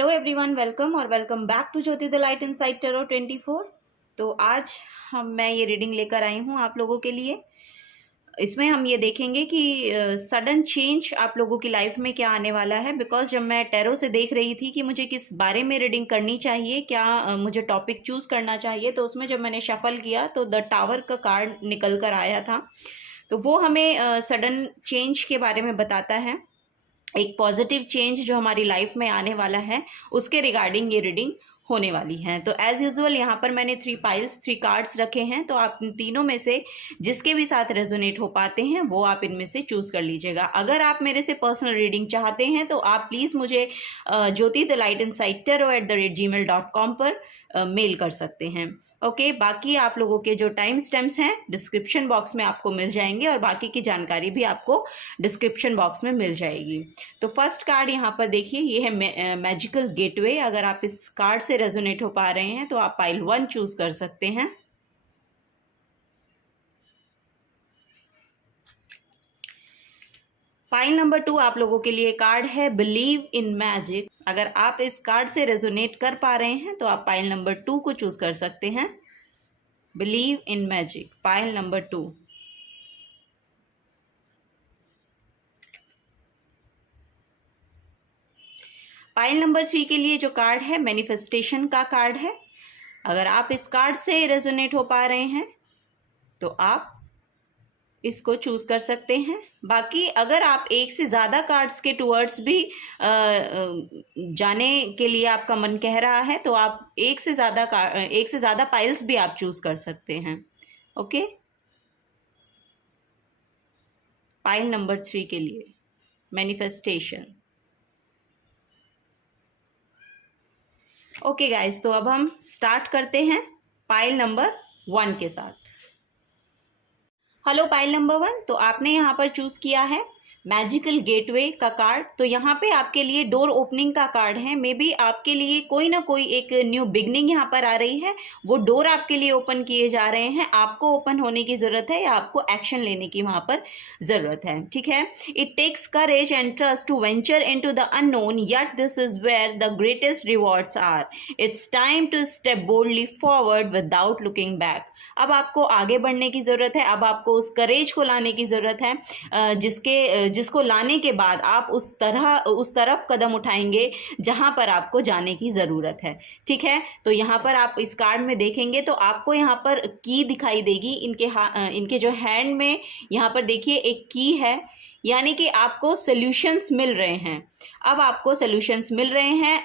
Hello everyone, welcome और welcome back to Jyoti the light inside tarot 24। तो आज मैं ये रीडिंग लेकर आई हूँ आप लोगों के लिए। इसमें हम ये देखेंगे कि सडन चेंज आप लोगों की लाइफ में क्या आने वाला है। बिकॉज जब मैं टैरो से देख रही थी कि मुझे किस बारे में रीडिंग करनी चाहिए, क्या मुझे टॉपिक चूज करना चाहिए, तो उसमें जब मैंने शफल किया तो द टावर का कार्ड निकल कर आया था। तो वो हमें सडन चेंज के बारे में बताता है, एक पॉजिटिव चेंज जो हमारी लाइफ में आने वाला है उसके रिगार्डिंग ये रीडिंग होने वाली है। तो एज यूजुअल यहाँ पर मैंने 3 कार्ड्स रखे हैं, तो आप इन तीनों में से जिसके भी साथ रेजोनेट हो पाते हैं वो आप इनमें से चूज कर लीजिएगा। अगर आप मेरे से पर्सनल रीडिंग चाहते हैं तो आप प्लीज़ मुझे Jyoti the light inside tarot @gmail.com पर मेल कर सकते हैं। ओके, बाकी आप लोगों के जो टाइम स्टैम्प्स हैं डिस्क्रिप्शन बॉक्स में आपको मिल जाएंगे और बाकी की जानकारी भी आपको डिस्क्रिप्शन बॉक्स में मिल जाएगी। तो फर्स्ट कार्ड यहाँ पर देखिए, ये है मैजिकल गेटवे। अगर आप इस कार्ड से रेजोनेट हो पा रहे हैं तो आप पाइल 1 चूज कर सकते हैं। पाइल नंबर 2 आप लोगों के लिए कार्ड है बिलीव इन मैजिक। अगर आप इस कार्ड से रेजोनेट कर पा रहे हैं तो आप पाइल नंबर 2 को चूज कर सकते हैं। Believe in magic, pile number 2। Pile number 3 के लिए जो कार्ड है मैनिफेस्टेशन का कार्ड है। अगर आप इस कार्ड से रेजोनेट हो पा रहे हैं तो आप इसको चूज कर सकते हैं। बाकी अगर आप एक से ज़्यादा कार्ड्स के टूवर्ड्स भी जाने के लिए आपका मन कह रहा है तो आप एक से ज़्यादा पाइल्स भी आप चूज कर सकते हैं। ओके, पाइल नंबर 3 के लिए मैनिफेस्टेशन। ओके गाइस, तो अब हम स्टार्ट करते हैं पाइल नंबर 1 के साथ। हेलो पाइल नंबर 1, तो आपने यहाँ पर चूज किया है मैजिकल गेटवे का कार्ड। तो यहाँ पे आपके लिए डोर ओपनिंग का कार्ड है। मे बी आपके लिए कोई ना कोई एक न्यू बिगनिंग यहाँ पर आ रही है, वो डोर आपके लिए ओपन किए जा रहे हैं। आपको ओपन होने की ज़रूरत है या आपको एक्शन लेने की वहाँ पर ज़रूरत है। ठीक है, it takes courage and trust to venture into the unknown, yet this is where the greatest rewards are. It's time to step boldly forward without looking back. अब आपको आगे बढ़ने की ज़रूरत है, अब आपको उस करेज को लाने की ज़रूरत है जिसको लाने के बाद आप उस तरफ कदम उठाएंगे जहां पर आपको जाने की ज़रूरत है। ठीक है, तो यहाँ पर आप इस कार्ड में देखेंगे तो आपको यहाँ पर की दिखाई देगी। इनके जो हैंड में यहाँ पर देखिए एक की है, यानी कि आपको सॉल्यूशंस मिल रहे हैं। अब आपको सॉल्यूशंस मिल रहे हैं।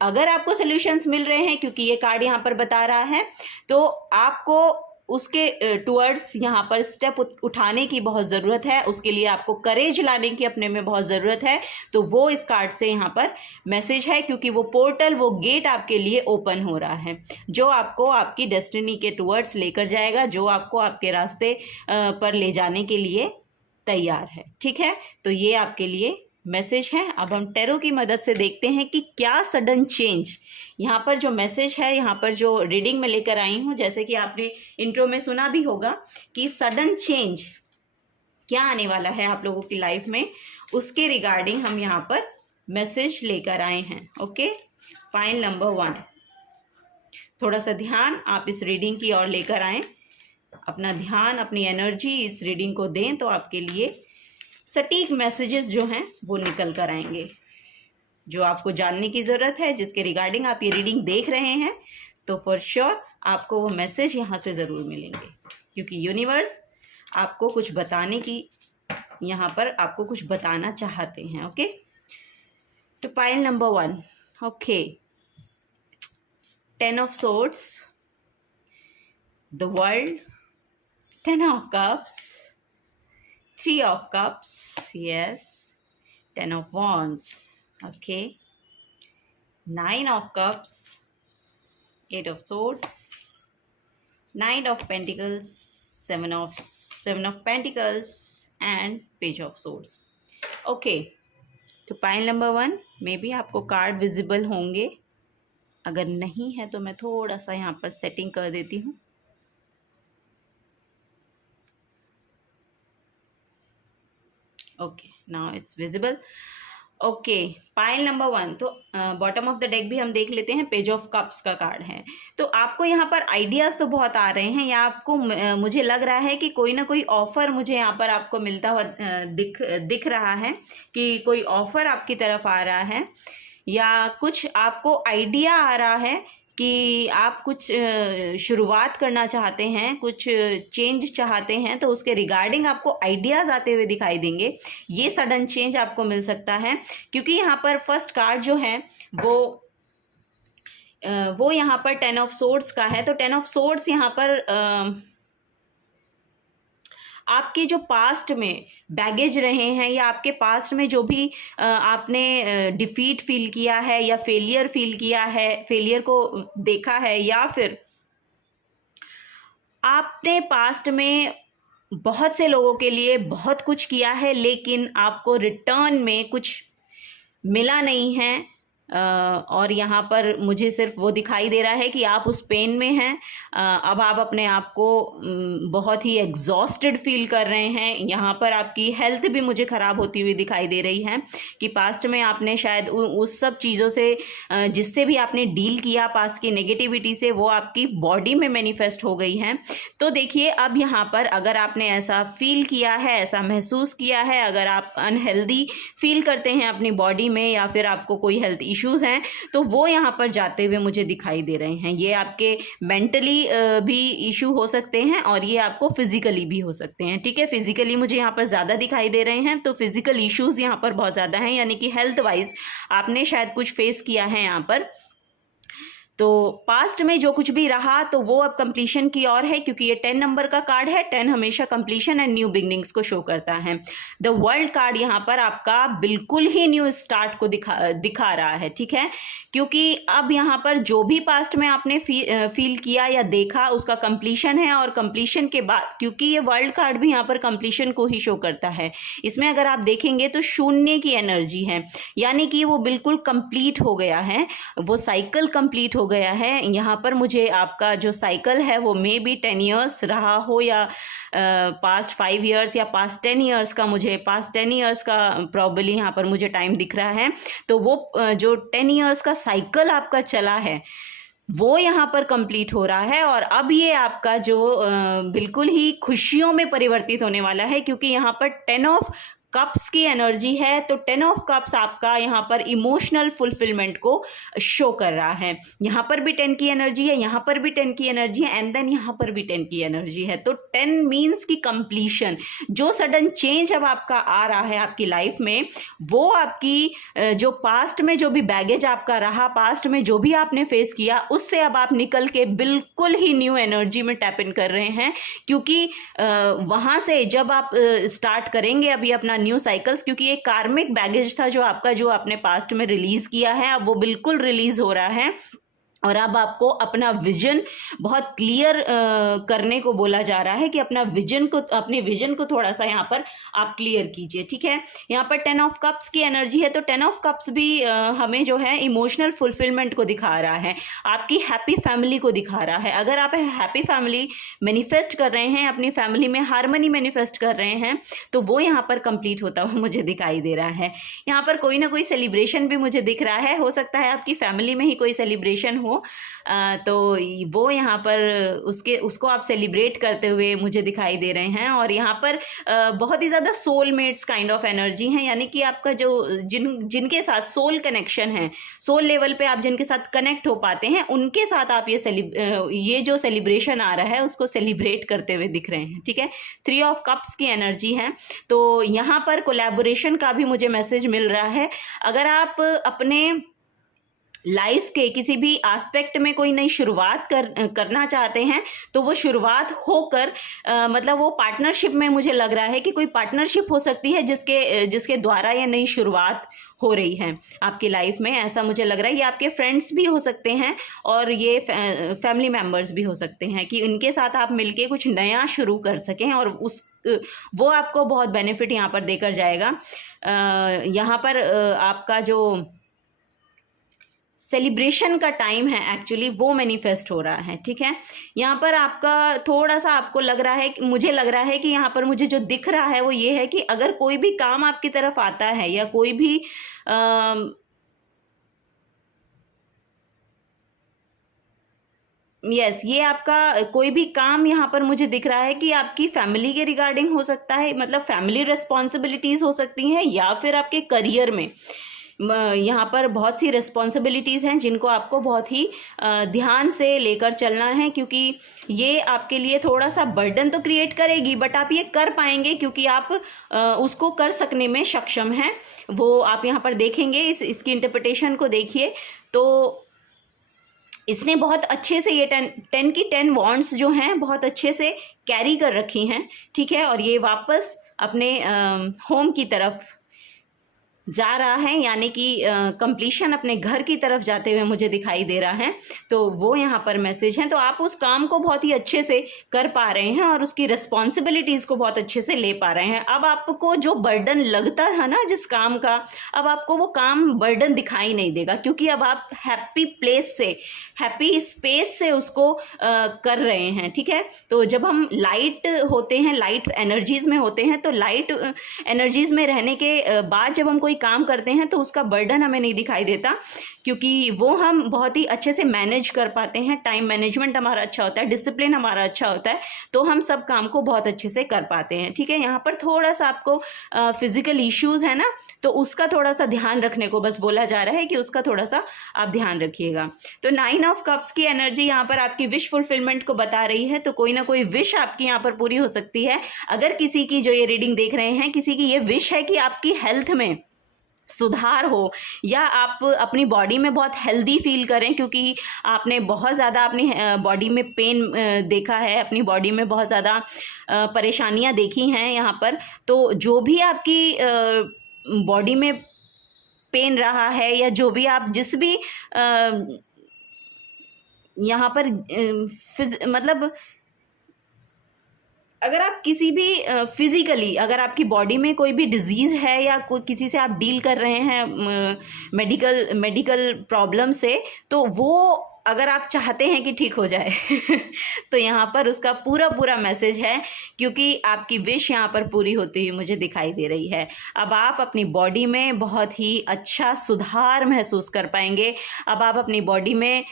अगर आपको सॉल्यूशंस मिल रहे हैं, क्योंकि ये कार्ड यहाँ पर बता रहा है, तो आपको उसके टूवर्ड्स यहाँ पर स्टेप उठाने की बहुत ज़रूरत है। उसके लिए आपको करेज लाने की अपने में बहुत ज़रूरत है। तो वो इस कार्ड से यहाँ पर मैसेज है, क्योंकि वो पोर्टल, वो गेट आपके लिए ओपन हो रहा है जो आपको आपकी डेस्टिनी के टूवर्ड्स लेकर जाएगा, जो आपको आपके रास्ते पर ले जाने के लिए तैयार है। ठीक है, तो ये आपके लिए मैसेज है। अब हम टैरो की मदद से देखते हैं कि क्या सडन चेंज यहाँ पर जो मैसेज है, यहाँ पर जो रीडिंग में लेकर आई हूँ, जैसे कि आपने इंट्रो में सुना भी होगा कि सडन चेंज क्या आने वाला है आप लोगों की लाइफ में, उसके रिगार्डिंग हम यहाँ पर मैसेज लेकर आए हैं। ओके, पाइल नंबर 1, थोड़ा सा ध्यान आप इस रीडिंग की ओर लेकर आए, अपना ध्यान, अपनी एनर्जी इस रीडिंग को दें तो आपके लिए सटीक मैसेजेस जो हैं वो निकल कर आएंगे, जो आपको जानने की ज़रूरत है, जिसके रिगार्डिंग आप ये रीडिंग देख रहे हैं। तो फॉर श्योर आपको वो मैसेज यहाँ से ज़रूर मिलेंगे, क्योंकि यूनिवर्स आपको कुछ बताने की, यहाँ पर आपको कुछ बताना चाहते हैं। ओके, तो pile number 1, okay, 10 of swords, the world, 10 of cups, 3 of cups, yes, 10 of wands, okay, 9 of cups, 8 of swords, 9 of pentacles, 7 of pentacles and page of swords. Okay, तो पाइल नंबर 1 में भी आपको card visible होंगे। अगर नहीं है तो मैं थोड़ा सा यहाँ पर सेटिंग कर देती हूँ। Okay, now it's visible. Okay, pile number 1। तो बॉटम ऑफ द डेक भी हम देख लेते हैं, पेज ऑफ कप्स का कार्ड है। तो आपको यहाँ पर आइडियाज़ तो बहुत आ रहे हैं, या आपको मुझे लग रहा है कि कोई ना कोई ऑफ़र मुझे यहाँ पर आपको मिलता हुआ दिख रहा है, कि कोई ऑफ़र आपकी तरफ आ रहा है, या कुछ आपको आइडिया आ रहा है कि आप कुछ शुरुआत करना चाहते हैं, कुछ चेंज चाहते हैं, तो उसके रिगार्डिंग आपको आइडियाज़ आते हुए दिखाई देंगे। ये सडन चेंज आपको मिल सकता है, क्योंकि यहाँ पर फर्स्ट कार्ड जो है वो यहाँ पर 10 ऑफ सोर्ड्स का है। तो 10 ऑफ सोर्ड्स यहाँ पर आपके जो पास्ट में बैगेज रहे हैं, या आपके पास्ट में जो भी आपने डिफीट फील किया है, या फेलियर फील किया है, फेलियर को देखा है, या फिर आपने पास्ट में बहुत से लोगों के लिए बहुत कुछ किया है, लेकिन आपको रिटर्न में कुछ मिला नहीं है, और यहाँ पर मुझे सिर्फ वो दिखाई दे रहा है कि आप उस पेन में हैं। अब आप अपने आप को बहुत ही एग्जॉस्टेड फील कर रहे हैं। यहाँ पर आपकी हेल्थ भी मुझे ख़राब होती हुई दिखाई दे रही है, कि पास्ट में आपने शायद उस सब चीज़ों से जिससे भी आपने डील किया, पास्ट की नेगेटिविटी से, वो आपकी बॉडी में मैनिफेस्ट हो गई हैं। तो देखिए, अब यहाँ पर अगर आपने ऐसा फील किया है, ऐसा महसूस किया है, अगर आप अनहेल्दी फील करते हैं अपनी बॉडी में, या फिर आपको कोई हेल्थ इश्यूज़ हैं, तो वो यहाँ पर जाते हुए मुझे दिखाई दे रहे हैं। ये आपके मेंटली भी इशू हो सकते हैं, और ये आपको फिजिकली भी हो सकते हैं। ठीक है, फिजिकली मुझे यहाँ पर ज़्यादा दिखाई दे रहे हैं, तो फिजिकल इश्यूज़ यहाँ पर बहुत ज़्यादा हैं, यानी कि हेल्थ वाइज आपने शायद कुछ फेस किया है यहाँ पर। तो पास्ट में जो कुछ भी रहा, तो वो अब कंप्लीशन की ओर है, क्योंकि ये 10 नंबर का कार्ड है। 10 हमेशा कंप्लीशन एंड न्यू बिगनिंग्स को शो करता है। द वर्ल्ड कार्ड यहाँ पर आपका बिल्कुल ही न्यू स्टार्ट को दिखा रहा है। ठीक है, क्योंकि अब यहाँ पर जो भी पास्ट में आपने फील किया या देखा, उसका कंप्लीशन है, और कंप्लीशन के बाद, क्योंकि ये वर्ल्ड कार्ड भी यहाँ पर कंप्लीशन को ही शो करता है, इसमें अगर आप देखेंगे तो शून्य की एनर्जी है, यानी कि वो बिल्कुल कंप्लीट हो गया है, वो साइकिल कंप्लीट हो गया है। यहाँ पर मुझे आपका जो साइकिल है वो मे बी 10 ईयर्स रहा हो, या पास्ट 5 ईयर्स, या पास्ट 10 ईयर्स का, मुझे पास्ट 10 ईयर्स का प्रॉब्ली यहाँ पर मुझे टाइम दिख रहा है। तो वो जो 10 ईयर्स का साइकिल आपका चला है, वो यहाँ पर कंप्लीट हो रहा है, और अब ये आपका जो बिल्कुल ही खुशियों में परिवर्तित होने वाला है, क्योंकि यहाँ पर 10 ऑफ कप्स की एनर्जी है। तो 10 ऑफ कप्स आपका यहाँ पर इमोशनल फुलफिलमेंट को शो कर रहा है। यहाँ पर भी 10 की एनर्जी है, यहाँ पर भी 10 की एनर्जी है, एंड देन यहाँ पर भी 10 की एनर्जी है। तो 10 मीन्स की कंप्लीशन। जो सडन चेंज अब आपका आ रहा है आपकी लाइफ में, वो आपकी जो पास्ट में जो भी बैगेज आपका रहा, पास्ट में जो भी आपने फेस किया, उससे अब आप निकल के बिल्कुल ही न्यू एनर्जी में टैप इन कर रहे हैं, क्योंकि वहाँ से जब आप स्टार्ट करेंगे अभी अपना न्यू साइकिल्स, क्योंकि एक कार्मिक बैगेज था जो आपने पास्ट में रिलीज किया है, अब वो बिल्कुल रिलीज हो रहा है, और अब आपको अपना विजन बहुत क्लियर करने को बोला जा रहा है, कि अपने विजन को थोड़ा सा यहाँ पर आप क्लियर कीजिए। ठीक है, यहाँ पर 10 ऑफ कप्स की एनर्जी है। तो 10 ऑफ कप्स भी हमें जो है इमोशनल फुलफिलमेंट को दिखा रहा है, आपकी हैप्पी फैमिली को दिखा रहा है। अगर आप हैप्पी फैमिली मैनिफेस्ट कर रहे हैं, अपनी फैमिली में हार्मनी मैनिफेस्ट कर रहे हैं, तो वो यहाँ पर कंप्लीट होता हुआ मुझे दिखाई दे रहा है। यहाँ पर कोई ना कोई सेलिब्रेशन भी मुझे दिख रहा है, हो सकता है आपकी फैमिली में ही कोई सेलिब्रेशन हो, तो वो यहाँ पर उसको आप सेलिब्रेट करते हुए मुझे दिखाई दे रहे हैं। और यहाँ पर बहुत ही ज़्यादा सोलमेट्स काइंड ऑफ एनर्जी है, यानी कि आपका जो जिनके साथ सोल कनेक्शन है, सोल लेवल पे आप जिनके साथ कनेक्ट हो पाते हैं, उनके साथ आप ये जो सेलिब्रेशन आ रहा है उसको सेलिब्रेट करते हुए दिख रहे हैं। ठीक है, 3 ऑफ कप्स की एनर्जी है। तो यहाँ पर कोलैबोरेशन का भी मुझे मैसेज मिल रहा है। अगर आप अपने लाइफ के किसी भी एस्पेक्ट में कोई नई शुरुआत करना चाहते हैं, तो वो शुरुआत होकर मतलब वो पार्टनरशिप में, मुझे लग रहा है कि कोई पार्टनरशिप हो सकती है जिसके द्वारा ये नई शुरुआत हो रही है आपकी लाइफ में, ऐसा मुझे लग रहा है। ये आपके फ्रेंड्स भी हो सकते हैं, और ये फैमिली मेम्बर्स भी हो सकते हैं, कि इनके साथ आप मिलके कुछ नया शुरू कर सकें, और वो आपको बहुत बेनिफिट यहाँ पर देकर जाएगा। यहाँ पर आपका जो सेलिब्रेशन का टाइम है एक्चुअली, वो मैनिफेस्ट हो रहा है। ठीक है, यहाँ पर आपका थोड़ा सा आपको लग रहा है, मुझे लग रहा है कि यहाँ पर मुझे जो दिख रहा है वो ये है कि अगर कोई भी काम आपकी तरफ आता है या कोई भी यस ये आपका कोई भी काम यहाँ पर मुझे दिख रहा है कि आपकी फैमिली के रिगार्डिंग हो सकता है, मतलब फैमिली रिस्पॉन्सिबिलिटीज़ हो सकती हैं, या फिर आपके करियर में यहाँ पर बहुत सी रिस्पॉन्सिबिलिटीज़ हैं जिनको आपको बहुत ही ध्यान से लेकर चलना है, क्योंकि ये आपके लिए थोड़ा सा बर्डन तो क्रिएट करेगी, बट आप ये कर पाएंगे क्योंकि आप उसको कर सकने में सक्षम हैं। वो आप यहाँ पर देखेंगे, इसकी इंटरप्रिटेशन को देखिए तो इसने बहुत अच्छे से ये 10 की 10 वॉन्ड्स जो हैं बहुत अच्छे से कैरी कर रखी हैं। ठीक है, और ये वापस अपने होम की तरफ जा रहा है, यानी कि कंप्लीशन अपने घर की तरफ जाते हुए मुझे दिखाई दे रहा है। तो वो यहाँ पर मैसेज है। तो आप उस काम को बहुत ही अच्छे से कर पा रहे हैं और उसकी रिस्पॉन्सिबिलिटीज़ को बहुत अच्छे से ले पा रहे हैं। अब आपको जो बर्डन लगता है ना जिस काम का, अब आपको वो काम बर्डन दिखाई नहीं देगा, क्योंकि अब आप हैप्पी प्लेस से, हैप्पी स्पेस से उसको कर रहे हैं। ठीक है, तो जब हम लाइट होते हैं, लाइट एनर्जीज़ में होते हैं, तो लाइट एनर्जीज़ में रहने के बाद जब हम कोई काम करते हैं तो उसका बर्डन हमें नहीं दिखाई देता, क्योंकि वो हम बहुत ही अच्छे से मैनेज कर पाते हैं। टाइम मैनेजमेंट हमारा अच्छा होता है, डिसिप्लिन हमारा अच्छा होता है, तो हम सब काम को बहुत अच्छे से कर पाते हैं। ठीक है, यहाँ पर थोड़ा सा आपको फिजिकल इश्यूज़ है ना, तो उसका थोड़ा सा ध्यान रखने को बस बोला जा रहा है कि उसका थोड़ा सा आप ध्यान रखिएगा। तो 9 ऑफ कप्स की एनर्जी यहाँ पर आपकी विश फुलफिलमेंट को बता रही है, तो कोई ना कोई विश आपकी यहाँ पर पूरी हो सकती है। अगर किसी की, जो ये रीडिंग देख रहे हैं, किसी की ये विश है कि आपकी हेल्थ में सुधार हो, या आप अपनी बॉडी में बहुत हेल्दी फील करें, क्योंकि आपने बहुत ज़्यादा अपनी बॉडी में पेन देखा है, अपनी बॉडी में बहुत ज़्यादा परेशानियां देखी हैं यहाँ पर। तो जो भी आपकी बॉडी में पेन रहा है, या जो भी आप जिस भी यहाँ पर मतलब अगर आप किसी भी फिज़िकली, अगर आपकी बॉडी में कोई भी डिजीज़ है या कोई किसी से आप डील कर रहे हैं मेडिकल प्रॉब्लम से, तो वो अगर आप चाहते हैं कि ठीक हो जाए तो यहाँ पर उसका पूरा मैसेज है, क्योंकि आपकी विश यहाँ पर पूरी होती हुई मुझे दिखाई दे रही है। अब आप अपनी बॉडी में बहुत ही अच्छा सुधार महसूस कर पाएंगे। अब आप अपनी बॉडी में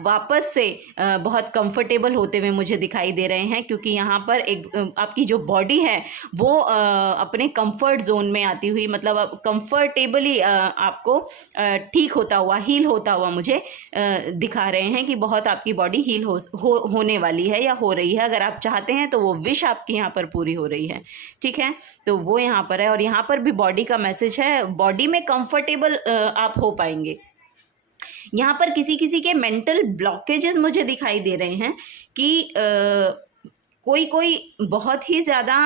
वापस से बहुत कंफर्टेबल होते हुए मुझे दिखाई दे रहे हैं, क्योंकि यहाँ पर एक आपकी जो बॉडी है वो अपने कंफर्ट जोन में आती हुई, मतलब कंफर्टेबली आपको ठीक होता हुआ, हील होता हुआ मुझे दिखा रहे हैं कि बहुत आपकी बॉडी हील होने वाली है या हो रही है। अगर आप चाहते हैं तो वो विश आपकी यहाँ पर पूरी हो रही है। ठीक है, तो वो यहाँ पर है, और यहाँ पर भी बॉडी का मैसेज है, बॉडी में कंफर्टेबल आप हो पाएंगे। यहाँ पर किसी के मेंटल ब्लॉकेजेस मुझे दिखाई दे रहे हैं कि कोई बहुत ही ज़्यादा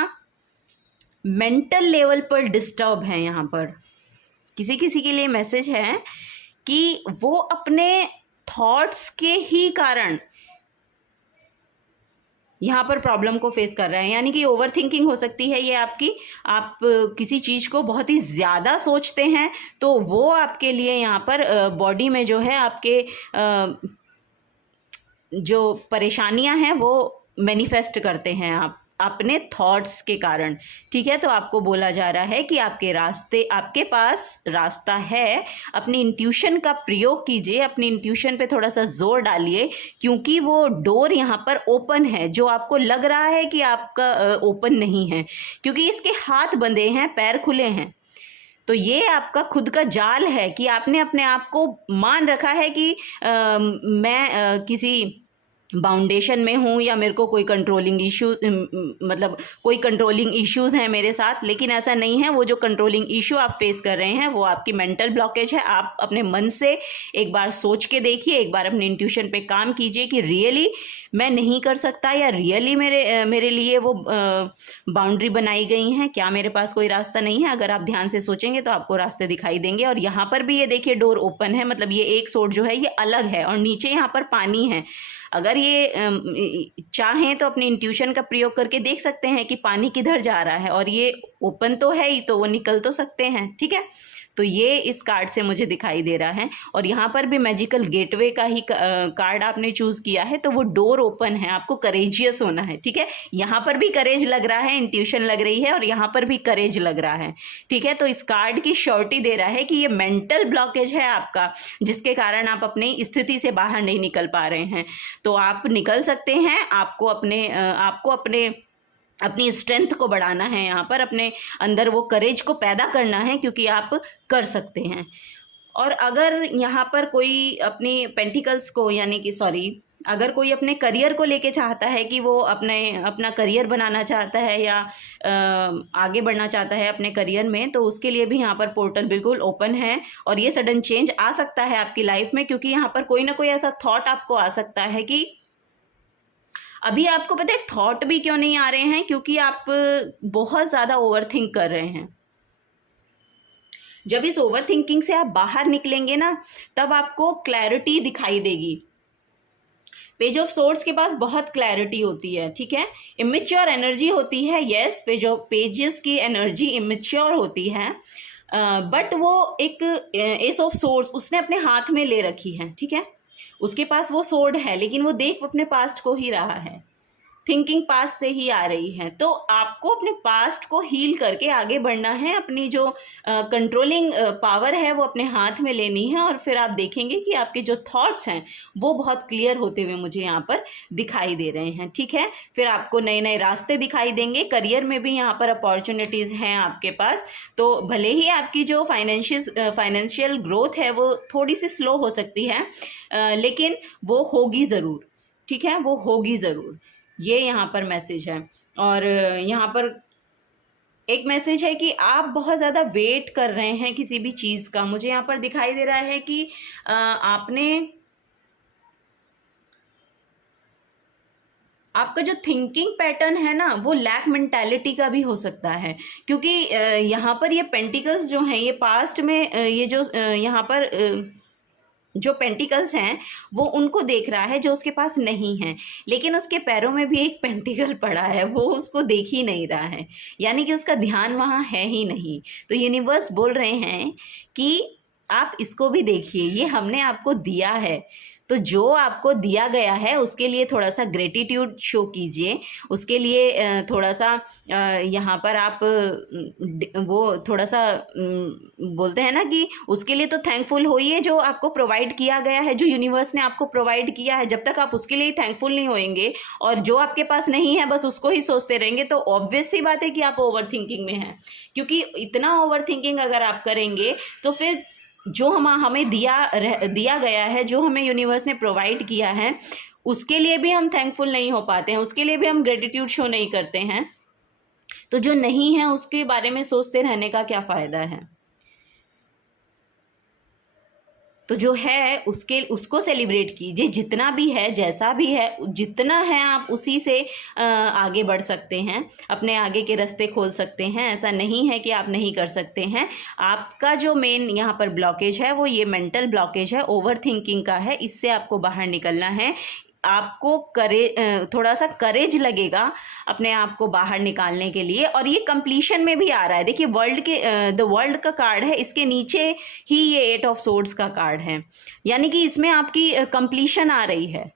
मेंटल लेवल पर डिस्टर्ब है। यहाँ पर किसी के लिए मैसेज है कि वो अपने थॉट्स के ही कारण यहाँ पर प्रॉब्लम को फेस कर रहे हैं, यानी कि ओवर थिंकिंग हो सकती है ये आपकी। आप किसी चीज़ को बहुत ही ज़्यादा सोचते हैं, तो वो आपके लिए यहाँ पर बॉडी में जो है आपके जो परेशानियां हैं वो मैनिफेस्ट करते हैं आप अपने थॉट्स के कारण। ठीक है, तो आपको बोला जा रहा है कि आपके पास रास्ता है। अपनी इंट्यूशन का प्रयोग कीजिए, अपनी इंट्यूशन पे थोड़ा सा जोर डालिए, क्योंकि वो डोर यहाँ पर ओपन है जो आपको लग रहा है कि आपका ओपन नहीं है, क्योंकि इसके हाथ बंधे हैं, पैर खुले हैं। तो ये आपका खुद का जाल है कि आपने अपने आप को मान रखा है कि मैं किसी बाउंडेशन में हूँ, या मेरे को कोई कंट्रोलिंग इशू, मतलब कोई कंट्रोलिंग इश्यूज़ हैं मेरे साथ, लेकिन ऐसा नहीं है। वो जो कंट्रोलिंग इशू आप फेस कर रहे हैं वो आपकी मेंटल ब्लॉकेज है। आप अपने मन से एक बार सोच के देखिए, एक बार अपने इंट्यूशन पे काम कीजिए कि रियली मैं नहीं कर सकता, या रियली मेरे लिए वो बाउंड्री बनाई गई हैं, क्या मेरे पास कोई रास्ता नहीं है। अगर आप ध्यान से सोचेंगे तो आपको रास्ते दिखाई देंगे। और यहाँ पर भी ये देखिए डोर ओपन है, मतलब ये एक सोर्स जो है ये अलग है, और नीचे यहाँ पर पानी है। अगर ये चाहें तो अपनी इंट्यूशन का प्रयोग करके देख सकते हैं कि पानी किधर जा रहा है, और ये ओपन तो है ही, तो वो निकल तो सकते हैं, ठीक है। तो ये इस कार्ड से मुझे दिखाई दे रहा है। और यहाँ पर भी मैजिकल गेटवे का ही कार्ड आपने चूज़ किया है, तो वो डोर ओपन है, आपको करेजियस होना है, ठीक है। यहाँ पर भी करेज लग रहा है, इंट्यूशन लग रही है, और यहाँ पर भी करेज लग रहा है, ठीक है। तो इस कार्ड की श्योरिटी दे रहा है कि ये मेंटल ब्लॉकेज है आपका, जिसके कारण आप अपनी स्थिति से बाहर नहीं निकल पा रहे हैं। तो आप निकल सकते हैं। आपको अपनी स्ट्रेंथ को बढ़ाना है, यहाँ पर अपने अंदर वो करेज को पैदा करना है, क्योंकि आप कर सकते हैं। और अगर यहाँ पर कोई अपनी पेंटिकल्स को अगर कोई अपने करियर को लेके चाहता है कि वो अपना करियर बनाना चाहता है या आगे बढ़ना चाहता है अपने करियर में, तो उसके लिए भी यहाँ पर पोर्टल बिल्कुल ओपन है। और ये सडन चेंज आ सकता है आपकी लाइफ में, क्योंकि यहाँ पर कोई ना कोई ऐसा थॉट आपको आ सकता है कि अभी आपको पता है थॉट भी क्यों नहीं आ रहे हैं, क्योंकि आप बहुत ज़्यादा ओवर थिंक कर रहे हैं। जब इस ओवर थिंकिंग से आप बाहर निकलेंगे ना, तब आपको क्लैरिटी दिखाई देगी। पेज ऑफ सोर्ड्स के पास बहुत क्लैरिटी होती है, ठीक है। इमेच्योर एनर्जी होती है, यस, पेजेस की एनर्जी इमेच्योर होती है, बट वो एक एस ऑफ सोर्ड्स उसने अपने हाथ में ले रखी है, ठीक है। उसके पास वो सोर्ड है, लेकिन वो देख अपने पास्ट को ही रहा है, थिंकिंग पास्ट से ही आ रही है। तो आपको अपने पास्ट को हील करके आगे बढ़ना है, अपनी जो कंट्रोलिंग पावर है वो अपने हाथ में लेनी है, और फिर आप देखेंगे कि आपके जो थॉट्स हैं वो बहुत क्लियर होते हुए मुझे यहाँ पर दिखाई दे रहे हैं, ठीक है। फिर आपको नए नए रास्ते दिखाई देंगे। करियर में भी यहाँ पर अपॉर्चुनिटीज़ हैं आपके पास। तो भले ही आपकी जो फाइनेंशियल ग्रोथ है वो थोड़ी सी स्लो हो सकती है, लेकिन वो होगी ज़रूर, ठीक है, वो होगी ज़रूर। ये यहाँ पर मैसेज है। और यहाँ पर एक मैसेज है कि आप बहुत ज़्यादा वेट कर रहे हैं किसी भी चीज़ का। मुझे यहाँ पर दिखाई दे रहा है कि आपका जो थिंकिंग पैटर्न है ना, वो लैक मेंटालिटी का भी हो सकता है, क्योंकि यहाँ पर ये पेंटिकल्स जो हैं ये पास्ट में ये जो यहाँ पर जो पेंटिकल्स हैं वो उनको देख रहा है जो उसके पास नहीं है, लेकिन उसके पैरों में भी एक पेंटिकल पड़ा है, वो उसको देख ही नहीं रहा है, यानी कि उसका ध्यान वहाँ है ही नहीं। तो यूनिवर्स बोल रहे हैं कि आप इसको भी देखिए, ये हमने आपको दिया है। तो जो आपको दिया गया है उसके लिए थोड़ा सा ग्रेटिट्यूड शो कीजिए, उसके लिए थोड़ा सा यहाँ पर आप वो थोड़ा सा बोलते हैं ना कि उसके लिए तो थैंकफुल होइए जो आपको प्रोवाइड किया गया है, जो यूनिवर्स ने आपको प्रोवाइड किया है। जब तक आप उसके लिए थैंकफुल नहीं होएंगे और जो आपके पास नहीं है बस उसको ही सोचते रहेंगे, तो ऑब्वियस सी बात है कि आप ओवर थिंकिंग में हैं। क्योंकि इतना ओवर थिंकिंग अगर आप करेंगे तो फिर जो हमें दिया गया है, जो हमें यूनिवर्स ने प्रोवाइड किया है, उसके लिए भी हम थैंकफुल नहीं हो पाते हैं, उसके लिए भी हम ग्रेटिट्यूड शो नहीं करते हैं। तो जो नहीं है उसके बारे में सोचते रहने का क्या फ़ायदा है। तो जो है उसको सेलिब्रेट कीजिए, जितना भी है, जैसा भी है, जितना है आप उसी से आगे बढ़ सकते हैं, अपने आगे के रास्ते खोल सकते हैं। ऐसा नहीं है कि आप नहीं कर सकते हैं। आपका जो मेन यहाँ पर ब्लॉकेज है वो ये मेंटल ब्लॉकेज है, ओवर थिंकिंग का है। इससे आपको बाहर निकलना है। आपको थोड़ा सा करेज लगेगा अपने आप को बाहर निकालने के लिए, और ये कंप्लीशन में भी आ रहा है। देखिए द वर्ल्ड का कार्ड है, इसके नीचे ही ये 8 ऑफ सोर्ड्स का कार्ड है, यानी कि इसमें आपकी कंप्लीशन आ रही है।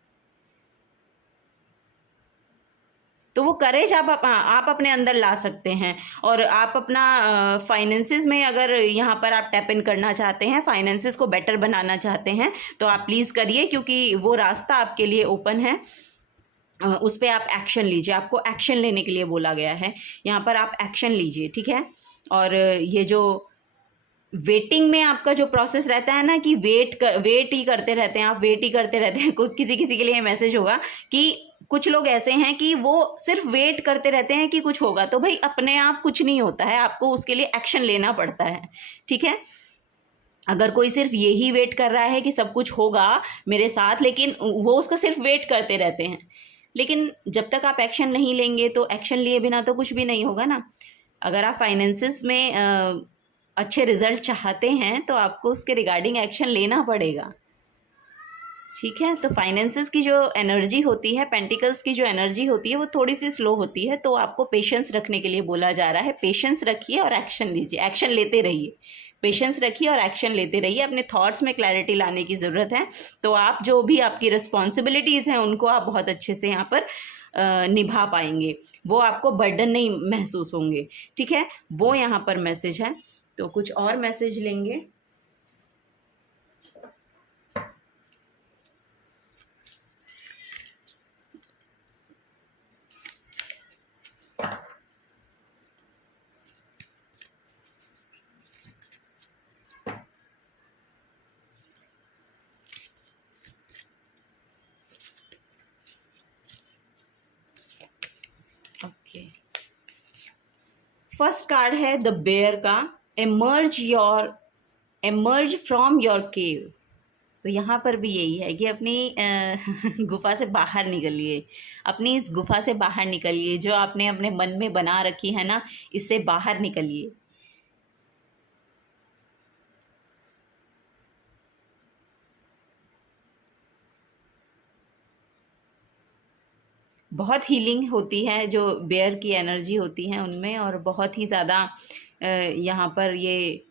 तो वो करेज आप अपने अंदर ला सकते हैं। और आप अपना फाइनेंसेस में अगर यहाँ पर आप टैप इन करना चाहते हैं, फाइनेंसेस को बेटर बनाना चाहते हैं, तो आप प्लीज़ करिए, क्योंकि वो रास्ता आपके लिए ओपन है। उस पर आप एक्शन लीजिए, आपको एक्शन लेने के लिए बोला गया है। यहाँ पर आप एक्शन लीजिए, ठीक है। और ये जो वेटिंग में आपका जो प्रोसेस रहता है ना कि वेट ही करते रहते हैं, आप वेट ही करते रहते हैं। किसी के लिए मैसेज होगा कि कुछ लोग ऐसे हैं कि वो सिर्फ वेट करते रहते हैं कि कुछ होगा। तो भाई अपने आप कुछ नहीं होता है, आपको उसके लिए एक्शन लेना पड़ता है, ठीक है। अगर कोई सिर्फ यही वेट कर रहा है कि सब कुछ होगा मेरे साथ, लेकिन वो उसका सिर्फ वेट करते रहते हैं, लेकिन जब तक आप एक्शन नहीं लेंगे तो एक्शन लिए बिना तो कुछ भी नहीं होगा ना। अगर आप फाइनेंसिस में अच्छे रिजल्ट चाहते हैं तो आपको उसके रिगार्डिंग एक्शन लेना पड़ेगा। ठीक है। तो फाइनेंसेस की जो एनर्जी होती है, पेंटिकल्स की जो एनर्जी होती है वो थोड़ी सी स्लो होती है, तो आपको पेशेंस रखने के लिए बोला जा रहा है। पेशेंस रखिए और एक्शन लीजिए, एक्शन लेते रहिए। पेशेंस रखिए और एक्शन लेते रहिए। अपने थॉट्स में क्लैरिटी लाने की ज़रूरत है। तो आप जो भी आपकी रिस्पॉन्सिबिलिटीज़ हैं उनको आप बहुत अच्छे से यहाँ पर निभा पाएंगे। वो आपको बर्डन नहीं महसूस होंगे। ठीक है, वो यहाँ पर मैसेज है। तो कुछ और मैसेज लेंगे। ओके, फर्स्ट कार्ड है द बेयर का, एमर्ज फ्रॉम योर केव। तो यहाँ पर भी यही है कि अपनी गुफा से बाहर निकलिए, अपनी इस गुफा से बाहर निकलिए जो आपने अपने मन में बना रखी है ना, इससे बाहर निकलिए। बहुत हीलिंग होती है जो बेयर की एनर्जी होती है उनमें, और बहुत ही ज़्यादा यहाँ पर ये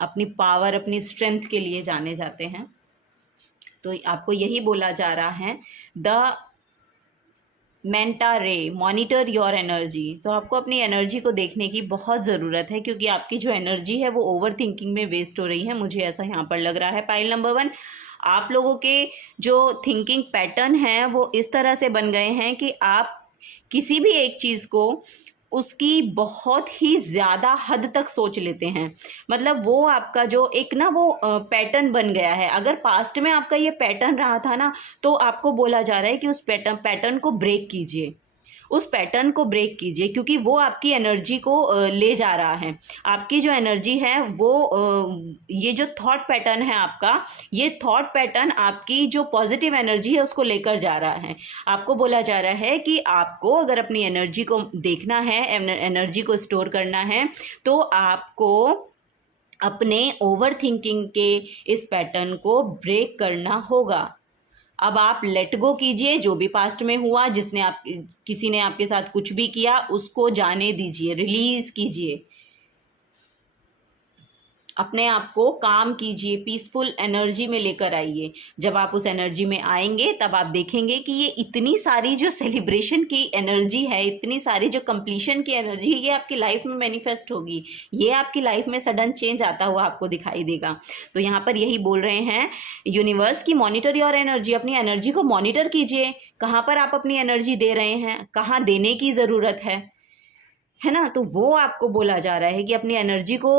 अपनी पावर, अपनी स्ट्रेंथ के लिए जाने जाते हैं। तो आपको यही बोला जा रहा है, द मेंटा रे मॉनिटर योर एनर्जी। तो आपको अपनी एनर्जी को देखने की बहुत ज़रूरत है, क्योंकि आपकी जो एनर्जी है वो ओवर थिंकिंग में वेस्ट हो रही है, मुझे ऐसा यहाँ पर लग रहा है। पाइल नंबर 1, आप लोगों के जो थिंकिंग पैटर्न हैं वो इस तरह से बन गए हैं कि आप किसी भी एक चीज़ को उसकी बहुत ही ज़्यादा हद तक सोच लेते हैं। मतलब वो आपका जो एक ना वो पैटर्न बन गया है। अगर पास्ट में आपका ये पैटर्न रहा था ना, तो आपको बोला जा रहा है कि उस पैटर्न को ब्रेक कीजिए, उस पैटर्न को ब्रेक कीजिए, क्योंकि वो आपकी एनर्जी को ले जा रहा है। आपकी जो एनर्जी है वो ये जो थॉट पैटर्न है आपका, ये थॉट पैटर्न आपकी जो पॉजिटिव एनर्जी है उसको लेकर जा रहा है। आपको बोला जा रहा है कि आपको अगर अपनी एनर्जी को देखना है, एनर्जी को स्टोर करना है, तो आपको अपने ओवर थिंकिंग के इस पैटर्न को ब्रेक करना होगा। अब आप लेट गो कीजिए, जो भी पास्ट में हुआ, किसी ने आपके साथ कुछ भी किया, उसको जाने दीजिए, रिलीज कीजिए। अपने आप को काम कीजिए, पीसफुल एनर्जी में लेकर आइए। जब आप उस एनर्जी में आएंगे तब आप देखेंगे कि ये इतनी सारी जो सेलिब्रेशन की एनर्जी है, इतनी सारी जो कंप्लीशन की एनर्जी है, ये आपकी लाइफ में मैनिफेस्ट होगी। ये आपकी लाइफ में सडन चेंज आता हुआ आपको दिखाई देगा। तो यहाँ पर यही बोल रहे हैं यूनिवर्स की, मॉनिटर योर एनर्जी। अपनी एनर्जी को मॉनिटर कीजिए, कहाँ पर आप अपनी एनर्जी दे रहे हैं, कहाँ देने की ज़रूरत है ना। तो वो आपको बोला जा रहा है कि अपनी एनर्जी को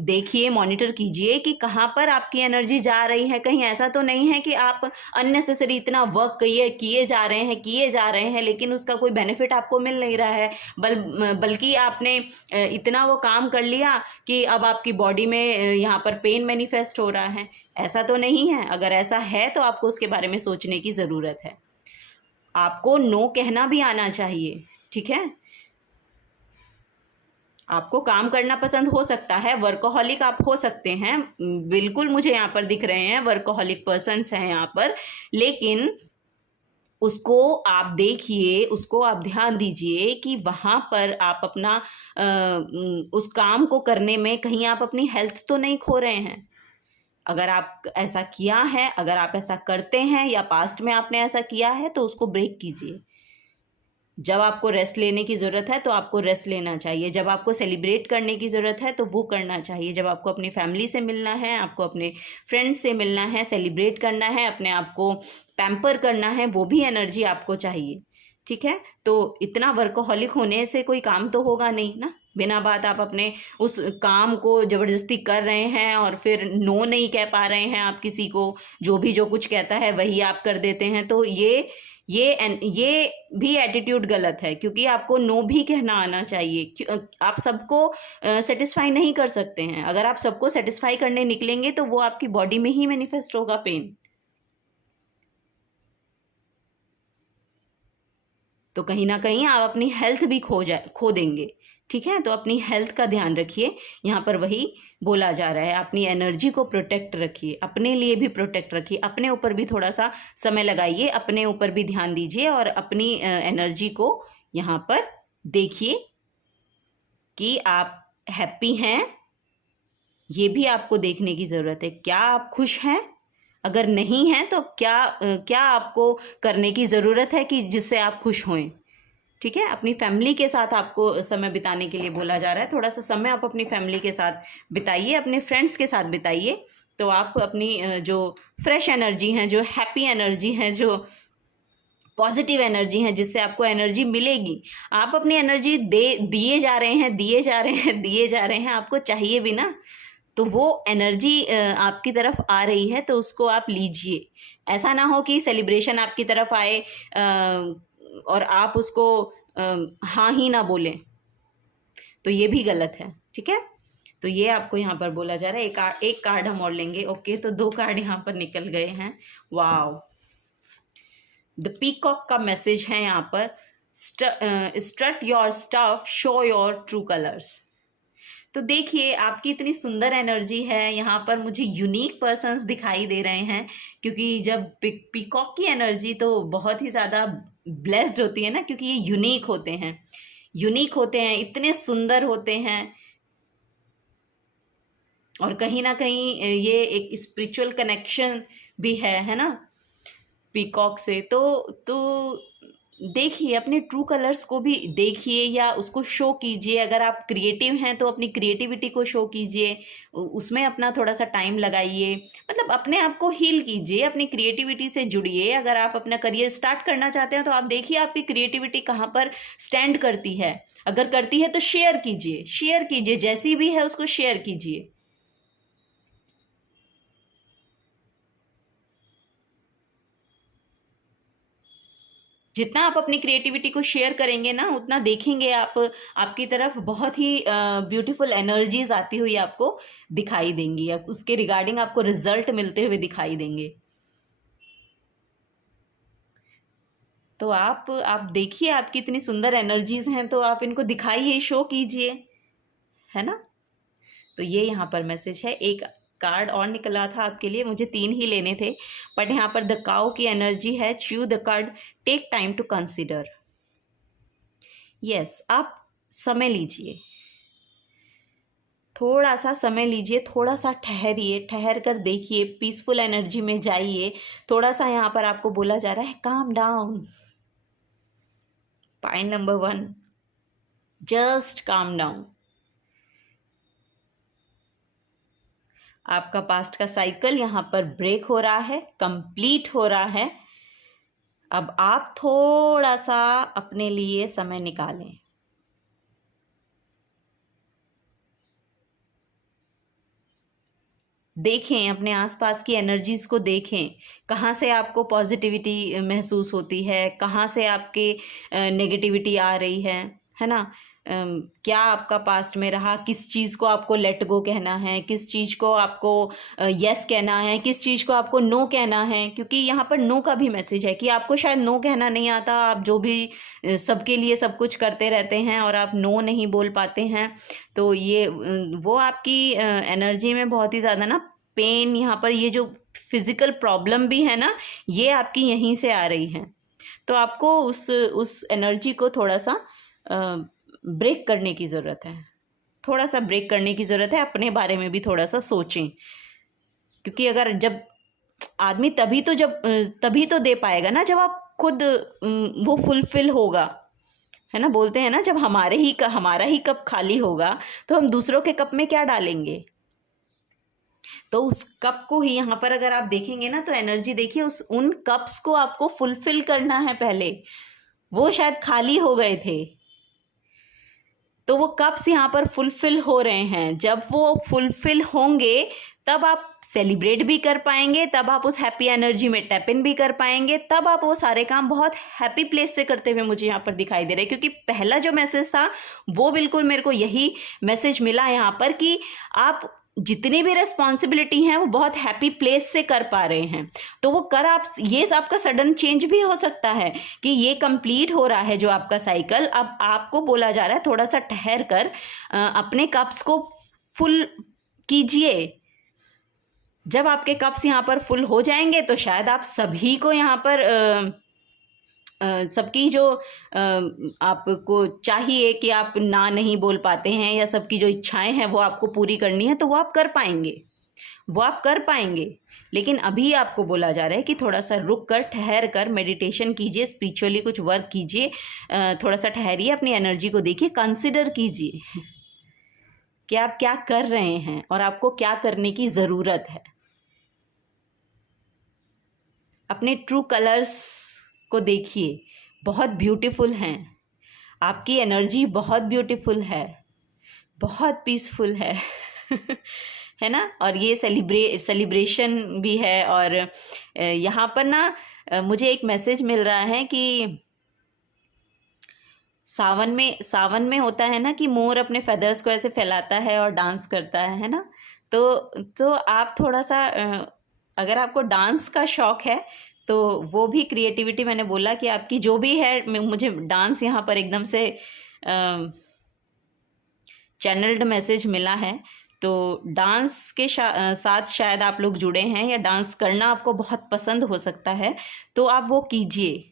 देखिए, मॉनिटर कीजिए कि कहाँ पर आपकी एनर्जी जा रही है। कहीं ऐसा तो नहीं है कि आप अननेसेसरी इतना वर्क किए जा रहे हैं लेकिन उसका कोई बेनिफिट आपको मिल नहीं रहा है। बल्कि आपने इतना वो काम कर लिया कि अब आपकी बॉडी में यहाँ पर पेन मैनिफेस्ट हो रहा है। ऐसा तो नहीं है। अगर ऐसा है तो आपको उसके बारे में सोचने की ज़रूरत है। आपको नो कहना भी आना चाहिए, ठीक है। आपको काम करना पसंद हो सकता है, वर्कोहॉलिक आप हो सकते हैं, बिल्कुल मुझे यहाँ पर दिख रहे हैं वर्कोहॉलिक पर्सन्स हैं यहाँ पर, लेकिन उसको आप देखिए, उसको आप ध्यान दीजिए कि वहाँ पर आप अपना उस काम को करने में कहीं आप अपनी हेल्थ तो नहीं खो रहे हैं। अगर आप ऐसा किया है, अगर आप ऐसा करते हैं या पास्ट में आपने ऐसा किया है, तो उसको ब्रेक कीजिए। जब आपको रेस्ट लेने की ज़रूरत है तो आपको रेस्ट लेना चाहिए। जब आपको सेलिब्रेट करने की ज़रूरत है तो वो करना चाहिए। जब आपको अपनी फैमिली से मिलना है, आपको अपने फ्रेंड्स से मिलना है, सेलिब्रेट करना है, अपने आप को पैम्पर करना है, वो भी एनर्जी आपको चाहिए, ठीक है। तो इतना वर्कोहॉलिक होने से कोई काम तो होगा नहीं ना। बिना बात आप अपने उस काम को ज़बरदस्ती कर रहे हैं और फिर नो नहीं कह पा रहे हैं आप किसी को, जो कुछ कहता है वही आप कर देते हैं। तो ये भी एटीट्यूड गलत है, क्योंकि आपको नो भी कहना आना चाहिए। आप सबको सेटिस्फाई नहीं कर सकते हैं। अगर आप सबको सेटिस्फाई करने निकलेंगे तो वो आपकी बॉडी में ही मैनिफेस्ट होगा पेन। तो कहीं ना कहीं आप अपनी हेल्थ भी खो देंगे, ठीक है। तो अपनी हेल्थ का ध्यान रखिए, यहाँ पर वही बोला जा रहा है। अपनी एनर्जी को प्रोटेक्ट रखिए, अपने लिए भी प्रोटेक्ट रखिए, अपने ऊपर भी थोड़ा सा समय लगाइए, अपने ऊपर भी ध्यान दीजिए और अपनी एनर्जी को यहाँ पर देखिए कि आप हैप्पी हैं। ये भी आपको देखने की ज़रूरत है, क्या आप खुश हैं? अगर नहीं हैं तो क्या आपको करने की ज़रूरत है कि जिससे आप खुश होएं? ठीक है। अपनी फैमिली के साथ आपको समय बिताने के लिए बोला जा रहा है। थोड़ा सा समय आप अपनी फैमिली के साथ बिताइए, अपने फ्रेंड्स के साथ बिताइए, तो आप अपनी जो फ्रेश एनर्जी है, जो हैप्पी एनर्जी है, जो पॉजिटिव एनर्जी है, जिससे आपको एनर्जी मिलेगी। आप अपनी एनर्जी दिए जा रहे हैं, दिए जा रहे हैं, दिए जा रहे हैं, आपको चाहिए भी ना, तो वो एनर्जी आपकी तरफ आ रही है, तो उसको आप लीजिए। ऐसा ना हो कि सेलिब्रेशन आपकी तरफ आए और आप उसको हाँ ही ना बोलें, तो ये भी गलत है। ठीक है। तो ये आपको यहाँ पर बोला जा रहा है। एक कार्ड हम और लेंगे। ओके, तो 2 कार्ड यहाँ पर निकल गए हैं। वाव, द पीकॉक का मैसेज है यहाँ पर, strut your stuff, show your true colours. तो देखिए, आपकी इतनी सुंदर एनर्जी है, यहाँ पर मुझे यूनिक पर्सन्स दिखाई दे रहे हैं, क्योंकि जब पीकॉक की एनर्जी तो बहुत ही ज़्यादा ब्लेस्ड होती है ना, क्योंकि ये यूनिक होते हैं, यूनिक होते हैं, इतने सुंदर होते हैं, और कहीं ना कहीं ये एक स्पिरिचुअल कनेक्शन भी है ना पीकॉक से। तो देखिए, अपने ट्रू कलर्स को भी देखिए या उसको शो कीजिए। अगर आप क्रिएटिव हैं तो अपनी क्रिएटिविटी को शो कीजिए, उसमें अपना थोड़ा सा टाइम लगाइए, मतलब अपने आप को हील कीजिए, अपनी क्रिएटिविटी से जुड़िए। अगर आप अपना करियर स्टार्ट करना चाहते हैं तो आप देखिए आपकी क्रिएटिविटी कहाँ पर स्टैंड करती है। अगर करती है तो शेयर कीजिए, शेयर कीजिए, जैसी भी है उसको शेयर कीजिए। जितना आप अपनी क्रिएटिविटी को शेयर करेंगे ना, उतना देखेंगे आप, आपकी तरफ बहुत ही ब्यूटीफुल एनर्जीज आती हुई आपको दिखाई देंगी, अब उसके रिगार्डिंग आपको रिजल्ट मिलते हुए दिखाई देंगे। तो आप देखिए, आपकी इतनी सुंदर एनर्जीज हैं, तो आप इनको दिखाइए, शो कीजिए, है ना। तो ये यहाँ पर मैसेज है। एक कार्ड और निकला था आपके लिए, मुझे 3 ही लेने थे, बट यहाँ पर द काउ की एनर्जी है, chew the card, take time to consider. Yes, आप समय लीजिए, थोड़ा सा समय लीजिए, थोड़ा सा ठहरिए, ठहर कर देखिए, पीसफुल एनर्जी में जाइए। थोड़ा सा यहाँ पर आपको बोला जा रहा है, calm down. Point number 1, just calm down. आपका पास्ट का साइकिल यहाँ पर ब्रेक हो रहा है, कंप्लीट हो रहा है। अब आप थोड़ा सा अपने लिए समय निकालें। देखें, अपने आसपास की एनर्जीज को देखें, कहाँ से आपको पॉजिटिविटी महसूस होती है, कहाँ से आपके नेगेटिविटी आ रही है ना। क्या आपका पास्ट में रहा, किस चीज़ को आपको लेट गो कहना है, किस चीज़ को आपको यस कहना है, किस चीज़ को आपको नो कहना है। क्योंकि यहाँ पर नो का भी मैसेज है कि आपको शायद नो कहना नहीं आता, आप जो भी सबके लिए सब कुछ करते रहते हैं और आप नो नहीं बोल पाते हैं। तो ये वो आपकी एनर्जी में बहुत ही ज़्यादा ना पेन, यहाँ पर ये जो फिज़िकल प्रॉब्लम भी है ना, ये आपकी यहीं से आ रही है। तो आपको उस एनर्जी को थोड़ा सा ब्रेक करने की ज़रूरत है, थोड़ा सा ब्रेक करने की ज़रूरत है। अपने बारे में भी थोड़ा सा सोचें, क्योंकि अगर जब आदमी तभी तो दे पाएगा ना, जब आप खुद वो फुलफिल होगा, है ना। बोलते हैं ना, जब हमारा ही कप खाली होगा तो हम दूसरों के कप में क्या डालेंगे। तो उस कप को ही यहाँ पर अगर आप देखेंगे ना, तो एनर्जी देखिए, उन कप्स को आपको फुलफिल करना है। पहले वो शायद खाली हो गए थे, तो वो कप्स यहाँ पर फुलफिल हो रहे हैं। जब वो फुलफिल होंगे तब आप सेलिब्रेट भी कर पाएंगे, तब आप उस हैप्पी एनर्जी में टैप इन भी कर पाएंगे, तब आप वो सारे काम बहुत हैप्पी प्लेस से करते हुए मुझे यहाँ पर दिखाई दे रहे हैं। क्योंकि पहला जो मैसेज था वो बिल्कुल मेरे को यही मैसेज मिला यहाँ पर कि आप जितनी भी रिस्पॉन्सिबिलिटी हैं वो बहुत हैप्पी प्लेस से कर पा रहे हैं। तो वो कर आप ये आपका सडन चेंज भी हो सकता है कि ये कंप्लीट हो रहा है जो आपका साइकिल। अब आपको बोला जा रहा है थोड़ा सा ठहर कर अपने कप्स को फुल कीजिए। जब आपके कप्स यहाँ पर फुल हो जाएंगे तो शायद आप सभी को यहाँ पर सबकी जो आपको चाहिए कि आप ना नहीं बोल पाते हैं या सबकी जो इच्छाएं हैं वो आपको पूरी करनी है, तो वो आप कर पाएंगे, वो आप कर पाएंगे। लेकिन अभी आपको बोला जा रहा है कि थोड़ा सा रुक कर, ठहर कर मेडिटेशन कीजिए, स्पिरिचुअली कुछ वर्क कीजिए, थोड़ा सा ठहरिए, अपनी एनर्जी को देखिए, कंसिडर कीजिए कि आप क्या कर रहे हैं और आपको क्या करने की ज़रूरत है। अपने ट्रू कलर्स को देखिए, बहुत ब्यूटीफुल हैं, आपकी एनर्जी बहुत ब्यूटीफुल है, बहुत पीसफुल है है ना। और ये सेलिब्रेशन भी है। और यहाँ पर ना मुझे एक मैसेज मिल रहा है कि सावन में होता है ना कि मोर अपने फेदर्स को ऐसे फैलाता है और डांस करता है ना। तो आप थोड़ा सा अगर आपको डांस का शौक है तो वो भी क्रिएटिविटी, मैंने बोला कि आपकी जो भी है, मुझे डांस यहाँ पर एकदम से चैनल्ड मैसेज मिला है। तो डांस के साथ शायद आप लोग जुड़े हैं या डांस करना आपको बहुत पसंद हो सकता है, तो आप वो कीजिए।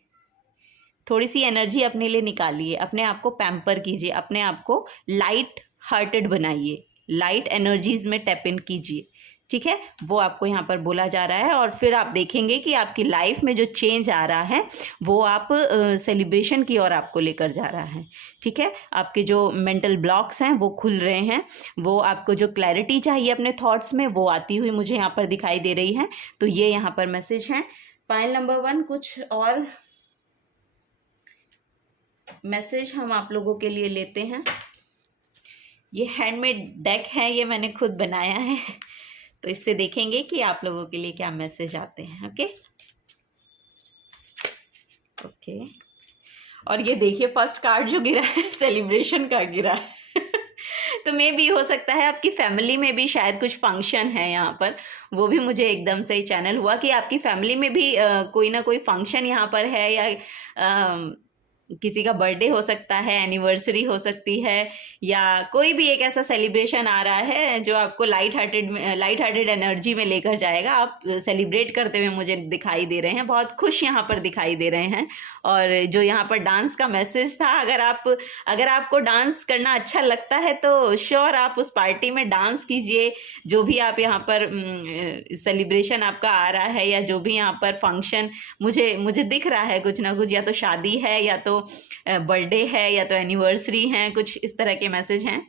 थोड़ी सी एनर्जी अपने लिए निकालिए, अपने आप को पैम्पर कीजिए, अपने आप को लाइट हार्टेड बनाइए, लाइट एनर्जीज में टैप इन कीजिए, ठीक है। वो आपको यहाँ पर बोला जा रहा है। और फिर आप देखेंगे कि आपकी लाइफ में जो चेंज आ रहा है वो आप सेलिब्रेशन की ओर आपको लेकर जा रहा है, ठीक है। आपके जो मेंटल ब्लॉक्स हैं वो खुल रहे हैं, वो आपको जो क्लैरिटी चाहिए अपने थॉट्स में वो आती हुई मुझे यहाँ पर दिखाई दे रही है। तो ये यहाँ पर मैसेज है। पाइल नंबर 1, कुछ और मैसेज हम आप लोगों के लिए लेते हैं। ये हैंडमेड डेक है, ये मैंने खुद बनाया है, तो इससे देखेंगे कि आप लोगों के लिए क्या मैसेज आते हैं। ओके। और ये देखिए फर्स्ट कार्ड जो गिरा है सेलिब्रेशन का गिरा है तो मे भी हो सकता है आपकी फैमिली में भी शायद कुछ फंक्शन है यहाँ पर। वो भी मुझे एकदम से ही चैनल हुआ कि आपकी फैमिली में भी कोई ना कोई फंक्शन यहाँ पर है, या किसी का बर्थडे हो सकता है, एनिवर्सरी हो सकती है, या कोई भी एक ऐसा सेलिब्रेशन आ रहा है जो आपको लाइट हार्टेड एनर्जी में लेकर जाएगा। आप सेलिब्रेट करते हुए मुझे दिखाई दे रहे हैं, बहुत खुश यहाँ पर दिखाई दे रहे हैं। और जो यहाँ पर डांस का मैसेज था, अगर आपको डांस करना अच्छा लगता है तो श्योर आप उस पार्टी में डांस कीजिए। जो भी आप यहाँ पर सेलिब्रेशन आपका आ रहा है या जो भी यहाँ पर फंक्शन मुझे दिख रहा है, कुछ ना कुछ, या तो शादी है या तो बर्थडे है या तो एनिवर्सरी है, कुछ इस तरह के मैसेज हैं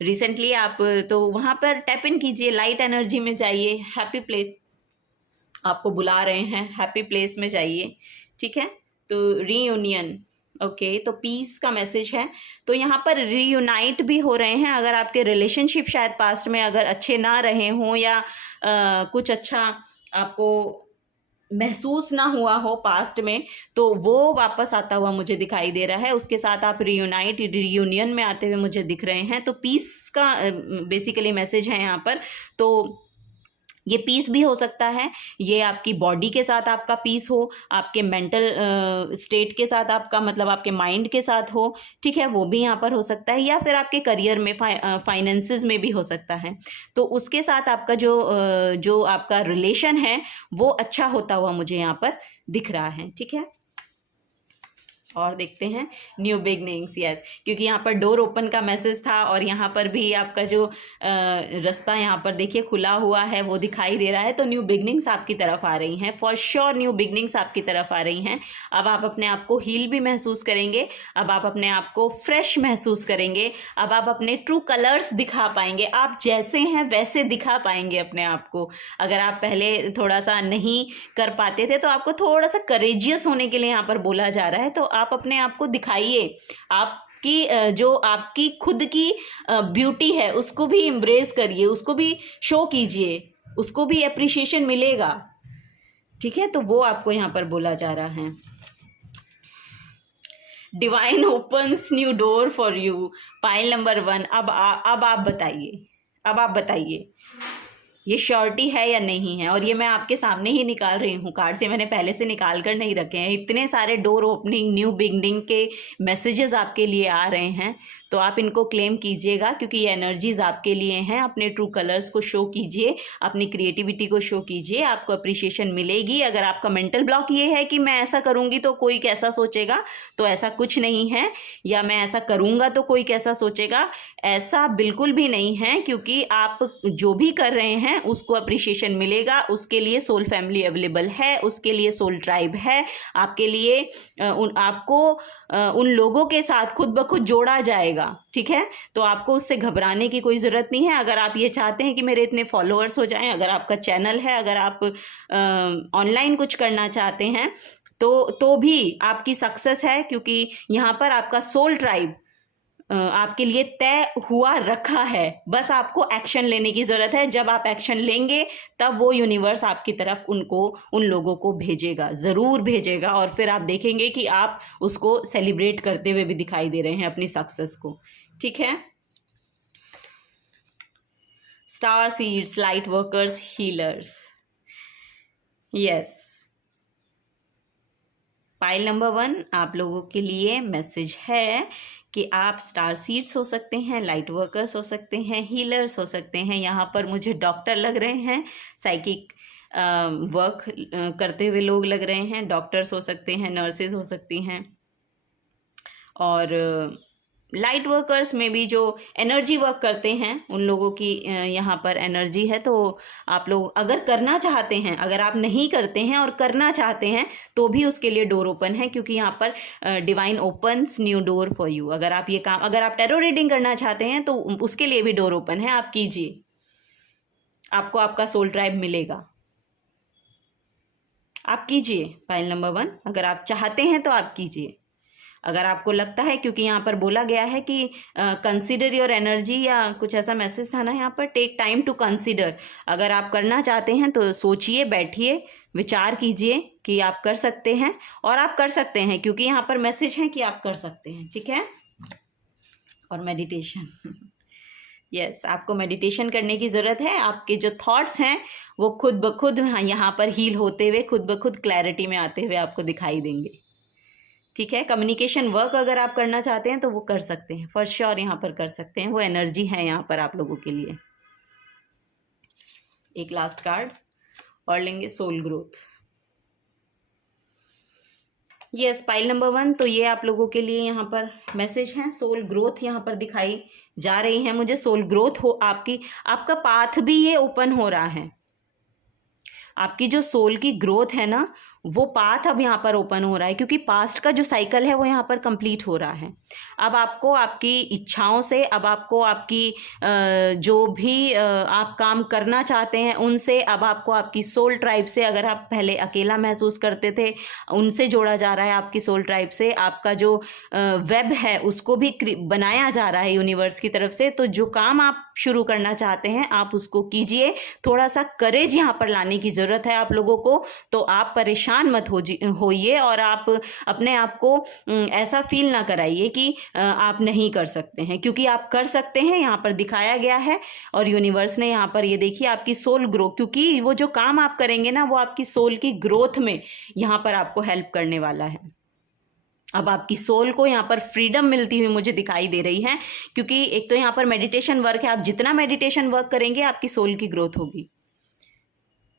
रिसेंटली। आप तो वहाँ पर टैप इन कीजिए, लाइट एनर्जी में जाइए, हैप्पी प्लेस आपको बुला रहे हैं, हैप्पी प्लेस में जाइए, ठीक है। तो रीयूनियन, ओके, तो पीस का मैसेज है। तो यहाँ पर रीयूनाइट भी हो रहे हैं। अगर आपके रिलेशनशिप शायद पास्ट में अगर अच्छे ना रहे हों या कुछ अच्छा आपको महसूस ना हुआ हो पास्ट में, तो वो वापस आता हुआ मुझे दिखाई दे रहा है। उसके साथ आप रीयूनियन में आते हुए मुझे दिख रहे हैं। तो पीस का बेसिकली मैसेज है यहाँ पर। तो ये पीस भी हो सकता है, ये आपकी बॉडी के साथ आपका पीस हो, आपके मेंटल स्टेट के साथ आपका, मतलब आपके माइंड के साथ हो, ठीक है, वो भी यहाँ पर हो सकता है। या फिर आपके करियर में, फाइनेंसेस में भी हो सकता है। तो उसके साथ आपका जो आपका रिलेशन है वो अच्छा होता हुआ मुझे यहाँ पर दिख रहा है, ठीक है। और देखते हैं न्यू बिगनिंग्स, यस, क्योंकि यहाँ पर डोर ओपन का मैसेज था और यहाँ पर भी आपका जो रास्ता यहाँ पर देखिए खुला हुआ है वो दिखाई दे रहा है। तो न्यू बिगनिंग्स आपकी तरफ आ रही हैं, फॉर श्योर न्यू बिगनिंग्स आपकी तरफ आ रही हैं। अब आप अपने आप को हील भी महसूस करेंगे, अब आप अपने आप को फ्रेश महसूस करेंगे, अब आप अपने ट्रू कलर्स दिखा पाएंगे, आप जैसे हैं वैसे दिखा पाएंगे अपने आप को। अगर आप पहले थोड़ा सा नहीं कर पाते थे तो आपको थोड़ा सा करेजियस होने के लिए यहाँ पर बोला जा रहा है। तो आप अपने आप को दिखाइए, आपकी जो आपकी खुद की ब्यूटी है उसको भी एम्ब्रेस करिए, उसको भी शो कीजिए, उसको भी एप्रिशिएशन मिलेगा, ठीक है। तो वो आपको यहाँ पर बोला जा रहा है। Divine opens new door for you, pile number 1। अब आप बताइए, अब आप बताइए ये श्योरिटी है या नहीं है। और ये मैं आपके सामने ही निकाल रही हूँ, कार्ड से मैंने पहले से निकाल कर नहीं रखे हैं। इतने सारे डोर ओपनिंग, न्यू बिगनिंग के मैसेजेस आपके लिए आ रहे हैं, तो आप इनको क्लेम कीजिएगा, क्योंकि ये एनर्जीज आपके लिए हैं। अपने ट्रू कलर्स को शो कीजिए, अपनी क्रिएटिविटी को शो कीजिए, आपको अप्रिशिएशन मिलेगी। अगर आपका मेंटल ब्लॉक ये है कि मैं ऐसा करूँगी तो कोई कैसा सोचेगा, तो ऐसा कुछ नहीं है। या मैं ऐसा करूँगा तो कोई कैसा सोचेगा, ऐसा बिल्कुल भी नहीं है। क्योंकि आप जो भी कर रहे हैं उसको अप्रिशिएशन मिलेगा। उसके लिए सोल फैमिली अवेलेबल है, उसके लिए सोल ट्राइब है, आपके लिए आपको उन लोगों के साथ खुद ब खुद जोड़ा जाएगा। ठीक है, तो आपको उससे घबराने की कोई ज़रूरत नहीं है। अगर आप ये चाहते हैं कि मेरे इतने फॉलोअर्स हो जाएं, अगर आपका चैनल है, अगर आप ऑनलाइन कुछ करना चाहते हैं, तो भी आपकी सक्सेस है। क्योंकि यहाँ पर आपका सोल ट्राइब आपके लिए तय हुआ रखा है। बस आपको एक्शन लेने की ज़रूरत है। जब आप एक्शन लेंगे तब वो यूनिवर्स आपकी तरफ उन लोगों को भेजेगा, ज़रूर भेजेगा। और फिर आप देखेंगे कि आप उसको सेलिब्रेट करते हुए भी दिखाई दे रहे हैं, अपनी सक्सेस को। ठीक है, star seeds, light workers, healers. Yes, pile number 1 आप लोगों के लिए मैसेज है कि आप स्टार सीड्स हो सकते हैं, लाइट वर्कर्स हो सकते हैं, हीलर्स हो सकते हैं। यहाँ पर मुझे डॉक्टर लग रहे हैं, साइकिक वर्क करते हुए लोग लग रहे हैं। डॉक्टर्स हो सकते हैं, नर्सेज हो सकती हैं, और लाइट वर्कर्स में भी जो एनर्जी वर्क करते हैं उन लोगों की यहाँ पर एनर्जी है। तो आप लोग अगर करना चाहते हैं, अगर आप नहीं करते हैं और करना चाहते हैं, तो भी उसके लिए डोर ओपन है। क्योंकि यहाँ पर divine opens new door for you. अगर आप ये काम, अगर आप टैरो रीडिंग करना चाहते हैं तो उसके लिए भी डोर ओपन है, आप कीजिए, आपको आपका सोल ट्राइब मिलेगा। आप कीजिए पाइल नंबर 1, अगर आप चाहते हैं तो आप कीजिए। अगर आपको लगता है, क्योंकि यहाँ पर बोला गया है कि कंसीडर योर एनर्जी, या कुछ ऐसा मैसेज था ना यहाँ पर, टेक टाइम टू कंसीडर। अगर आप करना चाहते हैं तो सोचिए, बैठिए, विचार कीजिए कि आप कर सकते हैं, और आप कर सकते हैं, क्योंकि यहाँ पर मैसेज है कि आप कर सकते हैं। ठीक है, और मेडिटेशन यस, आपको मेडिटेशन करने की ज़रूरत है। आपके जो थॉट्स हैं वो खुद ब खुद यहाँ पर हील होते हुए, खुद ब खुद क्लैरिटी में आते हुए आपको दिखाई देंगे। ठीक है, कम्युनिकेशन वर्क अगर आप करना चाहते हैं तो वो कर सकते हैं, फॉर श्योर यहाँ पर कर सकते हैं। वो एनर्जी है यहाँ पर आप लोगों के लिए। एक लास्ट कार्ड और लेंगे, soul growth. Yes, pile number 1, तो ये आप लोगों के लिए यहाँ पर मैसेज है। सोल ग्रोथ यहाँ पर दिखाई जा रही है मुझे। सोल ग्रोथ हो आपका पाथ भी ये ओपन हो रहा है। आपकी जो सोल की ग्रोथ है ना, वो पाथ अब यहाँ पर ओपन हो रहा है। क्योंकि पास्ट का जो साइकिल है वो यहाँ पर कंप्लीट हो रहा है। अब आपको आपकी इच्छाओं से, अब आपको आपकी जो भी आप काम करना चाहते हैं उनसे, अब आपको आपकी सोल ट्राइब से, अगर आप पहले अकेला महसूस करते थे, उनसे जोड़ा जा रहा है आपकी सोल ट्राइब से। आपका जो वेब है उसको भी बनाया जा रहा है यूनिवर्स की तरफ से। तो जो काम आप शुरू करना चाहते हैं आप उसको कीजिए। थोड़ा सा करेज यहाँ पर लाने की ज़रूरत है आप लोगों को। तो आप परेशान मत होइए, और आप अपने आप को ऐसा फील ना कराइए कि आप नहीं कर सकते हैं, क्योंकि आप कर सकते हैं, यहाँ पर दिखाया गया है। और यूनिवर्स ने यहाँ पर ये देखिए आपकी सोल ग्रो, क्योंकि वो जो काम आप करेंगे ना वो आपकी सोल की ग्रोथ में यहाँ पर आपको हेल्प करने वाला है। अब आपकी सोल को यहाँ पर फ्रीडम मिलती हुई मुझे दिखाई दे रही है। क्योंकि एक तो यहाँ पर मेडिटेशन वर्क है, आप जितना मेडिटेशन वर्क करेंगे आपकी सोल की ग्रोथ होगी।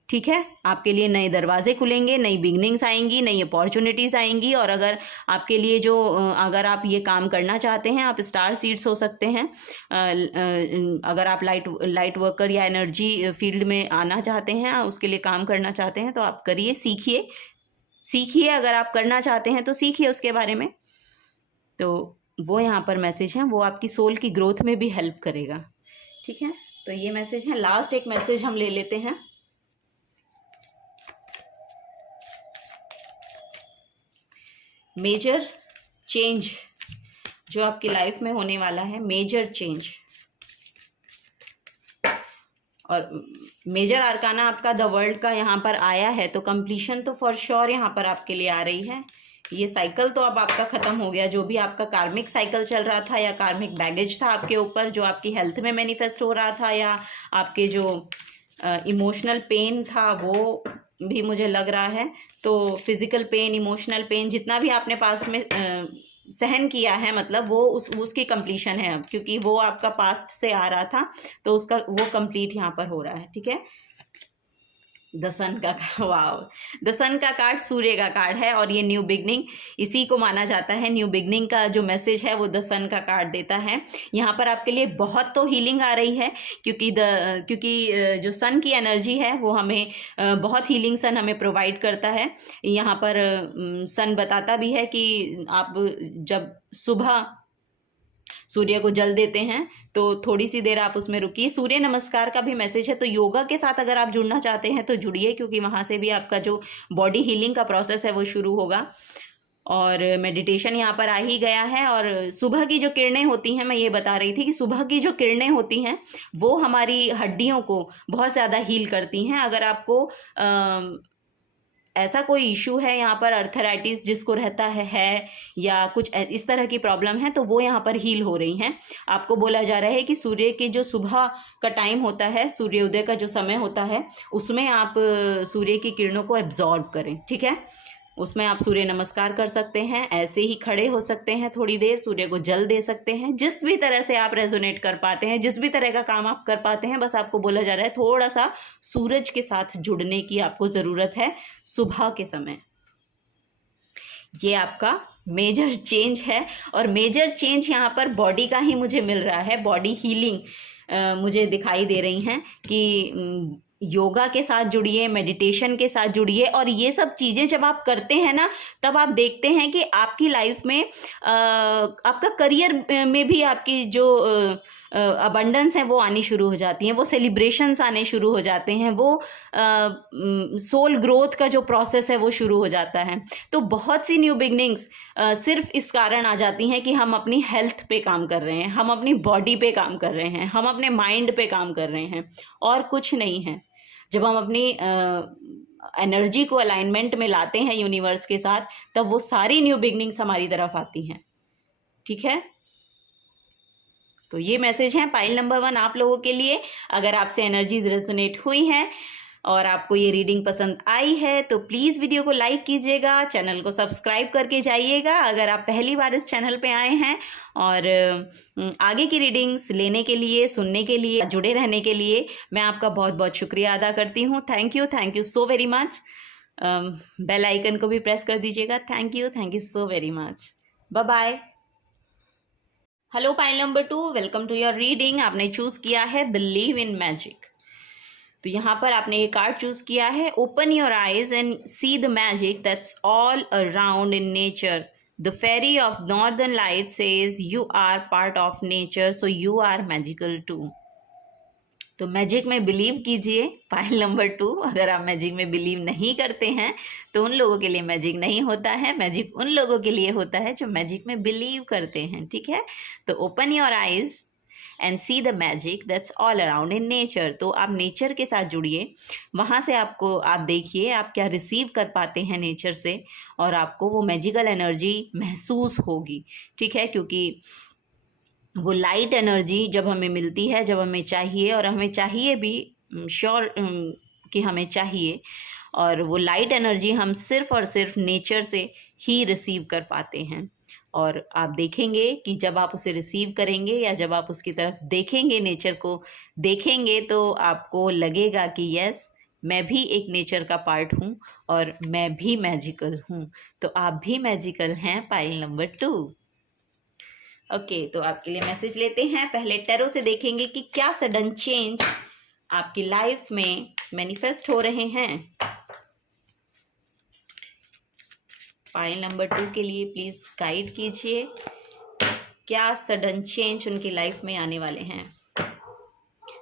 ठीक है, आपके लिए नए दरवाजे खुलेंगे, नई बिगनिंग्स आएंगी, नई अपॉर्चुनिटीज़ आएंगी। और अगर आपके लिए जो अगर आप ये काम करना चाहते हैं, आप स्टार सीड्स हो सकते हैं। अगर आप लाइट वर्कर या एनर्जी फील्ड में आना चाहते हैं, उसके लिए काम करना चाहते हैं, तो आप करिए, सीखिए। अगर आप करना चाहते हैं तो सीखिए उसके बारे में। तो वो यहाँ पर मैसेज है, वो आपकी सोल की ग्रोथ में भी हेल्प करेगा। ठीक है, तो ये मैसेज है। लास्ट एक मैसेज हम ले लेते हैं। मेजर चेंज जो आपकी लाइफ में होने वाला है, मेजर चेंज। और मेजर आर्काना आपका द वर्ल्ड का यहाँ पर आया है, तो कंप्लीशन तो फॉर श्योर यहाँ पर आपके लिए आ रही है। ये साइकिल तो अब आपका ख़त्म हो गया। जो भी आपका कार्मिक साइकिल चल रहा था या कार्मिक बैगेज था आपके ऊपर, जो आपकी हेल्थ में मैनिफेस्ट हो रहा था, या आपके जो इमोशनल पेन था वो भी मुझे लग रहा है, तो फिज़िकल पेन, इमोशनल पेन, जितना भी आपने पास्ट में सहन किया है, मतलब वो उसकी कंप्लीशन है अब, क्योंकि वो आपका पास्ट से आ रहा था, तो उसका वो कंप्लीट यहाँ पर हो रहा है। ठीक है, द सन का वाव, द सन का कार्ड सूर्य का कार्ड है, और ये न्यू बिगनिंग, इसी को माना जाता है। न्यू बिगनिंग का जो मैसेज है वो द सन का कार्ड देता है। यहाँ पर आपके लिए बहुत तो हीलिंग आ रही है, क्योंकि जो सन की एनर्जी है वो हमें बहुत हीलिंग सन हमें प्रोवाइड करता है। यहाँ पर सन बताता भी है कि आप जब सुबह सूर्य को जल देते हैं तो थोड़ी सी देर आप उसमें रुकिए। सूर्य नमस्कार का भी मैसेज है, तो योगा के साथ अगर आप जुड़ना चाहते हैं तो जुड़िए, क्योंकि वहाँ से भी आपका जो बॉडी हीलिंग का प्रोसेस है वो शुरू होगा। और मेडिटेशन यहाँ पर आ ही गया है। और सुबह की जो किरणें होती हैं, मैं ये बता रही थी कि सुबह की जो किरणें होती हैं वो हमारी हड्डियों को बहुत ज़्यादा हील करती हैं। अगर आपको ऐसा कोई इशू है यहाँ पर, अर्थराइटिस जिसको रहता है या कुछ इस तरह की प्रॉब्लम है, तो वो यहाँ पर हील हो रही हैं। आपको बोला जा रहा है कि सूर्य के जो सुबह का टाइम होता है, सूर्योदय का जो समय होता है, उसमें आप सूर्य की किरणों को एब्जॉर्ब करें। ठीक है, उसमें आप सूर्य नमस्कार कर सकते हैं, ऐसे ही खड़े हो सकते हैं, थोड़ी देर सूर्य को जल दे सकते हैं, जिस भी तरह से आप रेजोनेट कर पाते हैं, जिस भी तरह का काम आप कर पाते हैं। बस आपको बोला जा रहा है थोड़ा सा सूरज के साथ जुड़ने की आपको ज़रूरत है सुबह के समय। ये आपका मेजर चेंज है, और मेजर चेंज यहाँ पर बॉडी का ही मुझे मिल रहा है। बॉडी हीलिंग मुझे दिखाई दे रही हैं कि योगा के साथ जुड़िए, मेडिटेशन के साथ जुड़िए, और ये सब चीज़ें जब आप करते हैं ना, तब आप देखते हैं कि आपकी लाइफ में आपका करियर में भी आपकी जो अबंडेंस है वो आनी शुरू हो जाती हैं, वो सेलिब्रेशंस आने शुरू हो जाते हैं, वो सोल ग्रोथ का जो प्रोसेस है वो शुरू हो जाता है। तो बहुत सी न्यू बिगनिंग्स सिर्फ इस कारण आ जाती हैं कि हम अपनी हेल्थ पे काम कर रहे हैं, हम अपनी बॉडी पे काम कर रहे हैं, हम अपने माइंड पे काम कर रहे हैं, और कुछ नहीं है। जब हम अपनी एनर्जी को अलाइनमेंट में लाते हैं यूनिवर्स के साथ, तब वो सारी न्यू बिगनिंग्स हमारी तरफ आती हैं। ठीक है, तो ये मैसेज है पाइल नंबर 1 आप लोगों के लिए। अगर आपसे एनर्जीज रेजोनेट हुई हैं और आपको ये रीडिंग पसंद आई है तो प्लीज़ वीडियो को लाइक कीजिएगा, चैनल को सब्सक्राइब करके जाइएगा अगर आप पहली बार इस चैनल पे आए हैं। और आगे की रीडिंग्स लेने के लिए, सुनने के लिए, जुड़े रहने के लिए मैं आपका बहुत बहुत शुक्रिया अदा करती हूँ। Thank you so very much. Bell icon को भी प्रेस कर दीजिएगा। Thank you so very much. Bye bye. Hello pile number 2, welcome to your reading. आपने चूज़ किया है बिलीव इन मैजिक। तो यहाँ पर आपने ये कार्ड चूज किया है, open your eyes and see the magic that's all around in nature. The fairy of northern light says you are part of nature, so you are magical too. तो magic में believe कीजिए। Pile number 2, अगर आप magic में believe नहीं करते हैं तो उन लोगों के लिए मैजिक नहीं होता है। मैजिक उन लोगों के लिए होता है जो मैजिक में बिलीव करते हैं। ठीक है, तो open your eyes and see the magic that's all around in nature. तो आप नेचर के साथ जुड़िए, वहाँ से आप देखिए आप क्या रिसीव कर पाते हैं नेचर से, और आपको वो मैजिकल एनर्जी महसूस होगी। ठीक है, क्योंकि वो लाइट एनर्जी जब हमें मिलती है, जब हमें चाहिए, और हमें चाहिए भी श्योर कि हमें चाहिए, और वो लाइट एनर्जी हम सिर्फ और सिर्फ नेचर से ही रिसीव कर पाते हैं। और आप देखेंगे कि जब आप उसे रिसीव करेंगे या जब आप उसकी तरफ देखेंगे, नेचर को देखेंगे, तो आपको लगेगा कि यस, मैं भी एक नेचर का पार्ट हूँ और मैं भी मैजिकल हूँ। तो आप भी मैजिकल हैं पाइल नंबर 2। ओके, तो आपके लिए मैसेज लेते हैं। पहले टैरो से देखेंगे कि क्या सडन चेंज आपकी लाइफ में मैनिफेस्ट हो रहे हैं। पाइल नंबर 2 के लिए प्लीज गाइड कीजिए, क्या सडन चेंज उनकी लाइफ में आने वाले हैं।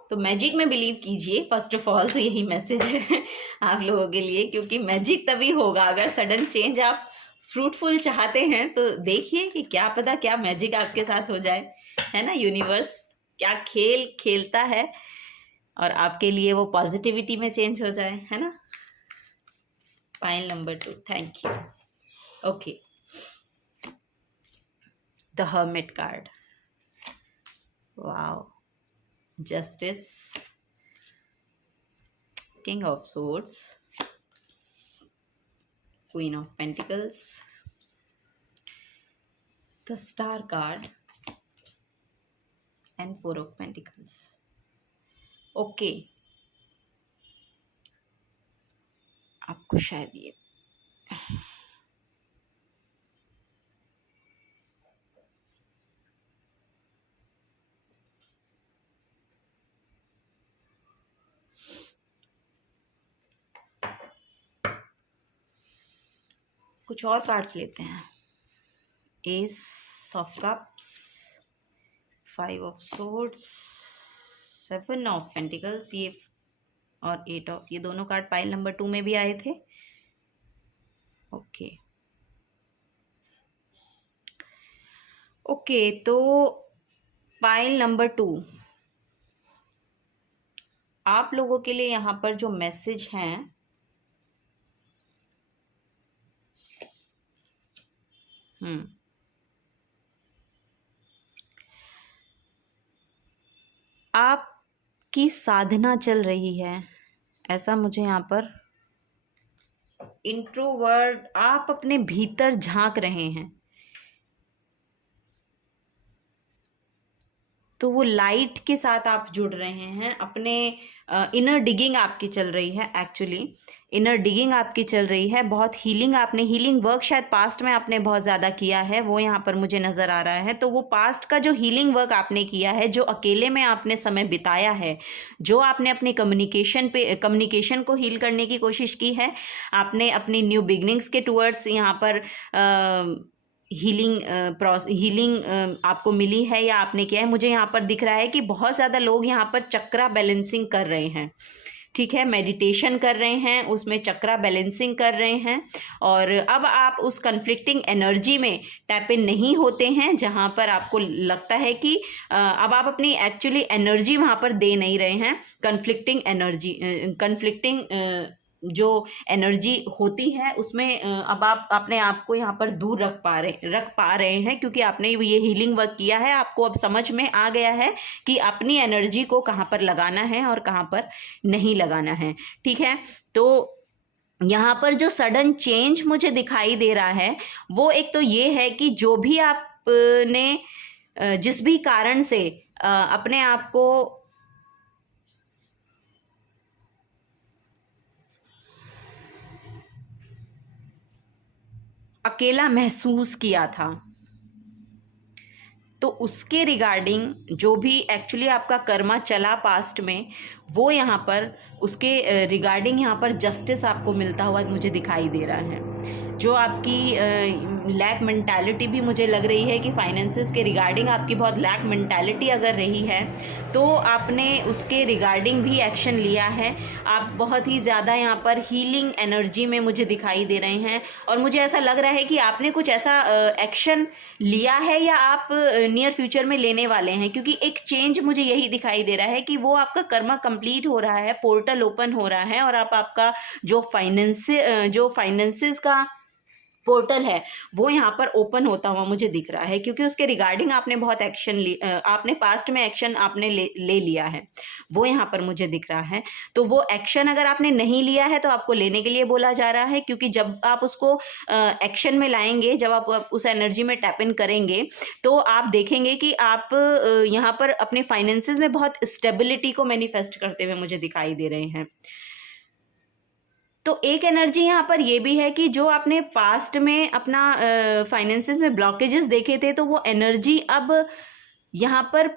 तो मैजिक में बिलीव कीजिए फर्स्ट ऑफ ऑल, तो यही मैसेज है आप लोगों के लिए, क्योंकि मैजिक तभी होगा अगर सडन चेंज आप फ्रूटफुल चाहते हैं। तो देखिए कि क्या पता क्या मैजिक आपके साथ हो जाए, है ना। यूनिवर्स क्या खेल खेलता है और आपके लिए वो पॉजिटिविटी में चेंज हो जाए, है ना। Pile number 2, thank you. Okay, the hermit card, wow, justice, king of swords, queen of pentacles, the star card and four of pentacles. Okay, आपको शायद ये कुछ और कार्ड्स लेते हैं। S of cups, five of swords, seven of pentacles, ये और eight of, ये दोनों कार्ड पाइल नंबर 2 में भी आए थे। ओके ओके, तो पाइल नंबर 2, आप लोगों के लिए यहाँ पर जो मैसेज हैं, आपकी साधना चल रही है, ऐसा मुझे यहाँ पर इंट्रोवर्ट, आप अपने भीतर झांक रहे हैं, तो वो लाइट के साथ आप जुड़ रहे हैं, अपने इनर डिगिंग आपकी चल रही है। एक्चुअली इनर डिगिंग आपकी चल रही है, बहुत हीलिंग, आपने हीलिंग वर्क शायद पास्ट में आपने बहुत ज़्यादा किया है, वो यहाँ पर मुझे नज़र आ रहा है। तो वो पास्ट का जो हीलिंग वर्क आपने किया है, जो अकेले में आपने समय बिताया है, जो आपने अपने कम्युनिकेशन को हील करने की कोशिश की है, आपने अपनी न्यू बिगनिंग्स के टूवर्ड्स यहाँ पर हीलिंग आपको मिली है या आपने किया है। मुझे यहाँ पर दिख रहा है कि बहुत ज़्यादा लोग यहाँ पर चक्रा बैलेंसिंग कर रहे हैं, ठीक है, मेडिटेशन कर रहे हैं, उसमें चक्रा बैलेंसिंग कर रहे हैं, और अब आप उस कन्फ्लिक्टिंग एनर्जी में टैप इन नहीं होते हैं, जहाँ पर आपको लगता है कि अब आप अपनी एक्चुअली एनर्जी वहाँ पर दे नहीं रहे हैं। कन्फ्लिक्टिंग जो एनर्जी होती है उसमें अब आप अपने आप को यहाँ पर दूर रख पा रहे हैं, क्योंकि आपने ये हीलिंग वर्क किया है। आपको अब समझ में आ गया है कि अपनी एनर्जी को कहाँ पर लगाना है और कहाँ पर नहीं लगाना है, ठीक है। तो यहाँ पर जो सडन चेंज मुझे दिखाई दे रहा है, वो एक तो ये है कि जो भी आपने जिस भी कारण से अपने आप को अकेला महसूस किया था, तो उसके रिगार्डिंग जो भी एक्चुअली आपका कर्मा चला पास्ट में, वो यहाँ पर उसके रिगार्डिंग यहाँ पर जस्टिस आपको मिलता हुआ मुझे दिखाई दे रहा है। जो आपकी लैक मेंटालिटी भी मुझे लग रही है कि फाइनेंसेस के रिगार्डिंग आपकी बहुत लैक मेंटालिटी अगर रही है, तो आपने उसके रिगार्डिंग भी एक्शन लिया है। आप बहुत ही ज़्यादा यहाँ पर हीलिंग एनर्जी में मुझे दिखाई दे रहे हैं, और मुझे ऐसा लग रहा है कि आपने कुछ ऐसा एक्शन लिया है या आप नियर फ्यूचर में लेने वाले हैं, क्योंकि एक चेंज मुझे यही दिखाई दे रहा है कि वो आपका कर्मा कंप्लीट हो रहा है, पोर्टल ओपन हो रहा है, और आपका जो फाइनेंसेस का पोर्टल है वो यहाँ पर ओपन होता हुआ मुझे दिख रहा है, क्योंकि उसके रिगार्डिंग आपने बहुत एक्शन आपने पास्ट में एक्शन आपने ले लिया है, वो यहाँ पर मुझे दिख रहा है। तो वो एक्शन अगर आपने नहीं लिया है तो आपको लेने के लिए बोला जा रहा है, क्योंकि जब आप उसको एक्शन में लाएंगे, जब आप उस एनर्जी में टैप इन करेंगे, तो आप देखेंगे कि आप यहाँ पर अपने फाइनेंसेस में बहुत स्टेबिलिटी को मैनिफेस्ट करते हुए मुझे दिखाई दे रहे हैं। तो एक एनर्जी यहाँ पर ये भी है कि जो आपने पास्ट में अपना फाइनेंसेस में ब्लॉकेजेस देखे थे, तो वो एनर्जी अब यहाँ पर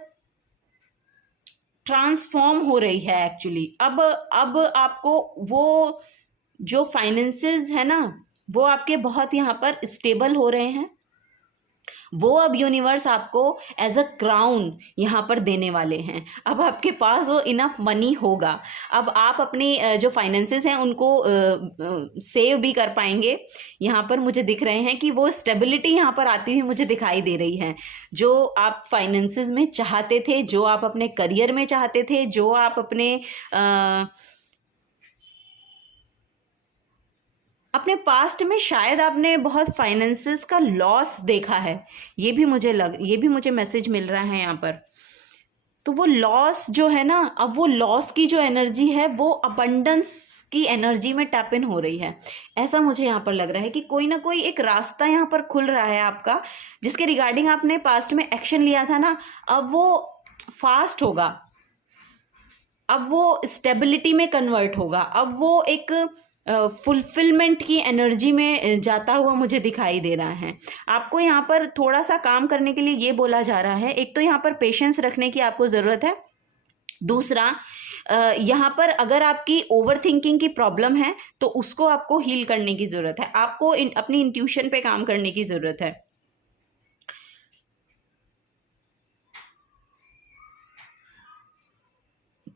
ट्रांसफॉर्म हो रही है एक्चुअली। अब आपको वो जो फाइनेंसेस है ना, वो आपके बहुत यहाँ पर स्टेबल हो रहे हैं। वो अब यूनिवर्स आपको एज अ क्राउन यहाँ पर देने वाले हैं। अब आपके पास वो इनफ मनी होगा। अब आप अपनी जो फाइनेंसेस हैं उनको सेव भी कर पाएंगे। यहाँ पर मुझे दिख रहे हैं कि वो स्टेबिलिटी यहाँ पर आती हुई मुझे दिखाई दे रही है। जो आप फाइनेंसेस में चाहते थे, जो आप अपने करियर में चाहते थे, जो आप अपने अपने पास्ट में शायद आपने बहुत फाइनेंसेस का लॉस देखा है, ये भी मुझे मैसेज मिल रहा है यहाँ पर। तो वो लॉस जो है ना, अब वो लॉस की जो एनर्जी है वो अबंडेंस की एनर्जी में टैप इन हो रही है, ऐसा मुझे यहाँ पर लग रहा है कि कोई ना कोई एक रास्ता यहाँ पर खुल रहा है आपका, जिसके रिगार्डिंग आपने पास्ट में एक्शन लिया था ना, अब वो फास्ट होगा, अब वो स्टेबिलिटी में कन्वर्ट होगा, अब वो एक फुलफिलमेंट की एनर्जी में जाता हुआ मुझे दिखाई दे रहा है। आपको यहाँ पर थोड़ा सा काम करने के लिए ये बोला जा रहा है, एक तो यहाँ पर पेशेंस रखने की आपको ज़रूरत है, दूसरा यहाँ पर अगर आपकी ओवर थिंकिंग की प्रॉब्लम है तो उसको आपको हील करने की ज़रूरत है, आपको अपनी इंट्यूशन पे काम करने की ज़रूरत है।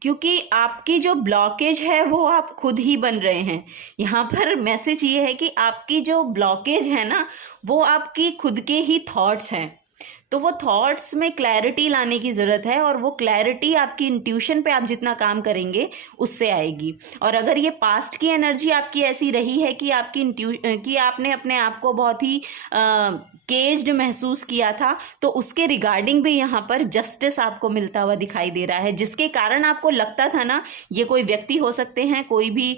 क्योंकि आपकी जो ब्लॉकेज है वो आप खुद ही बन रहे हैं। यहाँ पर मैसेज ये है कि आपकी जो ब्लॉकेज है ना, वो आपकी खुद के ही थॉट्स हैं। तो वो थॉट्स में क्लैरिटी लाने की ज़रूरत है, और वो क्लैरिटी आपकी इंट्यूशन पे आप जितना काम करेंगे उससे आएगी। और अगर ये पास्ट की एनर्जी आपकी ऐसी रही है कि कि आपने अपने आप को बहुत ही केज्ड महसूस किया था, तो उसके रिगार्डिंग भी यहाँ पर जस्टिस आपको मिलता हुआ दिखाई दे रहा है, जिसके कारण आपको लगता था ना, ये कोई व्यक्ति हो सकते हैं, कोई भी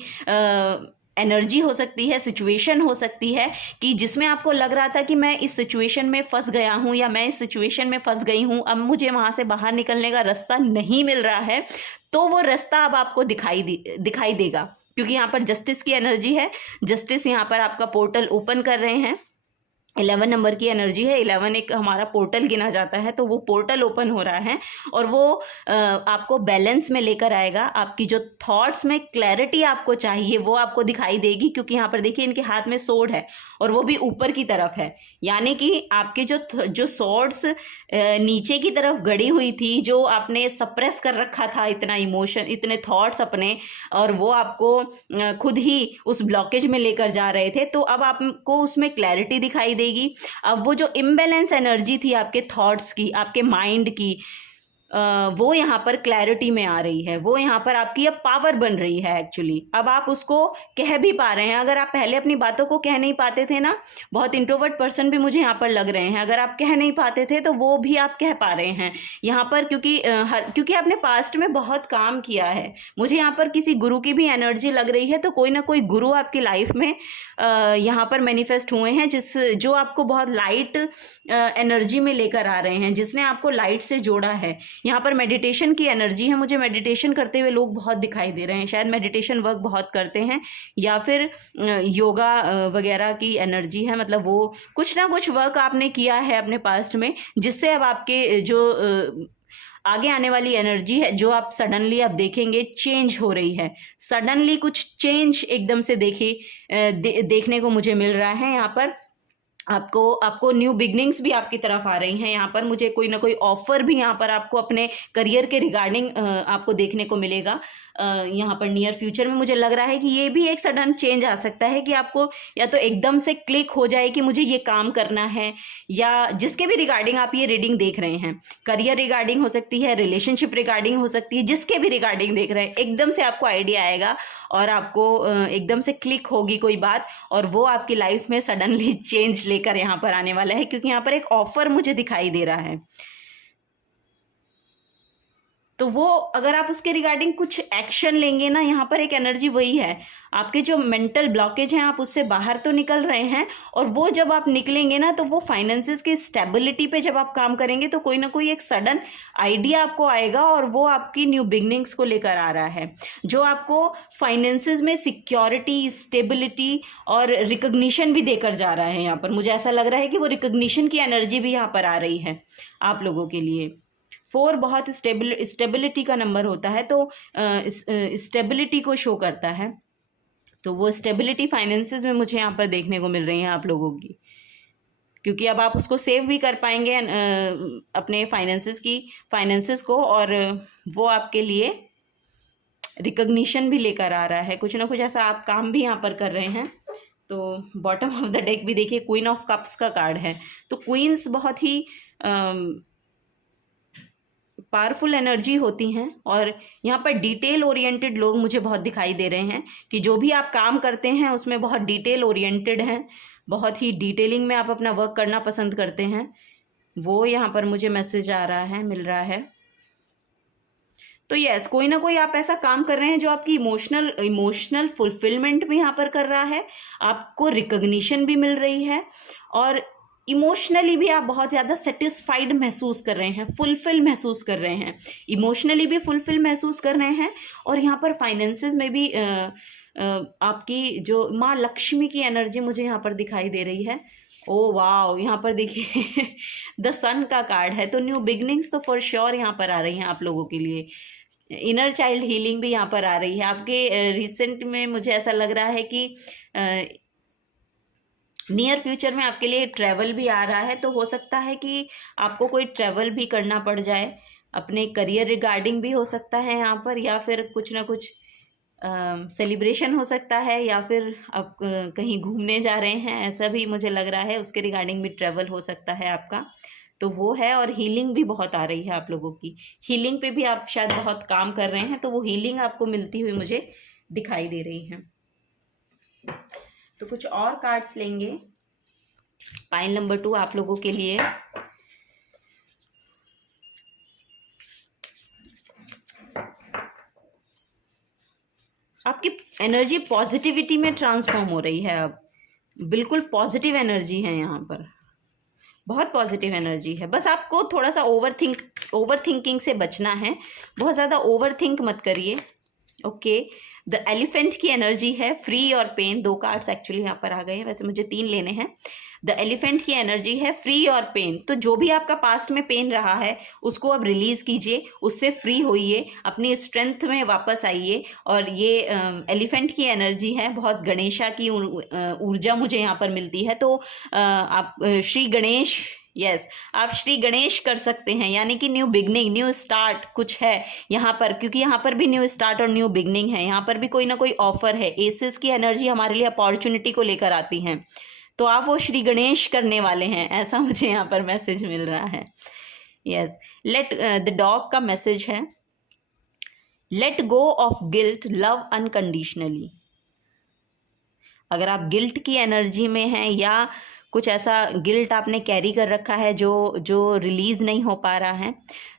एनर्जी हो सकती है, सिचुएशन हो सकती है, कि जिसमें आपको लग रहा था कि मैं इस सिचुएशन में फंस गया हूँ या मैं इस सिचुएशन में फंस गई हूँ, अब मुझे वहाँ से बाहर निकलने का रास्ता नहीं मिल रहा है, तो वो रास्ता अब आपको दिखाई देगा, क्योंकि यहाँ पर जस्टिस की एनर्जी है। जस्टिस यहाँ पर आपका पोर्टल ओपन कर रहे हैं, 11 नंबर की एनर्जी है, 11 एक हमारा पोर्टल गिना जाता है, तो वो पोर्टल ओपन हो रहा है और वो आपको बैलेंस में लेकर आएगा। आपकी जो थॉट्स में क्लैरिटी आपको चाहिए वो आपको दिखाई देगी, क्योंकि यहाँ पर देखिए इनके हाथ में सोर्ड है और वो भी ऊपर की तरफ है, यानी कि आपके जो सोर्ड्स नीचे की तरफ गड़ी हुई थी, जो आपने सप्रेस कर रखा था इतना इमोशन, इतने थॉट्स अपने, और वो आपको खुद ही उस ब्लॉकेज में लेकर जा रहे थे, तो अब आपको उसमें क्लैरिटी दिखाई देगी। अब वो जो इम्बैलेंस एनर्जी थी आपके थॉट्स की, आपके माइंड की, वो यहाँ पर क्लैरिटी में आ रही है, वो यहाँ पर आपकी अब पावर बन रही है एक्चुअली। अब आप उसको कह भी पा रहे हैं। अगर आप पहले अपनी बातों को कह नहीं पाते थे ना, बहुत इंट्रोवर्ट पर्सन भी मुझे यहाँ पर लग रहे हैं, अगर आप कह नहीं पाते थे तो वो भी आप कह पा रहे हैं यहाँ पर, क्योंकि आपने पास्ट में बहुत काम किया है। मुझे यहाँ पर किसी गुरु की भी एनर्जी लग रही है, तो कोई ना कोई गुरु आपकी लाइफ में यहाँ पर मैनिफेस्ट हुए हैं, जो आपको बहुत लाइट एनर्जी में लेकर आ रहे हैं, जिसने आपको लाइट से जोड़ा है। यहाँ पर मेडिटेशन की एनर्जी है, मुझे मेडिटेशन करते हुए लोग बहुत दिखाई दे रहे हैं, शायद मेडिटेशन वर्क बहुत करते हैं, या फिर योगा वगैरह की एनर्जी है, मतलब वो कुछ ना कुछ वर्क आपने किया है अपने पास्ट में, जिससे अब आपके जो आगे आने वाली एनर्जी है, जो आप सडनली अब देखेंगे चेंज हो रही है। सडनली कुछ चेंज एकदम से देखने को मुझे मिल रहा है। यहाँ पर आपको न्यू बिगनिंग्स भी आपकी तरफ आ रही हैं। यहाँ पर मुझे कोई ना कोई ऑफर भी यहाँ पर आपको अपने करियर के रिगार्डिंग आपको देखने को मिलेगा। यहाँ पर नियर फ्यूचर में मुझे लग रहा है कि ये भी एक सडन चेंज आ सकता है, कि आपको या तो एकदम से क्लिक हो जाए कि मुझे ये काम करना है, या जिसके भी रिगार्डिंग आप ये रीडिंग देख रहे हैं, करियर रिगार्डिंग हो सकती है, रिलेशनशिप रिगार्डिंग हो सकती है, जिसके भी रिगार्डिंग देख रहे हैं, एकदम से आपको आइडिया आएगा और आपको एकदम से क्लिक होगी कोई बात, और वो आपकी लाइफ में सडनली चेंज लेकर यहाँ पर आने वाला है, क्योंकि यहाँ पर एक ऑफर मुझे दिखाई दे रहा है। तो वो अगर आप उसके रिगार्डिंग कुछ एक्शन लेंगे ना, यहाँ पर एक एनर्जी वही है, आपके जो मेंटल ब्लॉकेज हैं आप उससे बाहर तो निकल रहे हैं, और वो जब आप निकलेंगे ना, तो वो फाइनेंसेस की स्टेबिलिटी पे जब आप काम करेंगे, तो कोई ना कोई एक सडन आइडिया आपको आएगा, और वो आपकी न्यू बिगनिंग्स को लेकर आ रहा है, जो आपको फाइनेंसेस में सिक्योरिटी, स्टेबिलिटी और रिकग्निशन भी देकर जा रहा है। यहाँ पर मुझे ऐसा लग रहा है कि वो रिकग्निशन की एनर्जी भी यहाँ पर आ रही है आप लोगों के लिए। 4 बहुत स्टेबिलिटी का नंबर होता है, तो स्टेबिलिटी को शो करता है, तो वो स्टेबिलिटी फाइनेंसेस में मुझे यहाँ पर देखने को मिल रही है आप लोगों की, क्योंकि अब आप उसको सेव भी कर पाएंगे अपने फाइनेंसेस को, और वो आपके लिए रिकग्निशन भी लेकर आ रहा है। कुछ ना कुछ ऐसा आप काम भी यहाँ पर कर रहे हैं। तो बॉटम ऑफ द डेक भी देखिए क्वीन ऑफ कप्स का कार्ड है, तो क्वींस बहुत ही पावरफुल एनर्जी होती हैं। और यहाँ पर डिटेल ओरिएंटेड लोग मुझे बहुत दिखाई दे रहे हैं कि जो भी आप काम करते हैं उसमें बहुत डिटेल ओरिएंटेड हैं, बहुत ही डिटेलिंग में आप अपना वर्क करना पसंद करते हैं, वो यहाँ पर मुझे मैसेज आ रहा है, मिल रहा है। तो यस, कोई ना कोई आप ऐसा काम कर रहे हैं जो आपकी इमोशनल फुलफिलमेंट भी यहाँ पर कर रहा है, आपको रिकग्निशन भी मिल रही है, और इमोशनली भी आप बहुत ज़्यादा सेटिस्फाइड महसूस कर रहे हैं, फुलफिल महसूस कर रहे हैं, इमोशनली भी फुलफिल महसूस कर रहे हैं। और यहाँ पर फाइनेंसेस में भी आपकी जो माँ लक्ष्मी की एनर्जी मुझे यहाँ पर दिखाई दे रही है। ओ वाओ, यहाँ पर देखिए द सन का कार्ड है। तो न्यू बिगनिंग्स तो फॉर श्योर यहाँ पर आ रही हैं आप लोगों के लिए। इनर चाइल्ड हीलिंग भी यहाँ पर आ रही है आपके रिसेंट में। मुझे ऐसा लग रहा है कि नियर फ्यूचर में आपके लिए ट्रैवल भी आ रहा है, तो हो सकता है कि आपको कोई ट्रैवल भी करना पड़ जाए, अपने करियर रिगार्डिंग भी हो सकता है यहाँ पर, या फिर कुछ ना कुछ सेलिब्रेशन हो सकता है, या फिर आप कहीं घूमने जा रहे हैं, ऐसा भी मुझे लग रहा है, उसके रिगार्डिंग भी ट्रैवल हो सकता है आपका। तो वो है। और हीलिंग भी बहुत आ रही है आप लोगों की, हीलिंग पे भी आप शायद बहुत काम कर रहे हैं, तो वो हीलिंग आपको मिलती हुई मुझे दिखाई दे रही है। तो कुछ और कार्ड्स लेंगे पाइल नंबर 2 आप लोगों के लिए। आपकी एनर्जी पॉजिटिविटी में ट्रांसफॉर्म हो रही है, अब बिल्कुल पॉजिटिव एनर्जी है यहाँ पर, बहुत पॉजिटिव एनर्जी है। बस आपको थोड़ा सा ओवर थिंकिंग से बचना है, बहुत ज़्यादा ओवर थिंक मत करिए। ओके, द एलिफेंट की एनर्जी है, फ्री और पेन। 2 कार्ड्स एक्चुअली यहाँ पर आ गए हैं, वैसे मुझे 3 लेने हैं। द एलिफेंट की एनर्जी है फ्री और पेन। तो जो भी आपका पास्ट में पेन रहा है उसको अब रिलीज कीजिए, उससे फ्री होइए, अपनी स्ट्रेंथ में वापस आइए। और ये एलिफेंट की एनर्जी है, बहुत गणेशा की ऊर्जा मुझे यहाँ पर मिलती है। तो आप श्री गणेश, यस आप श्री गणेश कर सकते हैं, यानी कि न्यू बिगनिंग, न्यू स्टार्ट कुछ है यहाँ पर, क्योंकि यहाँ पर भी न्यू स्टार्ट और न्यू बिगनिंग है। यहाँ पर भी कोई ना कोई ऑफर है। एसेस की एनर्जी हमारे लिए अपॉर्चुनिटी को लेकर आती हैं, तो आप वो श्री गणेश करने वाले हैं, ऐसा मुझे यहाँ पर मैसेज मिल रहा है। यस, लेट द डॉग का मैसेज है, let go of guilt, love unconditionally. अगर आप गिल्ट की एनर्जी में हैं या कुछ ऐसा गिल्ट आपने कैरी कर रखा है जो रिलीज नहीं हो पा रहा है,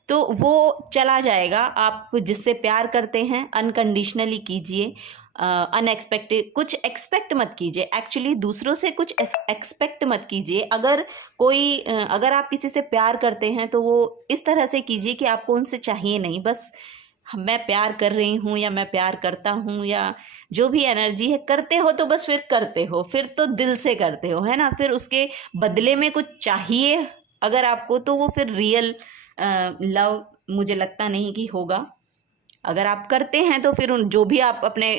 तो वो चला जाएगा। आप जिससे प्यार करते हैं अनकंडीशनली कीजिए, अनएक्सपेक्टेड कुछ एक्सपेक्ट मत कीजिए। एक्चुअली दूसरों से कुछ एक्सपेक्ट मत कीजिए। अगर आप किसी से प्यार करते हैं तो वो इस तरह से कीजिए कि आपको उनसे चाहिए नहीं, बस मैं प्यार कर रही हूँ या मैं प्यार करता हूँ, या जो भी एनर्जी है, करते हो तो बस फिर करते हो, फिर तो दिल से करते हो, है ना। फिर उसके बदले में कुछ चाहिए अगर आपको, तो वो फिर रियल लव मुझे लगता नहीं कि होगा। अगर आप करते हैं तो फिर जो भी आप अपने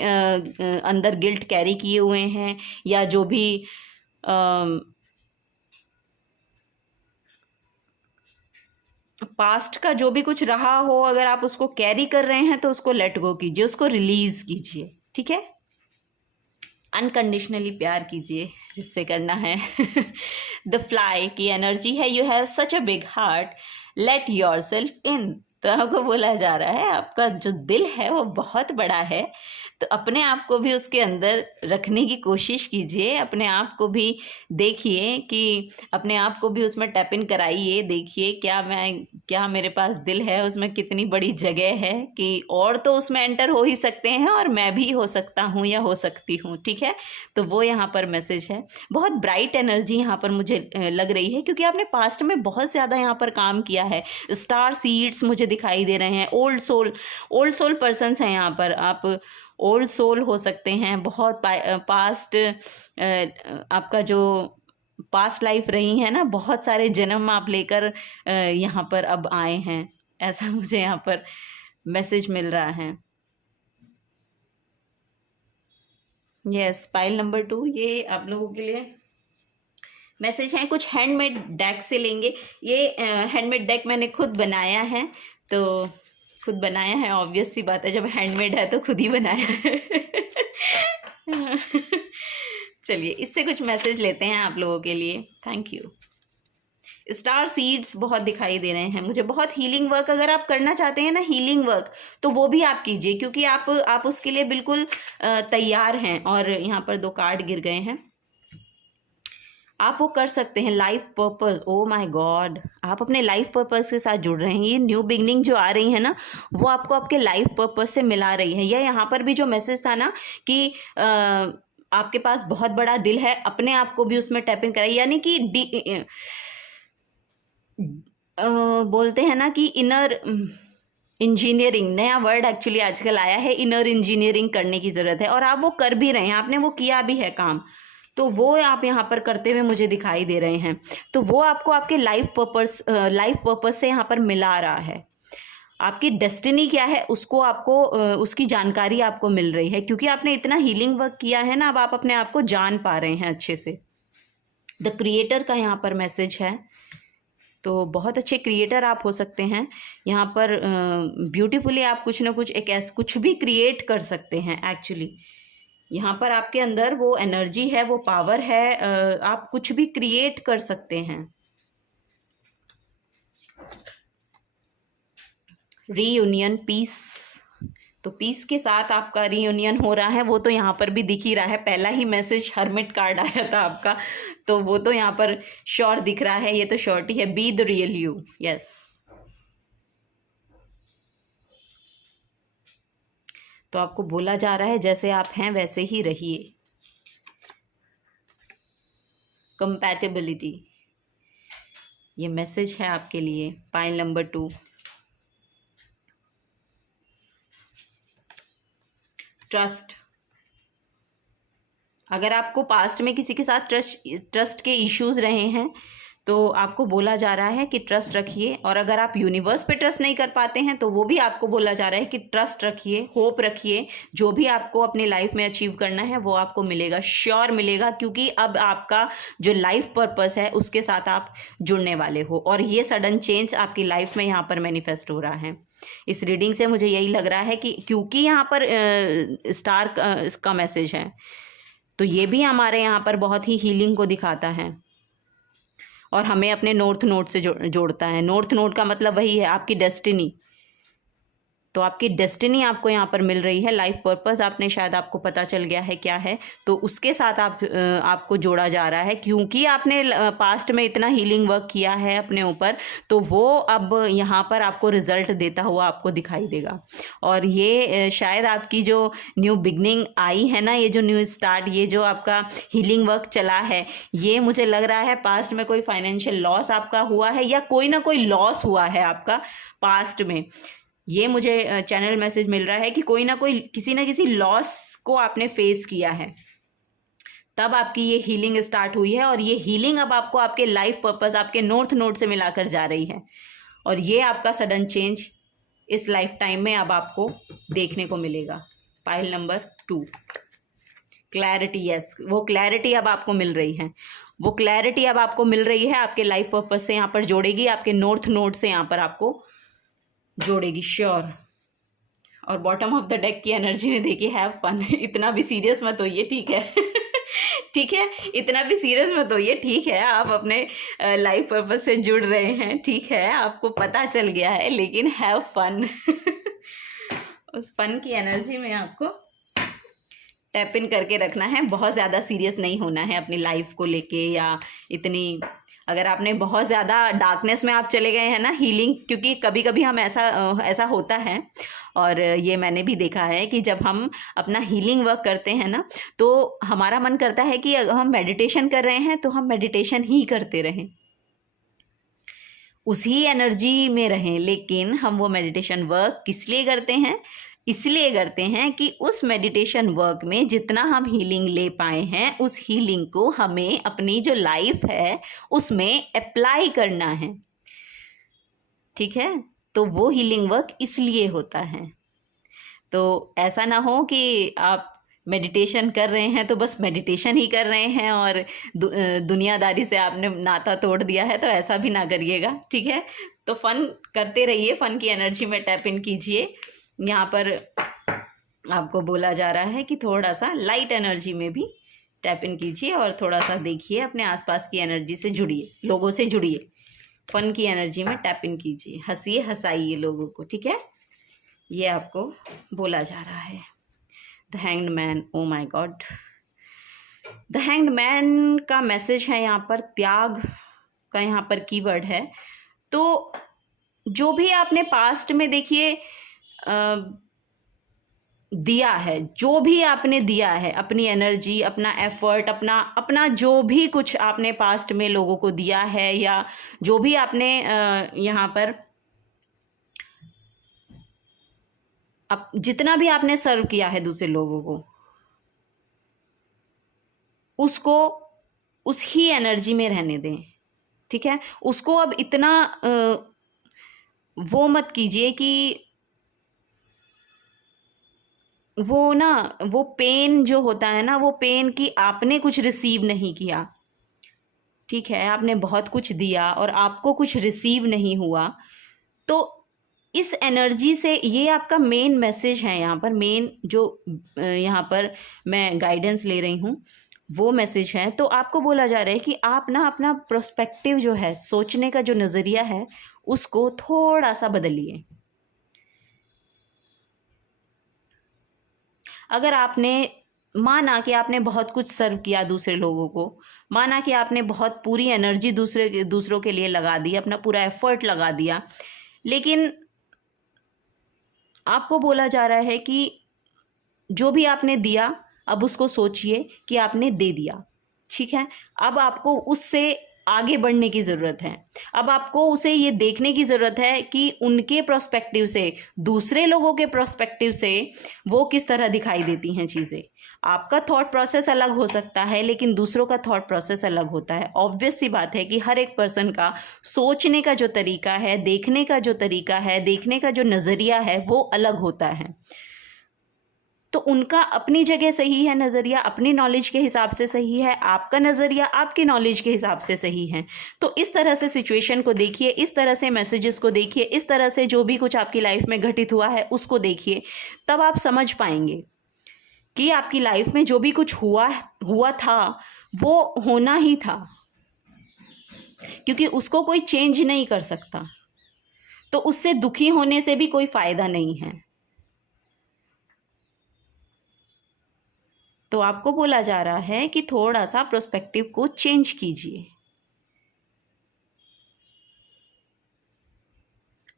अंदर गिल्ट कैरी किए हुए हैं, या जो भी पास्ट का जो भी कुछ रहा हो, अगर आप उसको कैरी कर रहे हैं तो उसको लेट गो कीजिए, उसको रिलीज कीजिए, ठीक है। अनकंडीशनली प्यार कीजिए जिससे करना है। द फ्लाई की एनर्जी है, you have such a big heart, let yourself in. तो आपको बोला जा रहा है आपका जो दिल है वो बहुत बड़ा है, तो अपने आप को भी उसके अंदर रखने की कोशिश कीजिए। अपने आप को भी देखिए कि अपने आप को भी उसमें टैप इन कराइए, देखिए क्या मेरे पास दिल है, उसमें कितनी बड़ी जगह है कि और तो उसमें एंटर हो ही सकते हैं, और मैं भी हो सकता हूँ या हो सकती हूँ, ठीक है। तो वो यहाँ पर मैसेज है। बहुत ब्राइट एनर्जी यहाँ पर मुझे लग रही है, क्योंकि आपने पास्ट में बहुत ज़्यादा यहाँ पर काम किया है। स्टार सीड्स मुझे दिखाई दे रहे हैं। ओल्ड सोल पर्सन्स हैं यहाँ पर, आप ओल्ड सोल हो सकते हैं। बहुत पास्ट आपका जो पास्ट लाइफ रही है ना, बहुत सारे जन्म आप लेकर यहाँ पर अब आए हैं, ऐसा मुझे यहाँ पर मैसेज मिल रहा है। यस, पाइल नंबर 2 ये आप लोगों के लिए मैसेज है। कुछ हैंडमेड डेक से लेंगे। ये हैंडमेड डेक मैंने खुद बनाया है, तो खुद बनाया है, ऑब्वियस सी बात है, जब हैंडमेड है तो खुद ही बनाया है। चलिए इससे कुछ मैसेज लेते हैं आप लोगों के लिए। Thank you. स्टार सीड्स बहुत दिखाई दे रहे हैं मुझे। बहुत हीलिंग वर्क अगर आप करना चाहते हैं ना, हीलिंग वर्क, तो वो भी आप कीजिए, क्योंकि आप उसके लिए बिल्कुल तैयार हैं। और यहाँ पर 2 कार्ड गिर गए हैं। आप वो कर सकते हैं। Life purpose, oh my God, आप अपने लाइफ पर्पस के साथ जुड़ रहे हैं। ये न्यू बिगनिंग जो आ रही है ना, वो आपको आपके लाइफ पर्पस से मिला रही है। या यहाँ पर भी जो मैसेज था ना कि आपके पास बहुत बड़ा दिल है, अपने आप को भी उसमें टैप इन कराइए। यानी कि बोलते हैं ना कि इनर इंजीनियरिंग, नया वर्ड एक्चुअली आजकल आया है, इनर इंजीनियरिंग करने की ज़रूरत है। और आप वो कर भी रहे हैं, आपने वो किया भी है काम, तो वो आप यहाँ पर करते हुए मुझे दिखाई दे रहे हैं। तो वो आपको आपके लाइफ पर्पस से यहाँ पर मिला रहा है। आपकी डेस्टिनी क्या है उसको आपको उसकी जानकारी आपको मिल रही है, क्योंकि आपने इतना हीलिंग वर्क किया है ना। अब आप अपने आप को जान पा रहे हैं अच्छे से। द क्रिएटर का यहाँ पर मैसेज है, तो बहुत अच्छे क्रिएटर आप हो सकते हैं। यहाँ पर ब्यूटीफुली आप कुछ ना कुछ कुछ भी क्रिएट कर सकते हैं एक्चुअली। यहाँ पर आपके अंदर वो एनर्जी है, वो पावर है, आप कुछ भी क्रिएट कर सकते हैं। रीयूनियन, पीस, तो पीस के साथ आपका रीयूनियन हो रहा है। वो तो यहाँ पर भी दिख ही रहा है। पहला ही मैसेज हर्मिट कार्ड आया था आपका, तो वो तो यहाँ पर श्योर दिख रहा है। ये तो श्योरिटी है, be the real you. Yes, तो आपको बोला जा रहा है जैसे आप हैं वैसे ही रहिए। कंपैटिबिलिटी, ये मैसेज है आपके लिए। Pile number 2, trust. अगर आपको पास्ट में किसी के साथ ट्रस्ट के इश्यूज रहे हैं, तो आपको बोला जा रहा है कि ट्रस्ट रखिए। और अगर आप यूनिवर्स पे ट्रस्ट नहीं कर पाते हैं, तो वो भी आपको बोला जा रहा है कि ट्रस्ट रखिए, होप रखिए। जो भी आपको अपनी लाइफ में अचीव करना है वो आपको मिलेगा, श्योर मिलेगा, क्योंकि अब आपका जो लाइफ पर्पस है उसके साथ आप जुड़ने वाले हो। और ये सडन चेंज आपकी लाइफ में यहाँ पर मैनिफेस्ट हो रहा है। इस रीडिंग से मुझे यही लग रहा है कि क्योंकि यहाँ पर स्टार इसका मैसेज है, तो ये भी हमारे यहाँ पर बहुत ही हीलिंग को दिखाता है और हमें अपने नॉर्थ नोड से जोड़ता है। नॉर्थ नोड का मतलब वही है आपकी डेस्टिनी। तो आपकी डेस्टिनी आपको यहाँ पर मिल रही है। लाइफ पर्पस आपने शायद आपको पता चल गया है क्या है, तो उसके साथ आपको जोड़ा जा रहा है, क्योंकि आपने पास्ट में इतना हीलिंग वर्क किया है अपने ऊपर, तो वो अब यहाँ पर आपको रिजल्ट देता हुआ आपको दिखाई देगा। और ये शायद आपकी जो न्यू बिगनिंग आई है ना, ये जो न्यू स्टार्ट, ये जो आपका हीलिंग वर्क चला है, ये मुझे लग रहा है पास्ट में कोई फाइनेंशियल लॉस आपका हुआ है, या कोई ना कोई लॉस हुआ है आपका पास्ट में। ये मुझे चैनल मैसेज मिल रहा है कि कोई ना कोई किसी ना किसी लॉस को आपने फेस किया है, तब आपकी ये हीलिंग स्टार्ट हुई है। और ये हीलिंग अब आपको आपके लाइफ पर्पस, आपके नॉर्थ नोड से मिलाकर जा रही है। और ये आपका सडन चेंज इस लाइफ टाइम में अब आपको देखने को मिलेगा। Pile number 2, clarity. यस, वो क्लैरिटी अब आपको मिल रही है। वो क्लैरिटी अब आपको मिल रही है, आपके लाइफ पर्पस से यहाँ पर जोड़ेगी, आपके नॉर्थ नोड से यहाँ पर आपको जोड़ेगी, श्योर। और बॉटम ऑफ द डेक की एनर्जी में देखिए, हैव फन। इतना भी सीरियस मत होइए, ठीक है? ठीक है, इतना भी सीरियस मत होइए, ठीक है? आप अपने लाइफ पर्पस से जुड़ रहे हैं, ठीक है, आपको पता चल गया है, लेकिन हैव फन। उस फन की एनर्जी में आपको टैप इन करके रखना है। बहुत ज़्यादा सीरियस नहीं होना है अपनी लाइफ को लेके, या इतनी, अगर आपने बहुत ज़्यादा डार्कनेस में आप चले गए हैं ना हीलिंग, क्योंकि कभी कभी हम ऐसा होता है, और ये मैंने भी देखा है कि जब हम अपना हीलिंग वर्क करते हैं ना, तो हमारा मन करता है कि अगर हम मेडिटेशन कर रहे हैं तो हम मेडिटेशन ही करते रहें, उसी एनर्जी में रहें। लेकिन हम वो मेडिटेशन वर्क किस लिए करते हैं? इसलिए करते हैं कि उस मेडिटेशन वर्क में जितना हम हीलिंग ले पाए हैं, उस हीलिंग को हमें अपनी जो लाइफ है उसमें अप्लाई करना है, ठीक है? तो वो हीलिंग वर्क इसलिए होता है। तो ऐसा ना हो कि आप मेडिटेशन कर रहे हैं तो बस मेडिटेशन ही कर रहे हैं और दुनियादारी से आपने नाता तोड़ दिया है, तो ऐसा भी ना करिएगा, ठीक है? तो फन करते रहिए, फन की एनर्जी में टैप इन कीजिए। यहाँ पर आपको बोला जा रहा है कि थोड़ा सा लाइट एनर्जी में भी टैप इन कीजिए और थोड़ा सा देखिए, अपने आसपास की एनर्जी से जुड़िए, लोगों से जुड़िए, फन की एनर्जी में टैप इन कीजिए, हंसिए, हंसाइए लोगों को, ठीक है। ये आपको बोला जा रहा है। The hanged man, oh my God, the hanged man का मैसेज है यहाँ पर, त्याग का यहाँ पर कीवर्ड है। तो जो भी आपने पास्ट में देखिए दिया है, जो भी आपने दिया है, अपनी एनर्जी, अपना एफर्ट, अपना जो भी कुछ आपने पास्ट में लोगों को दिया है, या जो भी आपने यहाँ पर जितना भी आपने सर्व किया है दूसरे लोगों को, उसको उस ही एनर्जी में रहने दें, ठीक है। उसको अब इतना वो मत कीजिए कि वो पेन जो होता है ना, वो पेन कि आपने कुछ रिसीव नहीं किया, ठीक है, आपने बहुत कुछ दिया और आपको कुछ रिसीव नहीं हुआ। तो इस एनर्जी से, ये आपका मेन मैसेज है यहाँ पर, मेन जो यहाँ पर मैं गाइडेंस ले रही हूँ वो मैसेज है। तो आपको बोला जा रहा है कि आप ना अपना प्रोस्पेक्टिव जो है, सोचने का जो नज़रिया है, उसको थोड़ा सा बदलिए। अगर आपने माना कि आपने बहुत कुछ सर्व किया दूसरे लोगों को, माना कि आपने बहुत पूरी एनर्जी दूसरों के लिए लगा दी, अपना पूरा एफर्ट लगा दिया, लेकिन आपको बोला जा रहा है कि जो भी आपने दिया, अब उसको सोचिए कि आपने दे दिया, ठीक है। अब आपको उससे आगे बढ़ने की ज़रूरत है। अब आपको उसे ये देखने की ज़रूरत है कि उनके प्रोस्पेक्टिव से, दूसरे लोगों के प्रोस्पेक्टिव से वो किस तरह दिखाई देती हैं चीज़ें। आपका थॉट प्रोसेस अलग हो सकता है, लेकिन दूसरों का थॉट प्रोसेस अलग होता है। ऑब्वियस सी बात है कि हर एक पर्सन का सोचने का जो तरीका है, देखने का जो तरीका है, देखने का जो नज़रिया है, वो अलग होता है। तो उनका अपनी जगह सही है नज़रिया, अपनी नॉलेज के हिसाब से सही है, आपका नज़रिया आपकी नॉलेज के हिसाब से सही है। तो इस तरह से सिचुएशन को देखिए, इस तरह से मैसेजेस को देखिए, इस तरह से जो भी कुछ आपकी लाइफ में घटित हुआ है उसको देखिए, तब आप समझ पाएंगे कि आपकी लाइफ में जो भी कुछ हुआ था वो होना ही था, क्योंकि उसको कोई चेंज नहीं कर सकता। तो उससे दुखी होने से भी कोई फ़ायदा नहीं है। तो आपको बोला जा रहा है कि थोड़ा सा प्रोस्पेक्टिव को चेंज कीजिए,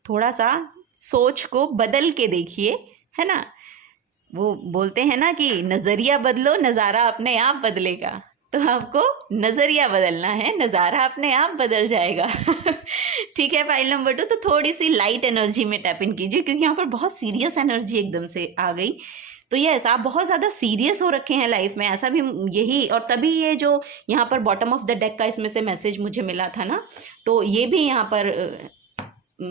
थोड़ा सा सोच को बदल के देखिए, है ना। वो बोलते हैं ना कि नज़रिया बदलो, नज़ारा अपने आप बदलेगा। तो आपको नज़रिया बदलना है, नज़ारा अपने आप बदल जाएगा। ठीक है, फाइल नंबर 2। तो थोड़ी सी लाइट एनर्जी में टैप इन कीजिए, क्योंकि यहाँ पर बहुत सीरियस एनर्जी एकदम से आ गई। तो यस, आप बहुत ज़्यादा सीरियस हो रखे हैं लाइफ में, ऐसा भी यही, और तभी ये जो यहाँ पर बॉटम ऑफ द डेक का इसमें से मैसेज मुझे मिला था ना, तो ये भी यहाँ पर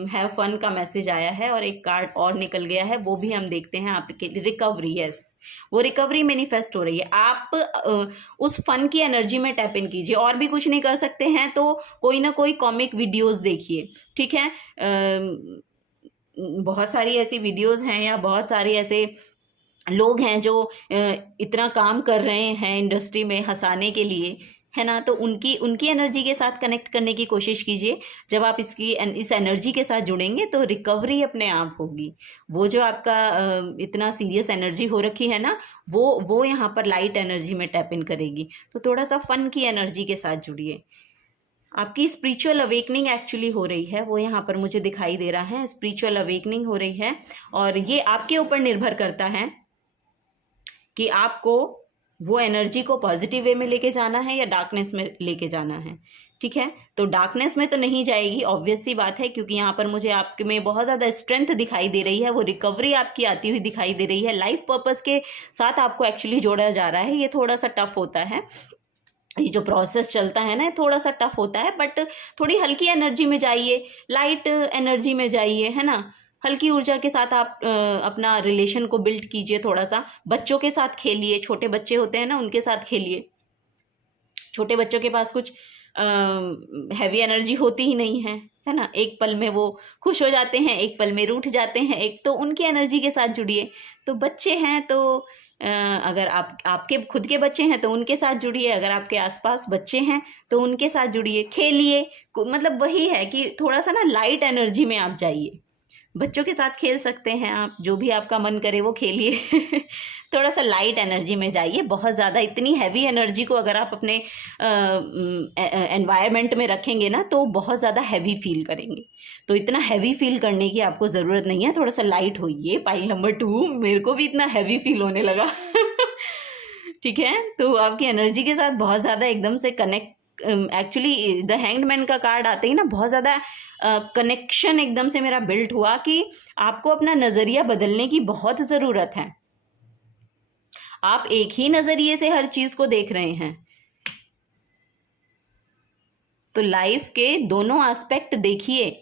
हैव फन का मैसेज आया है, और एक कार्ड और निकल गया है, वो भी हम देखते हैं आपके लिए। रिकवरी, यस, वो रिकवरी मैनिफेस्ट हो रही है। आप उस फन की एनर्जी में टैप इन कीजिए। और भी कुछ नहीं कर सकते हैं तो कोई ना कोई कॉमिक वीडियोस देखिए, ठीक है। बहुत सारी ऐसी वीडियोस हैं, या बहुत सारे ऐसे लोग हैं जो इतना काम कर रहे हैं इंडस्ट्री में हंसाने के लिए, है ना। तो उनकी एनर्जी के साथ कनेक्ट करने की कोशिश कीजिए। जब आप इस एनर्जी के साथ जुड़ेंगे तो रिकवरी अपने आप होगी। वो जो आपका इतना सीरियस एनर्जी हो रखी है ना, वो यहाँ पर लाइट एनर्जी में टैप इन करेगी। तो थोड़ा सा फन की एनर्जी के साथ जुड़िए। आपकी स्पिरिचुअल अवेकनिंग एक्चुअली हो रही है, वो यहाँ पर मुझे दिखाई दे रहा है। स्पिरिचुअल अवेकनिंग हो रही है, और ये आपके ऊपर निर्भर करता है कि आपको वो एनर्जी को पॉजिटिव वे में लेके जाना है या डार्कनेस में लेके जाना है, ठीक है। तो डार्कनेस में तो नहीं जाएगी, ऑब्वियस सी बात है, क्योंकि यहाँ पर मुझे आपके में बहुत ज़्यादा स्ट्रेंथ दिखाई दे रही है, वो रिकवरी आपकी आती हुई दिखाई दे रही है। लाइफ पर्पस के साथ आपको एक्चुअली जोड़ा जा रहा है। ये थोड़ा सा टफ होता है, ये जो प्रोसेस चलता है ना, थोड़ा सा टफ होता है, बट थोड़ी हल्की एनर्जी में जाइए, लाइट एनर्जी में जाइए, है ना। हल्की ऊर्जा के साथ आप अपना रिलेशन को बिल्ड कीजिए। थोड़ा सा बच्चों के साथ खेलिए, छोटे बच्चे होते हैं ना, उनके साथ खेलिए। छोटे बच्चों के पास कुछ हैवी एनर्जी होती ही नहीं है ना। एक पल में वो खुश हो जाते हैं, एक पल में रूठ जाते हैं, एक तो उनकी एनर्जी के साथ जुड़िए। तो बच्चे हैं तो अगर आपके खुद के बच्चे हैं तो उनके साथ जुड़िए, अगर आपके आसपास बच्चे हैं तो उनके साथ जुड़िए, खेलिए। मतलब वही है कि थोड़ा सा ना लाइट एनर्जी में आप जाइए। बच्चों के साथ खेल सकते हैं आप, जो भी आपका मन करे वो खेलिए। थोड़ा सा लाइट एनर्जी में जाइए। बहुत ज़्यादा इतनी हैवी एनर्जी को अगर आप अपने एनवायरनमेंट में रखेंगे ना तो बहुत ज़्यादा हैवी फील करेंगे। तो इतना हैवी फील करने की आपको ज़रूरत नहीं है, थोड़ा सा लाइट होइए। पाइल नंबर 2, मेरे को भी इतना हैवी फील होने लगा। ठीक है, तो आपकी एनर्जी के साथ बहुत ज़्यादा एकदम से connect, actually the hanged man का कार्ड आते ही ना बहुत ज़्यादा कनेक्शन एकदम से मेरा बिल्ट हुआ कि आपको अपना नज़रिया बदलने की बहुत ज़रूरत है। आप एक ही नज़रिए से हर चीज़ को देख रहे हैं, तो लाइफ के दोनों एस्पेक्ट देखिए।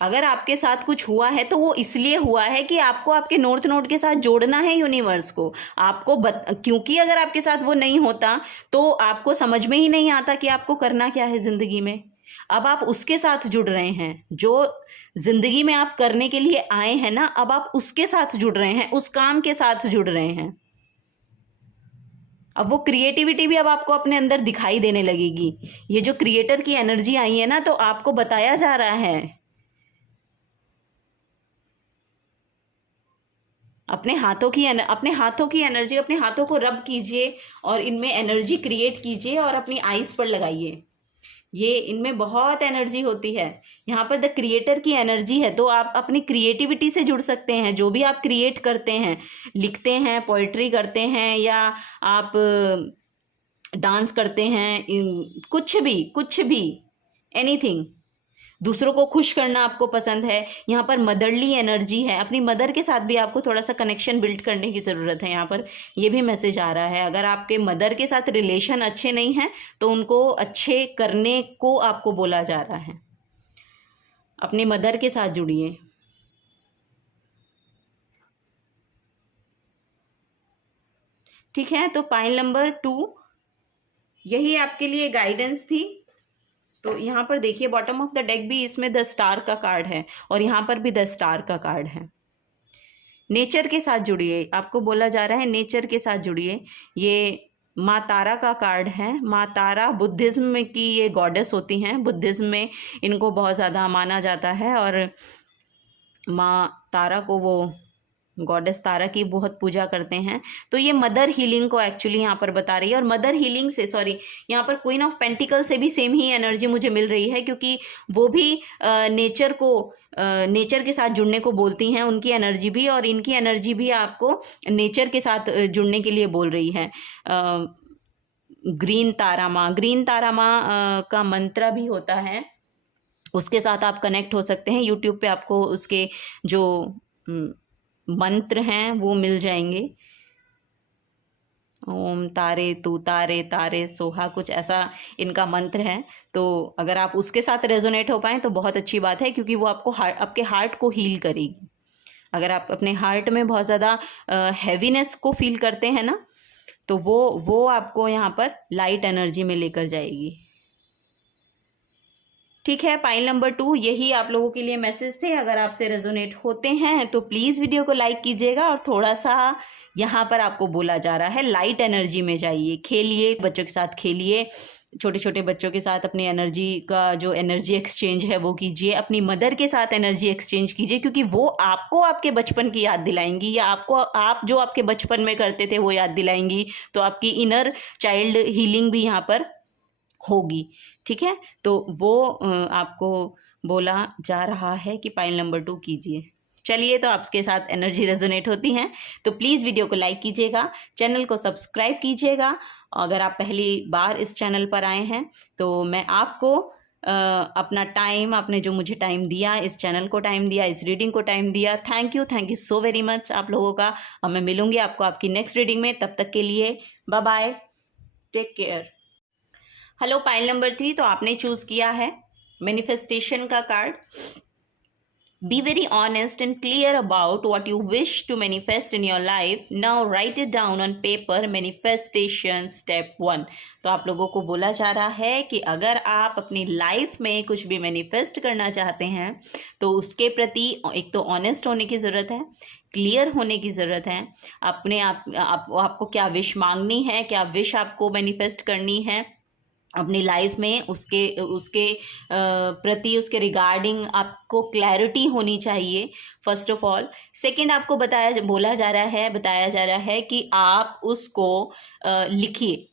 अगर आपके साथ कुछ हुआ है तो वो इसलिए हुआ है कि आपको आपके नॉर्थ नोड के साथ जोड़ना है यूनिवर्स को। आपको क्योंकि अगर आपके साथ वो नहीं होता तो आपको समझ में ही नहीं आता कि आपको करना क्या है ज़िंदगी में। अब आप उसके साथ जुड़ रहे हैं, जो ज़िंदगी में आप करने के लिए आए हैं ना, अब आप उसके साथ जुड़ रहे हैं, उस काम के साथ जुड़ रहे हैं। अब वो क्रिएटिविटी भी अब आपको अपने अंदर दिखाई देने लगेगी। ये जो क्रिएटर की एनर्जी आई है ना, तो आपको बताया जा रहा है अपने हाथों की एनर्जी, अपने हाथों को रब कीजिए और इनमें एनर्जी क्रिएट कीजिए और अपनी आईज पर लगाइए। ये इनमें बहुत एनर्जी होती है। यहाँ पर द क्रिएटर की एनर्जी है, तो आप अपनी क्रिएटिविटी से जुड़ सकते हैं। जो भी आप क्रिएट करते हैं, लिखते हैं, पोइट्री करते हैं, या आप डांस करते हैं, कुछ भी एनीथिंग, दूसरों को खुश करना आपको पसंद है, यहाँ पर मदरली एनर्जी है। अपनी मदर के साथ भी आपको थोड़ा सा कनेक्शन बिल्ड करने की ज़रूरत है। यहाँ पर ये भी मैसेज आ रहा है, अगर आपके मदर के साथ रिलेशन अच्छे नहीं हैं तो उनको अच्छे करने को आपको बोला जा रहा है। अपनी मदर के साथ जुड़िए। ठीक है, तो पाइल नंबर 2 यही आपके लिए गाइडेंस थी। तो यहाँ पर देखिए बॉटम ऑफ द डेक भी इसमें द स्टार का कार्ड है और यहाँ पर भी द स्टार का कार्ड है। नेचर के साथ जुड़िए, आपको बोला जा रहा है नेचर के साथ जुड़िए। ये माँ तारा का कार्ड है। माँ तारा बुद्धिज़्म में की ये गॉडेस होती हैं। बुद्धिज़्म में इनको बहुत ज़्यादा माना जाता है और माँ तारा को वो गॉडेस तारा की बहुत पूजा करते हैं। तो ये मदर हीलिंग को एक्चुअली यहाँ पर बता रही है। और मदर हीलिंग से यहाँ पर क्वीन ऑफ पेंटिकल से भी सेम ही एनर्जी मुझे मिल रही है, क्योंकि वो भी नेचर के साथ जुड़ने को बोलती हैं, उनकी एनर्जी भी, और इनकी एनर्जी भी आपको नेचर के साथ जुड़ने के लिए बोल रही है। ग्रीन तारा माँ का मंत्र भी होता है, उसके साथ आप कनेक्ट हो सकते हैं। यूट्यूब पे आपको उसके जो मंत्र हैं वो मिल जाएंगे। ओम तारे तू तारे तारे सोहा, कुछ ऐसा इनका मंत्र है। तो अगर आप उसके साथ रेजोनेट हो पाएँ तो बहुत अच्छी बात है, क्योंकि वो आपके हार्ट को हील करेगी। अगर आप अपने हार्ट में बहुत ज़्यादा हैवीनेस को फील करते हैं ना, तो वो आपको यहाँ पर लाइट एनर्जी में लेकर जाएगी। ठीक है, पाइल नंबर 2 यही आप लोगों के लिए मैसेज थे। अगर आपसे रेजोनेट होते हैं तो प्लीज़ वीडियो को लाइक कीजिएगा। और थोड़ा सा यहाँ पर आपको बोला जा रहा है लाइट एनर्जी में जाइए, खेलिए, बच्चों के साथ खेलिए, छोटे छोटे बच्चों के साथ अपनी एनर्जी का जो एनर्जी एक्सचेंज है वो कीजिए। अपनी मदर के साथ एनर्जी एक्सचेंज कीजिए, क्योंकि वो आपको आपके बचपन की याद दिलाएंगी, या आप जो आपके बचपन में करते थे वो याद दिलाएंगी। तो आपकी इनर चाइल्ड हीलिंग भी यहाँ पर होगी। ठीक है, तो वो आपको बोला जा रहा है कि पाइल नंबर 2 कीजिए। चलिए, तो आपके साथ एनर्जी रेजोनेट होती हैं तो प्लीज़ वीडियो को लाइक कीजिएगा, चैनल को सब्सक्राइब कीजिएगा। अगर आप पहली बार इस चैनल पर आए हैं तो मैं आपको अपना टाइम, आपने जो मुझे टाइम दिया, इस चैनल को टाइम दिया, इस रीडिंग को टाइम दिया, thank you so very much आप लोगों का। अब मैं मिलूँगी आपको आपकी नेक्स्ट रीडिंग में। तब तक के लिए bye bye, take care. Hello, pile number 3, तो आपने चूज़ किया है मैनिफेस्टेशन का card. Be very honest and clear about what you wish to manifest in your life. Now write it down on paper. Manifestation step 1. तो आप लोगों को बोला जा रहा है कि अगर आप अपनी लाइफ में कुछ भी मैनिफेस्ट करना चाहते हैं तो उसके प्रति एक तो ऑनेस्ट होने की ज़रूरत है, क्लियर होने की ज़रूरत है। अपने आपको क्या विश मांगनी है, क्या विश आपको मैनिफेस्ट करनी है अपनी लाइफ में, उसके प्रति, उसके रिगार्डिंग आपको क्लैरिटी होनी चाहिए फर्स्ट ऑफ ऑल। सेकंड, आपको बताया जा रहा है कि आप उसको लिखिए,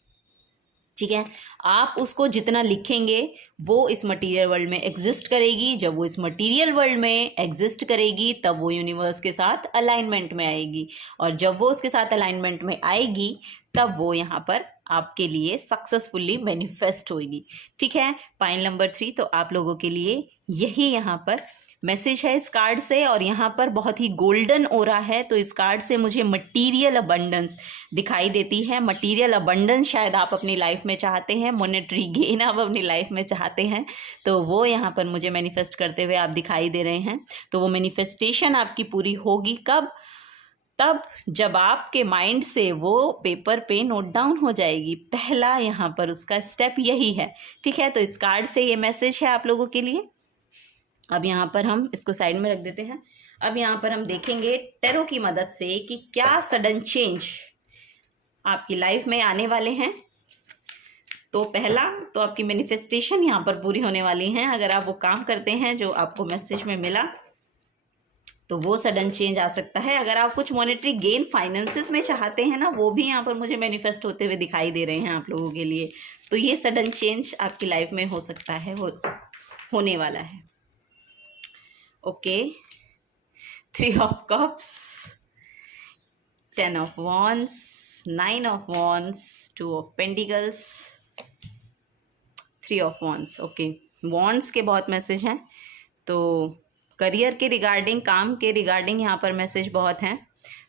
ठीक है। आप उसको जितना लिखेंगे वो इस मटेरियल वर्ल्ड में एग्जिस्ट करेगी। जब वो इस मटेरियल वर्ल्ड में एग्जिस्ट करेगी तब वो यूनिवर्स के साथ अलाइनमेंट में आएगी, और जब वो उसके साथ अलाइनमेंट में आएगी तब वो यहाँ पर आपके लिए सक्सेसफुली मैनिफेस्ट होगी, ठीक है। पॉइंट नंबर 3, तो आप लोगों के लिए यही यहाँ पर मैसेज है इस कार्ड से, और यहाँ पर बहुत ही गोल्डन ऑरा है। तो इस कार्ड से मुझे मटीरियल अबंडेंस दिखाई देती है। मटीरियल अबंडेंस शायद आप अपनी लाइफ में चाहते हैं, मॉनेटरी गेन आप अपनी लाइफ में चाहते हैं, तो वो यहाँ पर मुझे मैनिफेस्ट करते हुए आप दिखाई दे रहे हैं। तो वो मैनिफेस्टेशन आपकी पूरी होगी कब? तब जब आपके माइंड से वो पेपर पे नोट डाउन हो जाएगी। पहला यहाँ पर उसका स्टेप यही है, ठीक है। तो इस कार्ड से ये मैसेज है आप लोगों के लिए। अब यहाँ पर हम इसको साइड में रख देते हैं। अब यहाँ पर हम देखेंगे टैरो की मदद से कि क्या सडन चेंज आपकी लाइफ में आने वाले हैं। तो पहला तो आपकी मैनिफेस्टेशन यहाँ पर पूरी होने वाली है। अगर आप वो काम करते हैं जो आपको मैसेज में मिला तो वो सडन चेंज आ सकता है। अगर आप कुछ मॉनेटरी गेन फाइनेंसेस में चाहते हैं ना, वो भी यहाँ पर मुझे मैनिफेस्ट होते हुए दिखाई दे रहे हैं आप लोगों के लिए। तो ये सडन चेंज आपकी लाइफ में हो सकता है, होने वाला है। Okay, 3 of cups, 10 of wands, 9 of wands, 2 of pentacles, 3 of wands. Okay, wands के बहुत मैसेज हैं। तो करियर के रिगार्डिंग, काम के रिगार्डिंग यहाँ पर मैसेज बहुत हैं।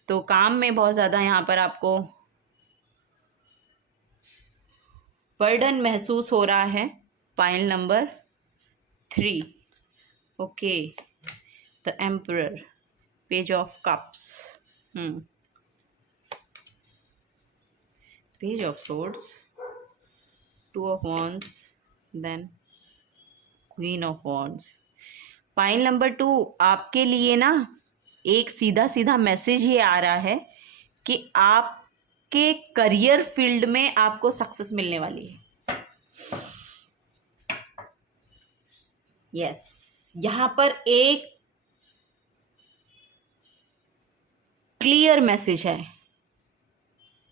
तो काम में बहुत ज़्यादा यहाँ पर आपको बर्डन महसूस हो रहा है। Pile number 3। Okay, the emperor, page of cups, page of swords, 2 of wands, then queen of wands. Pile number 2, आपके लिए ना एक सीधा सीधा मैसेज ये आ रहा है कि आपके करियर फील्ड में आपको सक्सेस मिलने वाली है। यस, यहाँ पर एक क्लियर मैसेज है,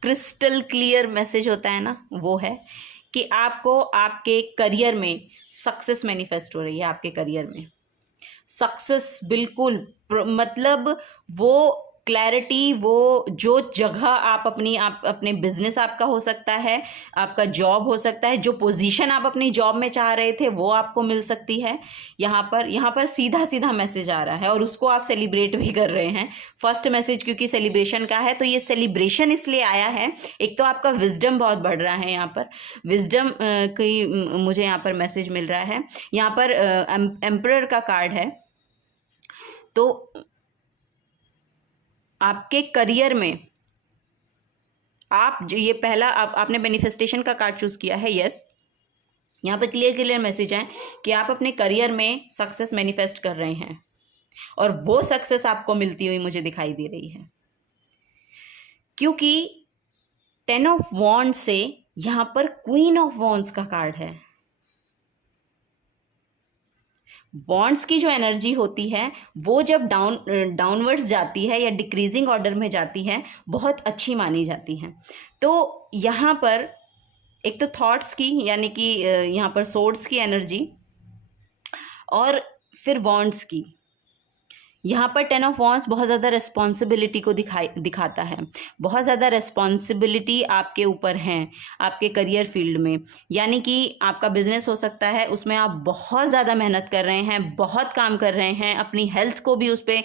क्रिस्टल क्लियर मैसेज होता है ना, वो है कि आपको आपके करियर में सक्सेस मैनिफेस्ट हो रही है। आपके करियर में सक्सेस, बिल्कुल, मतलब वो क्लैरिटी, वो जो जगह आप अपने बिजनेस आपका हो सकता है, आपका जॉब हो सकता है, जो पोजीशन आप अपनी जॉब में चाह रहे थे वो आपको मिल सकती है। यहाँ पर सीधा सीधा मैसेज आ रहा है और उसको आप सेलिब्रेट भी कर रहे हैं। फर्स्ट मैसेज क्योंकि सेलिब्रेशन का है, तो ये सेलिब्रेशन इसलिए आया है। एक तो आपका विजडम बहुत बढ़ रहा है, यहाँ पर विजडम की मुझे यहाँ पर मैसेज मिल रहा है। यहाँ पर एम्परर का कार्ड है। तो आपके करियर में आप जो ये पहला आपने मैनिफेस्टेशन का कार्ड चूज किया है। यस, यहाँ पे क्लियर मैसेज है कि आप अपने करियर में सक्सेस मैनिफेस्ट कर रहे हैं और वो सक्सेस आपको मिलती हुई मुझे दिखाई दे रही है, क्योंकि 10 ऑफ वॉन्ड्स से यहाँ पर क्वीन ऑफ वॉन्ड्स का कार्ड है। वॉन्ड्स की जो एनर्जी होती है वो जब डाउनवर्ड्स जाती है या डिक्रीजिंग ऑर्डर में जाती है, बहुत अच्छी मानी जाती है। तो यहाँ पर एक तो थॉट्स की, यानी कि यहाँ पर सोर्ड्स की एनर्जी, और फिर वॉन्ड्स की। यहाँ पर 10 ऑफ वॉन्ड्स बहुत ज़्यादा रिस्पॉन्सिबिलिटी को दिखाता है। बहुत ज़्यादा रिस्पॉन्सिबिलिटी आपके ऊपर है आपके करियर फील्ड में। यानी कि आपका बिजनेस हो सकता है, उसमें आप बहुत ज़्यादा मेहनत कर रहे हैं, बहुत काम कर रहे हैं, अपनी हेल्थ को भी उस पर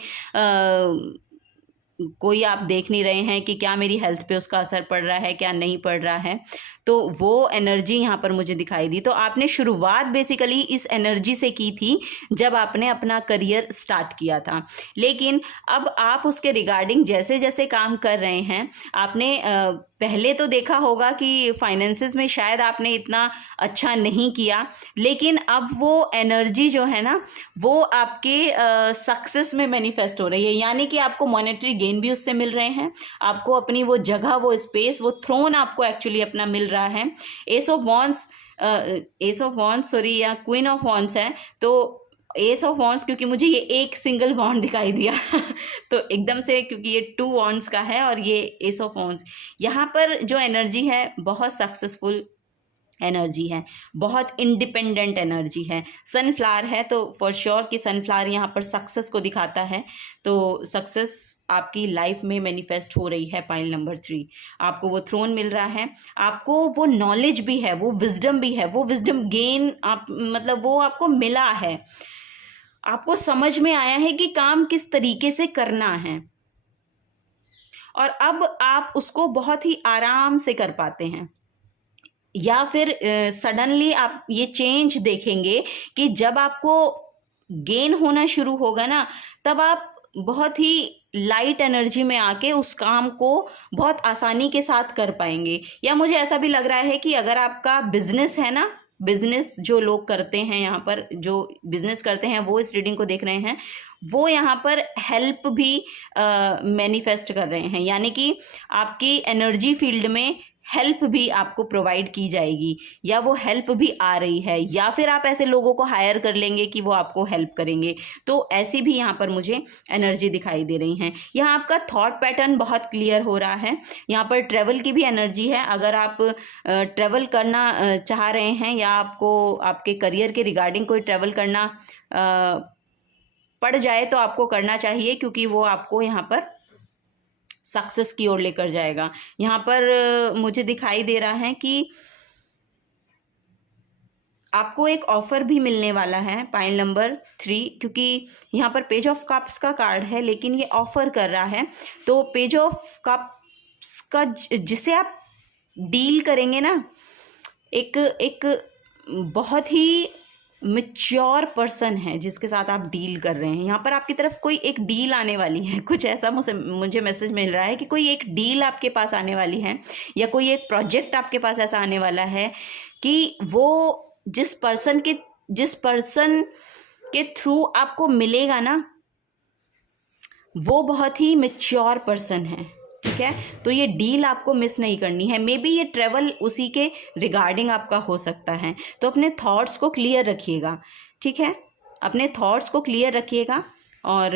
कोई आप देख नहीं रहे हैं कि क्या मेरी हेल्थ पे उसका असर पड़ रहा है, क्या नहीं पड़ रहा है। तो वो एनर्जी यहाँ पर मुझे दिखाई दी। तो आपने शुरुआत बेसिकली इस एनर्जी से की थी जब आपने अपना करियर स्टार्ट किया था। लेकिन अब आप उसके रिगार्डिंग जैसे जैसे काम कर रहे हैं, आपने पहले तो देखा होगा कि फाइनेंसेस में शायद आपने इतना अच्छा नहीं किया, लेकिन अब वो एनर्जी जो है ना, वो आपके सक्सेस में मैनिफेस्ट हो रही है। यानी कि आपको मॉनेटरी गेन भी उससे मिल रहे हैं, आपको अपनी वो जगह, वो स्पेस, वो थ्रोन आपको एक्चुअली अपना मिल रहा है। एस ऑफ वॉन्ड्स सॉरी, या क्वीन ऑफ वॉन्ड्स है, तो एस ऑफ वॉन्ड्स, क्योंकि मुझे ये एक सिंगल वॉन्ड दिखाई दिया तो एकदम से, क्योंकि ये 2 वॉन्ड्स का है और ये एस ऑफ वॉन्ड्स, यहाँ पर जो एनर्जी है बहुत सक्सेसफुल एनर्जी है, बहुत इंडिपेंडेंट एनर्जी है। सनफ्लावर है तो फॉर श्योर कि सनफ्लावर यहाँ पर सक्सेस को दिखाता है। तो सक्सेस आपकी लाइफ में मैनिफेस्ट हो रही है। पाइल नंबर 3, आपको वो थ्रोन मिल रहा है, आपको वो नॉलेज भी है, वो विजडम भी है, वो विजडम गेन आप मतलब वो आपको मिला है। आपको समझ में आया है कि काम किस तरीके से करना है, और अब आप उसको बहुत ही आराम से कर पाते हैं। या फिर सडनली आप ये चेंज देखेंगे कि जब आपको गेन होना शुरू होगा ना, तब आप बहुत ही लाइट एनर्जी में आके उस काम को बहुत आसानी के साथ कर पाएंगे। या मुझे ऐसा भी लग रहा है कि अगर आपका बिजनेस है ना, बिजनेस जो लोग करते हैं, यहाँ पर जो बिजनेस करते हैं वो इस रीडिंग को देख रहे हैं, वो यहाँ पर हेल्प भी मैनिफेस्ट कर रहे हैं। यानी कि आपकी एनर्जी फील्ड में हेल्प भी आपको प्रोवाइड की जाएगी, या वो हेल्प भी आ रही है, या फिर आप ऐसे लोगों को हायर कर लेंगे कि वो आपको हेल्प करेंगे। तो ऐसी भी यहाँ पर मुझे एनर्जी दिखाई दे रही हैं। यहाँ आपका थॉट पैटर्न बहुत क्लियर हो रहा है। यहाँ पर ट्रैवल की भी एनर्जी है। अगर आप ट्रैवल करना चाह रहे हैं, या आपको आपके करियर के रिगार्डिंग कोई ट्रैवल करना पड़ जाए, तो आपको करना चाहिए, क्योंकि वो आपको यहाँ पर सक्सेस की ओर लेकर जाएगा। यहाँ पर मुझे दिखाई दे रहा है कि आपको एक ऑफर भी मिलने वाला है, पाइल नंबर 3, क्योंकि यहाँ पर पेज ऑफ कप्स का कार्ड है, लेकिन ये ऑफर कर रहा है। तो पेज ऑफ कप्स का जिसे आप डील करेंगे ना, एक बहुत ही मैच्योर पर्सन है जिसके साथ आप डील कर रहे हैं। यहाँ पर आपकी तरफ कोई एक डील आने वाली है, कुछ ऐसा मुझे मैसेज मिल रहा है कि कोई एक डील आपके पास आने वाली है, या कोई एक प्रोजेक्ट आपके पास ऐसा आने वाला है कि वो जिस पर्सन के थ्रू आपको मिलेगा ना, वो बहुत ही मैच्योर पर्सन है। ठीक है, तो ये डील आपको मिस नहीं करनी है। मे बी ये ट्रैवल उसी के रिगार्डिंग आपका हो सकता है। तो अपने थॉट्स को क्लियर रखिएगा, ठीक है, अपने थॉट्स को क्लियर रखिएगा। और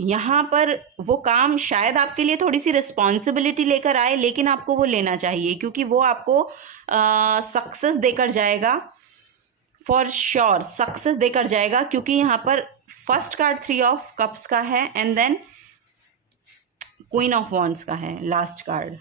यहाँ पर वो काम शायद आपके लिए थोड़ी सी रिस्पॉन्सिबिलिटी लेकर आए, लेकिन आपको वो लेना चाहिए, क्योंकि वो आपको सक्सेस देकर जाएगा, फॉर श्योर सक्सेस देकर जाएगा। क्योंकि यहाँ पर फर्स्ट कार्ड 3 ऑफ कप्स का है, and then queen of wands का है लास्ट कार्ड।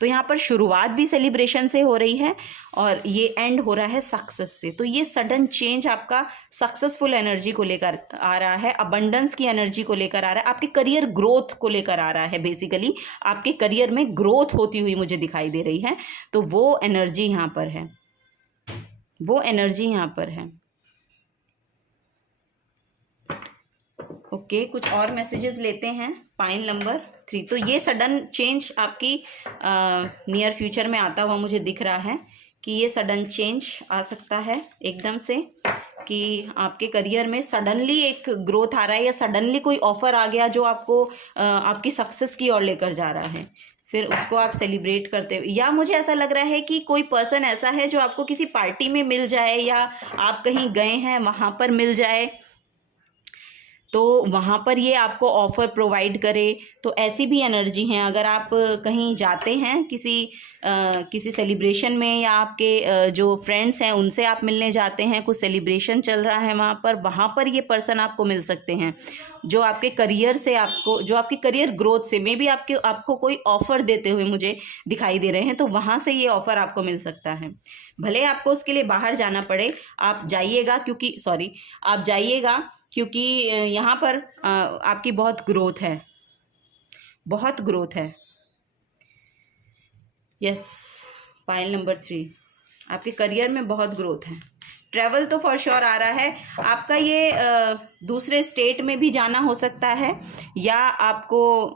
तो यहाँ पर शुरुआत भी सेलिब्रेशन से हो रही है, और ये एंड हो रहा है सक्सेस से। तो ये सडन चेंज आपका सक्सेसफुल एनर्जी को लेकर आ रहा है, अबंडेंस की एनर्जी को लेकर आ रहा है, आपके करियर ग्रोथ को लेकर आ रहा है। बेसिकली आपके करियर में ग्रोथ होती हुई मुझे दिखाई दे रही है। तो वो एनर्जी यहाँ पर है, वो एनर्जी यहाँ पर है। ओके, कुछ और मैसेजेस लेते हैं। पाइल नंबर 3, तो ये सडन चेंज आपकी नियर फ्यूचर में आता हुआ मुझे दिख रहा है कि ये सडन चेंज आ सकता है एकदम से, कि आपके करियर में सडनली एक ग्रोथ आ रहा है, या सडनली कोई ऑफर आ गया जो आपको आपकी सक्सेस की ओर लेकर जा रहा है। फिर उसको आप सेलिब्रेट करते हो, या मुझे ऐसा लग रहा है कि कोई पर्सन ऐसा है जो आपको किसी पार्टी में मिल जाए, या आप कहीं गए हैं वहाँ पर मिल जाए, तो वहाँ पर ये आपको ऑफ़र प्रोवाइड करे। तो ऐसी भी एनर्जी है। अगर आप कहीं जाते हैं किसी सेलिब्रेशन में, या आपके जो फ्रेंड्स हैं उनसे आप मिलने जाते हैं, कुछ सेलिब्रेशन चल रहा है वहाँ पर ये पर्सन आपको मिल सकते हैं, जो आपके करियर से आपको, जो आपकी करियर ग्रोथ से मे बी आपको कोई ऑफ़र देते हुए मुझे दिखाई दे रहे हैं। तो वहाँ से ये ऑफ़र आपको मिल सकता है। भले आपको उसके लिए बाहर जाना पड़े, आप जाइएगा, क्योंकि यहाँ पर आपकी बहुत ग्रोथ है। बहुत ग्रोथ है। यस, पाइल नंबर 3, आपके करियर में बहुत ग्रोथ है। ट्रैवल तो फॉर श्योर आ रहा है आपका। ये दूसरे स्टेट में भी जाना हो सकता है, या आपको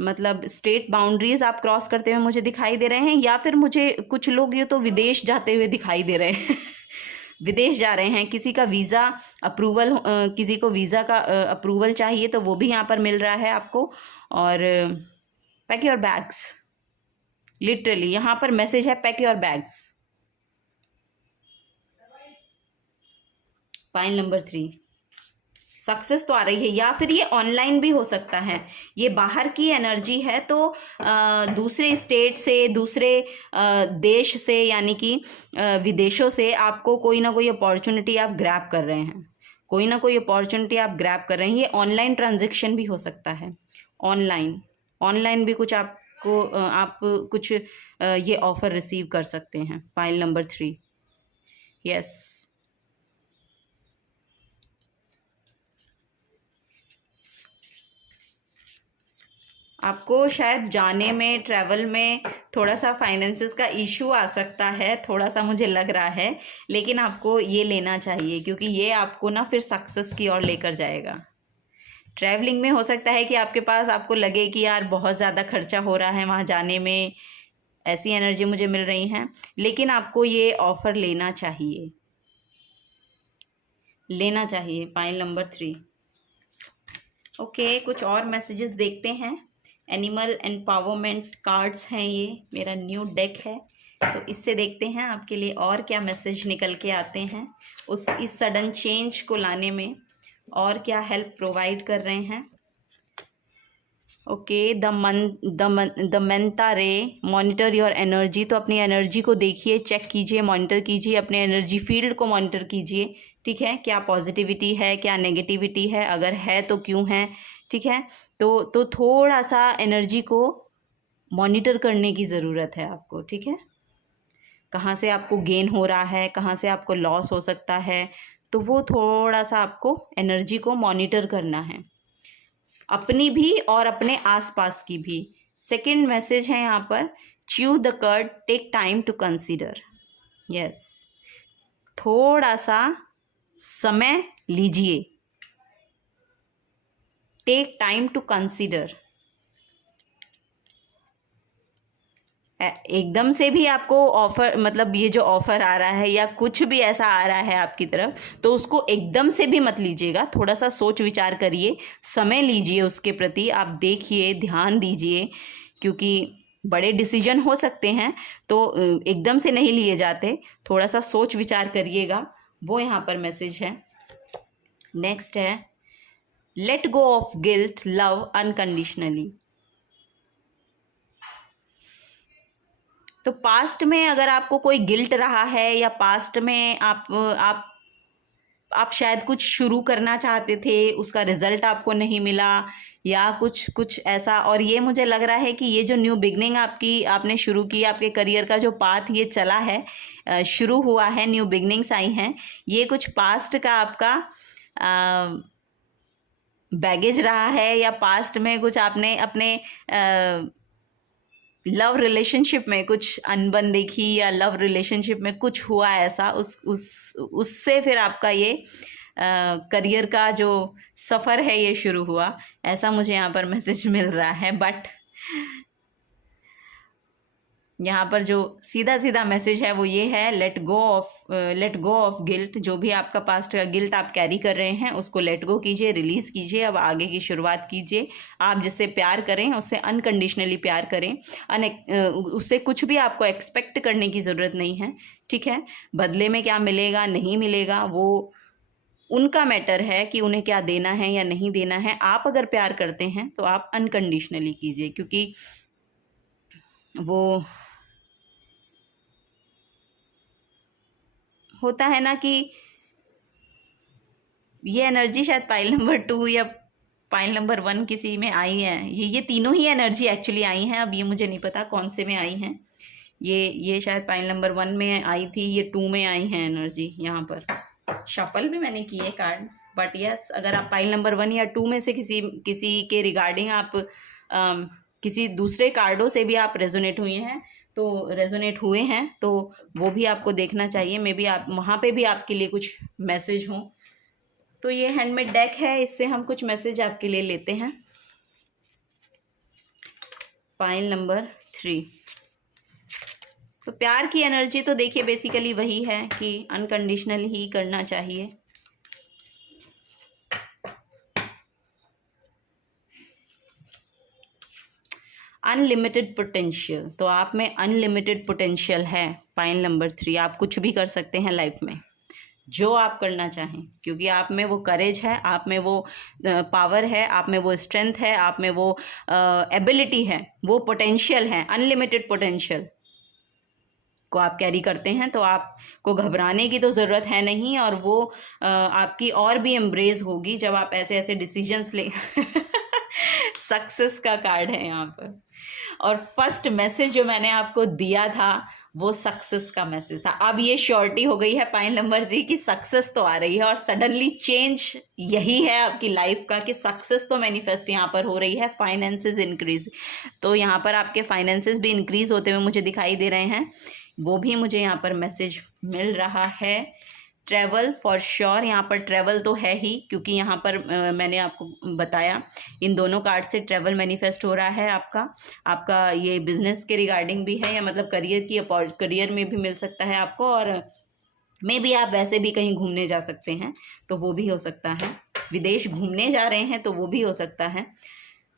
मतलब स्टेट बाउंड्रीज आप क्रॉस करते हुए मुझे दिखाई दे रहे हैं, या फिर मुझे कुछ लोग ये तो विदेश जाते हुए दिखाई दे रहे हैं विदेश जा रहे हैं, किसी का वीज़ा अप्रूवल, किसी को वीज़ा का अप्रूवल चाहिए तो वो भी यहाँ पर मिल रहा है आपको। और पैक योर बैग्स, लिटरली यहाँ पर मैसेज है pack your bags. Pile number 3, success तो आ रही है, या फिर ये ऑनलाइन भी हो सकता है, ये बाहर की एनर्जी है, तो दूसरे स्टेट से, दूसरे देश से, यानी कि विदेशों से आपको कोई ना कोई अपॉर्चुनिटी आप ग्रैब कर रहे हैं, कोई ना कोई अपॉर्चुनिटी आप ग्रैब कर रहे हैं। ये ऑनलाइन ट्रांजैक्शन भी हो सकता है, ऑनलाइन भी कुछ आपको आप कुछ ये ऑफर रिसीव कर सकते हैं। Pile number 3, yes. आपको शायद जाने में, ट्रैवल में थोड़ा सा फाइनेंसेस का इशू आ सकता है, थोड़ा सा मुझे लग रहा है, लेकिन आपको ये लेना चाहिए क्योंकि ये आपको ना फिर सक्सेस की ओर लेकर जाएगा। ट्रैवलिंग में हो सकता है कि आपके पास, आपको लगे कि यार बहुत ज़्यादा खर्चा हो रहा है वहाँ जाने में, ऐसी एनर्जी मुझे मिल रही हैं, लेकिन आपको ये ऑफ़र लेना चाहिए, लेना चाहिए। Pile number 3, okay. कुछ और मैसेजेस देखते हैं। एनिमल एम्पावरमेंट कार्ड्स हैं, ये मेरा न्यू डेक है, तो इससे देखते हैं आपके लिए और क्या मैसेज निकल के आते हैं, इस सडन चेंज को लाने में और क्या हेल्प प्रोवाइड कर रहे हैं। ओके, द मंता रे, मॉनिटर योर एनर्जी। तो अपनी एनर्जी को देखिए, चेक कीजिए, मॉनिटर कीजिए, अपने एनर्जी फील्ड को मॉनिटर कीजिए, ठीक है। क्या पॉजिटिविटी है, क्या नेगेटिविटी है, अगर है तो क्यों है, ठीक है। तो थोड़ा सा एनर्जी को मॉनिटर करने की ज़रूरत है आपको, ठीक है। कहाँ से आपको गेन हो रहा है, कहाँ से आपको लॉस हो सकता है, तो वो थोड़ा सा आपको एनर्जी को मॉनिटर करना है, अपनी भी और अपने आसपास की भी। सेकंड मैसेज है यहाँ पर, chew the cud, take time to consider. Yes, थोड़ा सा समय लीजिए, टेक टाइम टू कंसीडर। एकदम से भी आपको ऑफर, मतलब ये जो ऑफर आ रहा है या कुछ भी ऐसा आ रहा है आपकी तरफ, तो उसको एकदम से भी मत लीजिएगा, थोड़ा सा सोच विचार करिए, समय लीजिए उसके प्रति, आप देखिए, ध्यान दीजिए, क्योंकि बड़े डिसीजन हो सकते हैं तो एकदम से नहीं लिए जाते, थोड़ा सा सोच विचार करिएगा, वो यहाँ पर मैसेज है। नेक्स्ट है, let go of guilt, love unconditionally. तो पास्ट में अगर आपको कोई गिल्ट रहा है, या पास्ट में आप शायद कुछ शुरू करना चाहते थे, उसका रिजल्ट आपको नहीं मिला, या कुछ ऐसा, और ये मुझे लग रहा है कि ये जो न्यू बिगनिंग आपने शुरू की, आपके करियर का जो पाथ ये चला है, शुरू हुआ है, न्यू बिगनिंग्स आई हैं, ये कुछ पास्ट का आपका बैगेज रहा है, या पास्ट में कुछ आपने अपने लव रिलेशनशिप में कुछ अनबन देखी, या लव रिलेशनशिप में कुछ हुआ ऐसा, उससे फिर आपका ये करियर का जो सफ़र है ये शुरू हुआ, ऐसा मुझे यहाँ पर मैसेज मिल रहा है। बट यहाँ पर जो सीधा सीधा मैसेज है वो ये है, लेट गो ऑफ गिल्ट। जो भी आपका पास्ट का गिल्ट आप कैरी कर रहे हैं उसको लेट गो कीजिए, रिलीज़ कीजिए, अब आगे की शुरुआत कीजिए। आप जिससे प्यार करें उससे अनकंडीशनली प्यार करें, उससे कुछ भी आपको एक्सपेक्ट करने की ज़रूरत नहीं है, ठीक है। बदले में क्या मिलेगा नहीं मिलेगा वो उनका मैटर है कि उन्हें क्या देना है या नहीं देना है। आप अगर प्यार करते हैं तो आप अनकंडीशनली कीजिए, क्योंकि वो होता है ना कि ये एनर्जी शायद पाइल नंबर 2 या पाइल नंबर 1 किसी में आई है, ये तीनों ही एनर्जी एक्चुअली आई हैं। अब ये मुझे नहीं पता कौन से में आई हैं, ये शायद पाइल नंबर 1 में आई थी, ये 2 में आई हैं एनर्जी। यहाँ पर शफल भी मैंने किए कार्ड, बट यस, अगर आप पाइल नंबर 1 या 2 में से किसी के रिगार्डिंग आप किसी दूसरे कार्डों से भी आप रेजोनेट हुए हैं तो वो भी आपको देखना चाहिए। मे बी आप वहाँ पे भी आपके लिए कुछ मैसेज हों। तो ये हैंडमेड डेक है, इससे हम कुछ मैसेज आपके लिए लेते हैं। Pile number 3। तो प्यार की एनर्जी तो देखिए बेसिकली वही है कि अनकंडीशनल ही करना चाहिए। अनलिमिटेड पोटेंशियल, तो आप में अनलिमिटेड पोटेंशियल है। पाइल नंबर 3, आप कुछ भी कर सकते हैं लाइफ में, जो आप करना चाहें, क्योंकि आप में वो करेज है, आप में वो पावर है, आप में वो स्ट्रेंथ है, आप में वो एबिलिटी है, वो पोटेंशियल है। अनलिमिटेड पोटेंशियल को आप कैरी करते हैं, तो आपको घबराने की तो ज़रूरत है नहीं, और वो आपकी और भी एम्ब्रेस होगी जब आप ऐसे ऐसे डिसीजंस ले सक्सेस का कार्ड है यहाँ पर। और फर्स्ट मैसेज जो मैंने आपको दिया था वो सक्सेस का मैसेज था। अब ये श्योरिटी हो गई है पाइल नंबर 3 की सक्सेस तो आ रही है, और सडनली चेंज यही है आपकी लाइफ का कि सक्सेस तो मैनिफेस्ट यहाँ पर हो रही है। फाइनेंसेस इंक्रीज, तो यहाँ पर आपके फाइनेंसेस भी इंक्रीज होते हुए मुझे दिखाई दे रहे हैं, वो भी मुझे यहाँ पर मैसेज मिल रहा है। ट्रैवल फॉर श्योर, यहाँ पर ट्रैवल तो है ही, क्योंकि यहाँ पर मैंने आपको बताया इन दोनों कार्ड से ट्रैवल मैनिफेस्ट हो रहा है। आपका ये बिजनेस के रिगार्डिंग भी है, या मतलब करियर में भी मिल सकता है आपको, और मे बी आप वैसे भी कहीं घूमने जा सकते हैं तो वो भी हो सकता है। विदेश घूमने जा रहे हैं तो वो भी हो सकता है,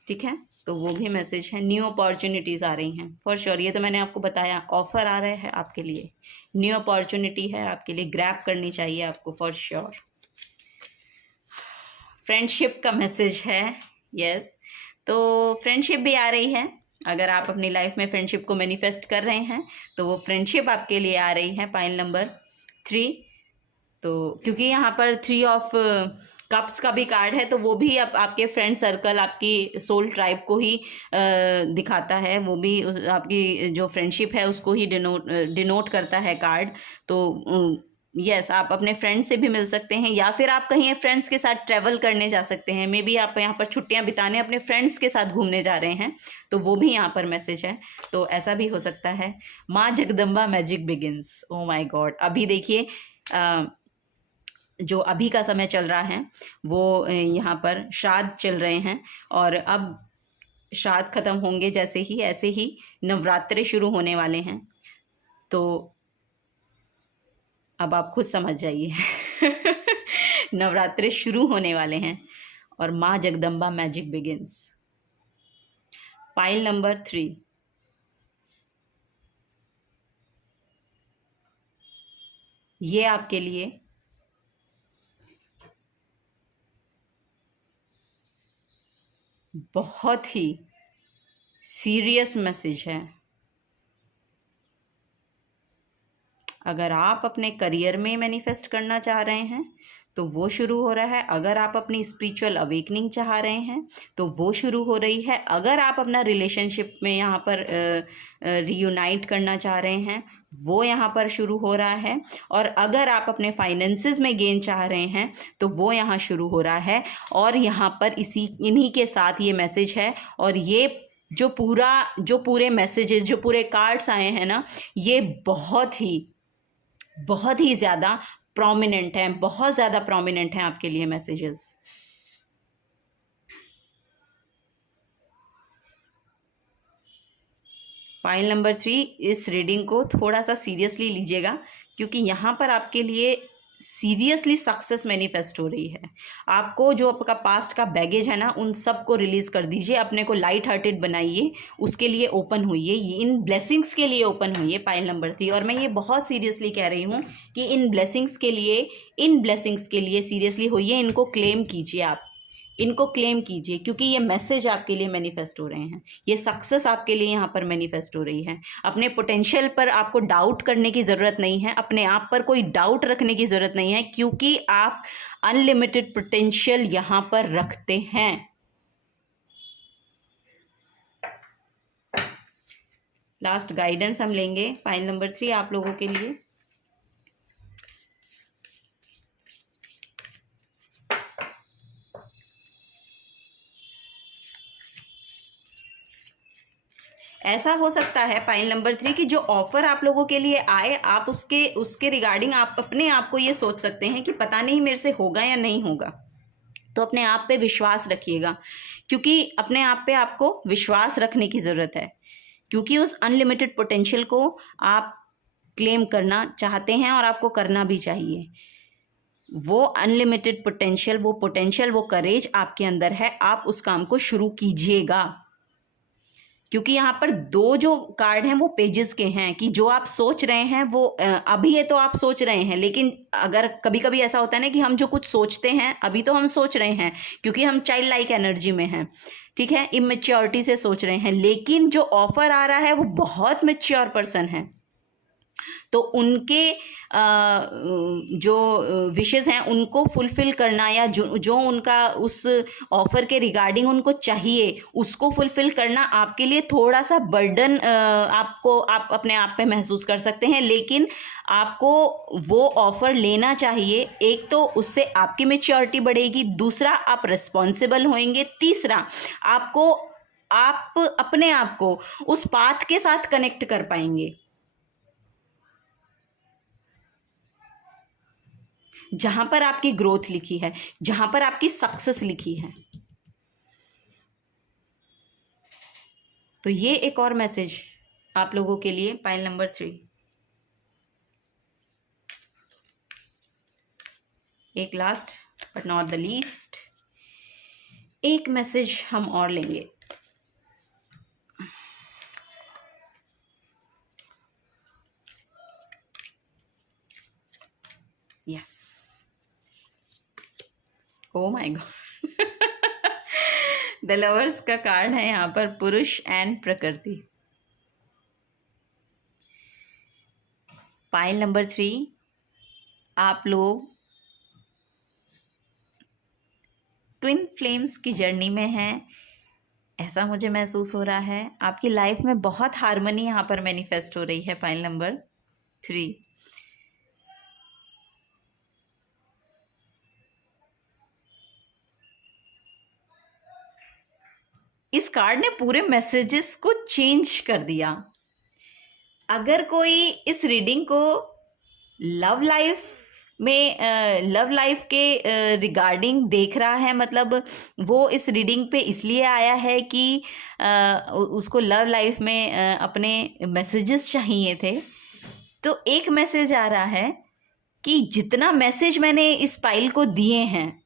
ठीक है। तो वो भी मैसेज है। न्यू अपॉर्चुनिटीज़ आ रही हैं फॉर श्योर, ये तो मैंने आपको बताया। ऑफर आ रहे हैं आपके लिए, न्यू अपॉर्चुनिटी है आपके लिए, ग्रैब करनी चाहिए आपको फॉर श्योर। फ्रेंडशिप का मैसेज है, यस। तो फ्रेंडशिप भी आ रही है। अगर आप अपनी लाइफ में फ्रेंडशिप को मैनिफेस्ट कर रहे हैं तो वो फ्रेंडशिप आपके लिए आ रही है। पाइल नंबर 3, तो क्योंकि यहाँ पर 3 ऑफ कप्स का भी कार्ड है, तो वो भी आपके फ्रेंड सर्कल, आपकी सोल ट्राइब को ही दिखाता है। वो भी आपकी जो फ्रेंडशिप है उसको ही डिनोट करता है कार्ड। तो यस, आप अपने फ्रेंड से भी मिल सकते हैं, या फिर आप कहीं फ्रेंड्स के साथ ट्रैवल करने जा सकते हैं। मे बी आप यहाँ पर छुट्टियाँ बिताने अपने फ्रेंड्स के साथ घूमने जा रहे हैं, तो वो भी यहाँ पर मैसेज है। तो ऐसा भी हो सकता है। माँ Jagdamba magic begins, oh my God. अभी देखिए जो अभी का समय चल रहा है वो यहाँ पर श्राद्ध चल रहे हैं, और अब श्राद्ध खत्म होंगे जैसे ही, ऐसे ही नवरात्रे शुरू होने वाले हैं। तो अब आप खुद समझ जाइए नवरात्रे शुरू होने वाले हैं, और माँ Jagdamba magic begins. Pile number 3, ये आपके लिए बहुत ही सीरियस मैसेज है। अगर आप अपने करियर में मैनिफेस्ट करना चाह रहे हैं तो वो शुरू हो रहा है। अगर आप अपनी स्पिरिचुअल अवेकनिंग चाह रहे हैं तो वो शुरू हो रही है। अगर आप अपना रिलेशनशिप में यहाँ पर रियूनाइट करना चाह रहे हैं वो यहाँ पर शुरू हो रहा है। और अगर आप अपने फाइनेंसेस में गेन चाह रहे हैं तो वो यहाँ शुरू हो रहा है। और यहाँ पर इन्हीं के साथ ये मैसेज है। और ये जो पूरे मैसेजेस, जो पूरे कार्ड्स आए हैं ना, ये बहुत ही ज़्यादा प्रोमिनेंट हैं, बहुत ज़्यादा प्रोमिनेंट हैं आपके लिए मैसेजेस। पाइल नंबर 3, इस रीडिंग को थोड़ा सा सीरियसली लीजिएगा, क्योंकि यहाँ पर आपके लिए सीरियसली सक्सेस मैनिफेस्ट हो रही है। आपको जो आपका पास्ट का बैगेज है ना, उन सब को रिलीज़ कर दीजिए, अपने को लाइट हार्टेड बनाइए, उसके लिए ओपन होइए, इन ब्लेसिंग्स के लिए ओपन होइए। पाइल नंबर 3, और मैं ये बहुत सीरियसली कह रही हूँ कि इन ब्लेसिंग्स के लिए सीरियसली होइए। इनको क्लेम कीजिए, आप इनको क्लेम कीजिए, क्योंकि ये मैसेज आपके लिए मैनिफेस्ट हो रहे हैं। ये सक्सेस आपके लिए यहाँ पर मैनिफेस्ट हो रही है। अपने पोटेंशियल पर आपको डाउट करने की ज़रूरत नहीं है, अपने आप पर कोई डाउट रखने की ज़रूरत नहीं है, क्योंकि आप अनलिमिटेड पोटेंशियल यहाँ पर रखते हैं। लास्ट गाइडेंस हम लेंगे पाइल नंबर 3 आप लोगों के लिए। ऐसा हो सकता है पाइल नंबर 3 कि जो ऑफ़र आप लोगों के लिए आए, आप उसके रिगार्डिंग आप अपने आप को ये सोच सकते हैं कि पता नहीं मेरे से होगा या नहीं होगा। तो अपने आप पे विश्वास रखिएगा, क्योंकि अपने आप पे आपको विश्वास रखने की ज़रूरत है, क्योंकि उस अनलिमिटेड पोटेंशियल को आप क्लेम करना चाहते हैं और आपको करना भी चाहिए। वो अनलिमिटेड पोटेंशियल, वो करेज आपके अंदर है, आप उस काम को शुरू कीजिएगा। क्योंकि यहाँ पर 2 जो कार्ड हैं वो पेजेस के हैं कि जो आप सोच रहे हैं वो अभी ये तो आप सोच रहे हैं, लेकिन अगर कभी कभी ऐसा होता है ना कि हम जो कुछ सोचते हैं अभी तो हम सोच रहे हैं क्योंकि हम चाइल्ड लाइक एनर्जी में हैं, ठीक है, इमेच्योरिटी से सोच रहे हैं, लेकिन जो ऑफर आ रहा है वो बहुत मैच्योर पर्सन है। तो उनके जो विशेस हैं उनको फुलफिल करना, या जो उनका उस ऑफ़र के रिगार्डिंग उनको चाहिए उसको फुलफिल करना आपके लिए थोड़ा सा बर्डन आप अपने आप पे महसूस कर सकते हैं, लेकिन आपको वो ऑफ़र लेना चाहिए। एक तो उससे आपकी मैच्योरिटी बढ़ेगी, दूसरा आप रिस्पॉन्सिबल होंगे, तीसरा आप अपने आप को उस पाथ के साथ कनेक्ट कर पाएंगे जहां पर आपकी ग्रोथ लिखी है, जहां पर आपकी सक्सेस लिखी है। तो ये एक और मैसेज आप लोगों के लिए पाइल नंबर 3। एक last but not the least एक मैसेज हम और लेंगे। Yes, oh my God, the lovers का कार्ड है यहाँ पर, पुरुष एंड प्रकृति। पाइल नंबर 3, आप लोग ट्विन फ्लेम्स की जर्नी में हैं, ऐसा मुझे महसूस हो रहा है। आपकी लाइफ में बहुत हार्मनी यहाँ पर मैनिफेस्ट हो रही है पाइल नंबर 3। इस कार्ड ने पूरे मैसेजेस को चेंज कर दिया। अगर कोई इस रीडिंग को लव लाइफ के रिगार्डिंग देख रहा है, मतलब वो इस रीडिंग पे इसलिए आया है कि उसको लव लाइफ में अपने मैसेजेस चाहिए थे, तो एक मैसेज आ रहा है कि जितना मैसेज मैंने इस पाइल को दिए हैं,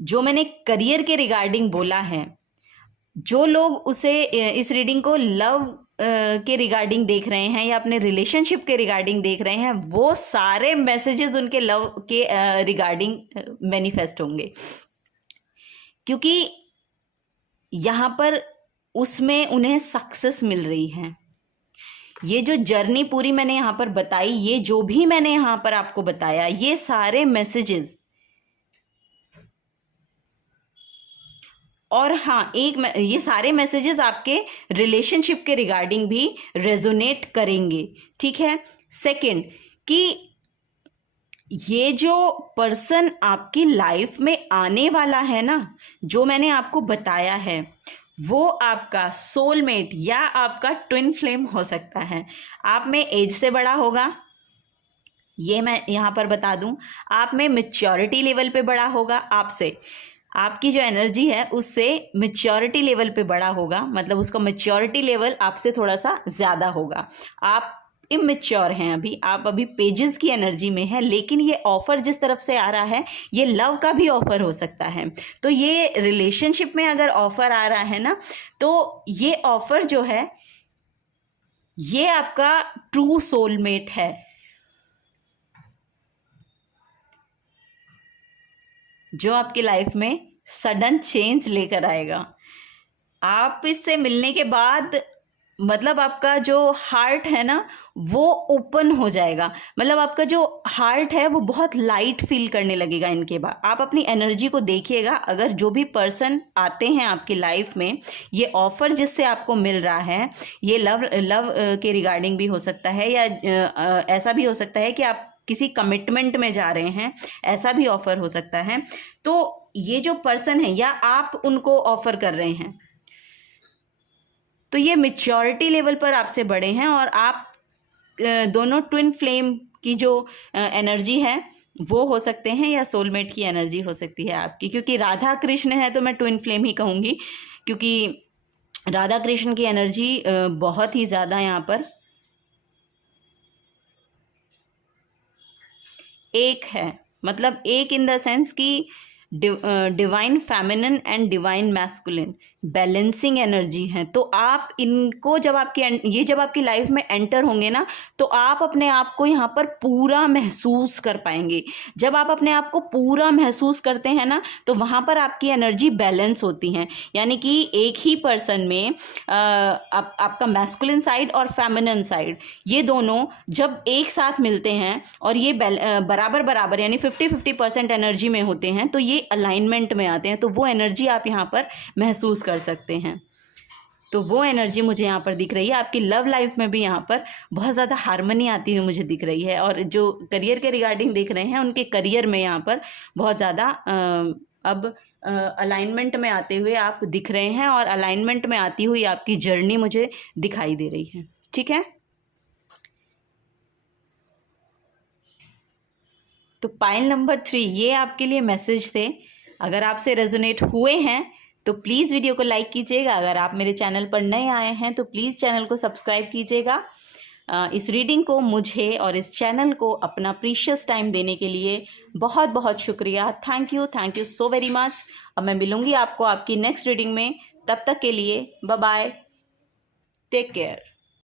जो मैंने करियर के रिगार्डिंग बोला है, जो लोग उसे इस रीडिंग को लव के रिगार्डिंग देख रहे हैं या अपने रिलेशनशिप के रिगार्डिंग देख रहे हैं, वो सारे मैसेजेस उनके लव के रिगार्डिंग मैनिफेस्ट होंगे, क्योंकि यहाँ पर उसमें उन्हें सक्सेस मिल रही है। ये जो जर्नी पूरी मैंने यहाँ पर बताई, ये जो भी मैंने यहाँ पर आपको बताया, ये सारे मैसेजेस, और हाँ ये सारे मैसेजेस आपके रिलेशनशिप के रिगार्डिंग भी रेजोनेट करेंगे, ठीक है। सेकंड, कि ये जो पर्सन आपकी लाइफ में आने वाला है ना, जो मैंने आपको बताया है, वो आपका सोलमेट या आपका ट्विन फ्लेम हो सकता है। आप में एज से बड़ा होगा, ये मैं यहाँ पर बता दूं। आप में मैच्योरिटी लेवल पे बड़ा होगा, आपसे आपकी जो एनर्जी है उससे मैच्योरिटी लेवल पे बड़ा होगा, मतलब उसका मैच्योरिटी लेवल आपसे थोड़ा सा ज़्यादा होगा। आप इमेच्योर हैं अभी, आप अभी पेजेस की एनर्जी में हैं, लेकिन ये ऑफ़र जिस तरफ से आ रहा है, ये लव का भी ऑफ़र हो सकता है। तो ये रिलेशनशिप में अगर ऑफ़र आ रहा है ना, तो ये ऑफ़र जो है ये आपका ट्रू सोलमेट है, जो आपकी लाइफ में सडन चेंज लेकर आएगा। आप इससे मिलने के बाद मतलब आपका जो हार्ट है ना वो ओपन हो जाएगा, मतलब आपका जो हार्ट है वो बहुत लाइट फील करने लगेगा इनके बाद। आप अपनी एनर्जी को देखिएगा, अगर जो भी पर्सन आते हैं आपकी लाइफ में, ये ऑफ़र जिससे आपको मिल रहा है, ये लव के रिगार्डिंग भी हो सकता है, या ऐसा भी हो सकता है कि आप किसी कमिटमेंट में जा रहे हैं, ऐसा भी ऑफ़र हो सकता है। तो ये जो पर्सन है या आप उनको ऑफ़र कर रहे हैं, तो ये मेच्योरिटी लेवल पर आपसे बड़े हैं और आप दोनों ट्विन फ्लेम की जो एनर्जी है वो हो सकते हैं, या सोलमेट की एनर्जी हो सकती है आपकी। क्योंकि राधा कृष्ण है तो मैं ट्विन फ्लेम ही कहूँगी, क्योंकि राधा कृष्ण की एनर्जी बहुत ही ज़्यादा यहाँ पर एक है, मतलब एक इन द सेंस कि divine feminine and divine masculine balancing energy है। तो आप इनको जब आपकी लाइफ में एंटर होंगे ना, तो आप अपने आप को यहाँ पर पूरा महसूस कर पाएंगे। जब आप अपने आप को पूरा महसूस करते हैं ना, तो वहाँ पर आपकी एनर्जी बैलेंस होती है। यानी कि एक ही पर्सन में आपका मैस्कुलिन साइड और फेमिनिन साइड, ये दोनों जब एक साथ मिलते हैं और ये बराबर बराबर यानी 50-50% एनर्जी में होते हैं, तो ये अलाइनमेंट में आते हैं। तो वो एनर्जी आप यहाँ पर महसूस कर सकते हैं। तो वो एनर्जी मुझे यहाँ पर दिख रही है। आपकी लव लाइफ में भी यहाँ पर बहुत ज़्यादा हार्मनी आती हुई मुझे दिख रही है। और जो करियर के रिगार्डिंग देख रहे हैं, उनके करियर में यहाँ पर बहुत ज़्यादा अब अलाइनमेंट में आते हुए आप दिख रहे हैं, और अलाइनमेंट में आती हुई आपकी जर्नी मुझे दिखाई दे रही है। ठीक है, तो पाइल नंबर 3 ये आपके लिए मैसेज थे। अगर आपसे रेजोनेट हुए हैं तो प्लीज़ वीडियो को लाइक कीजिएगा। अगर आप मेरे चैनल पर नए आए हैं तो प्लीज़ चैनल को सब्सक्राइब कीजिएगा। इस रीडिंग को मुझे और इस चैनल को अपना प्रीशियस टाइम देने के लिए बहुत बहुत शुक्रिया। Thank you so very much. अब मैं मिलूंगी आपको आपकी नेक्स्ट रीडिंग में। तब तक के लिए बाय बाय, टेक केयर।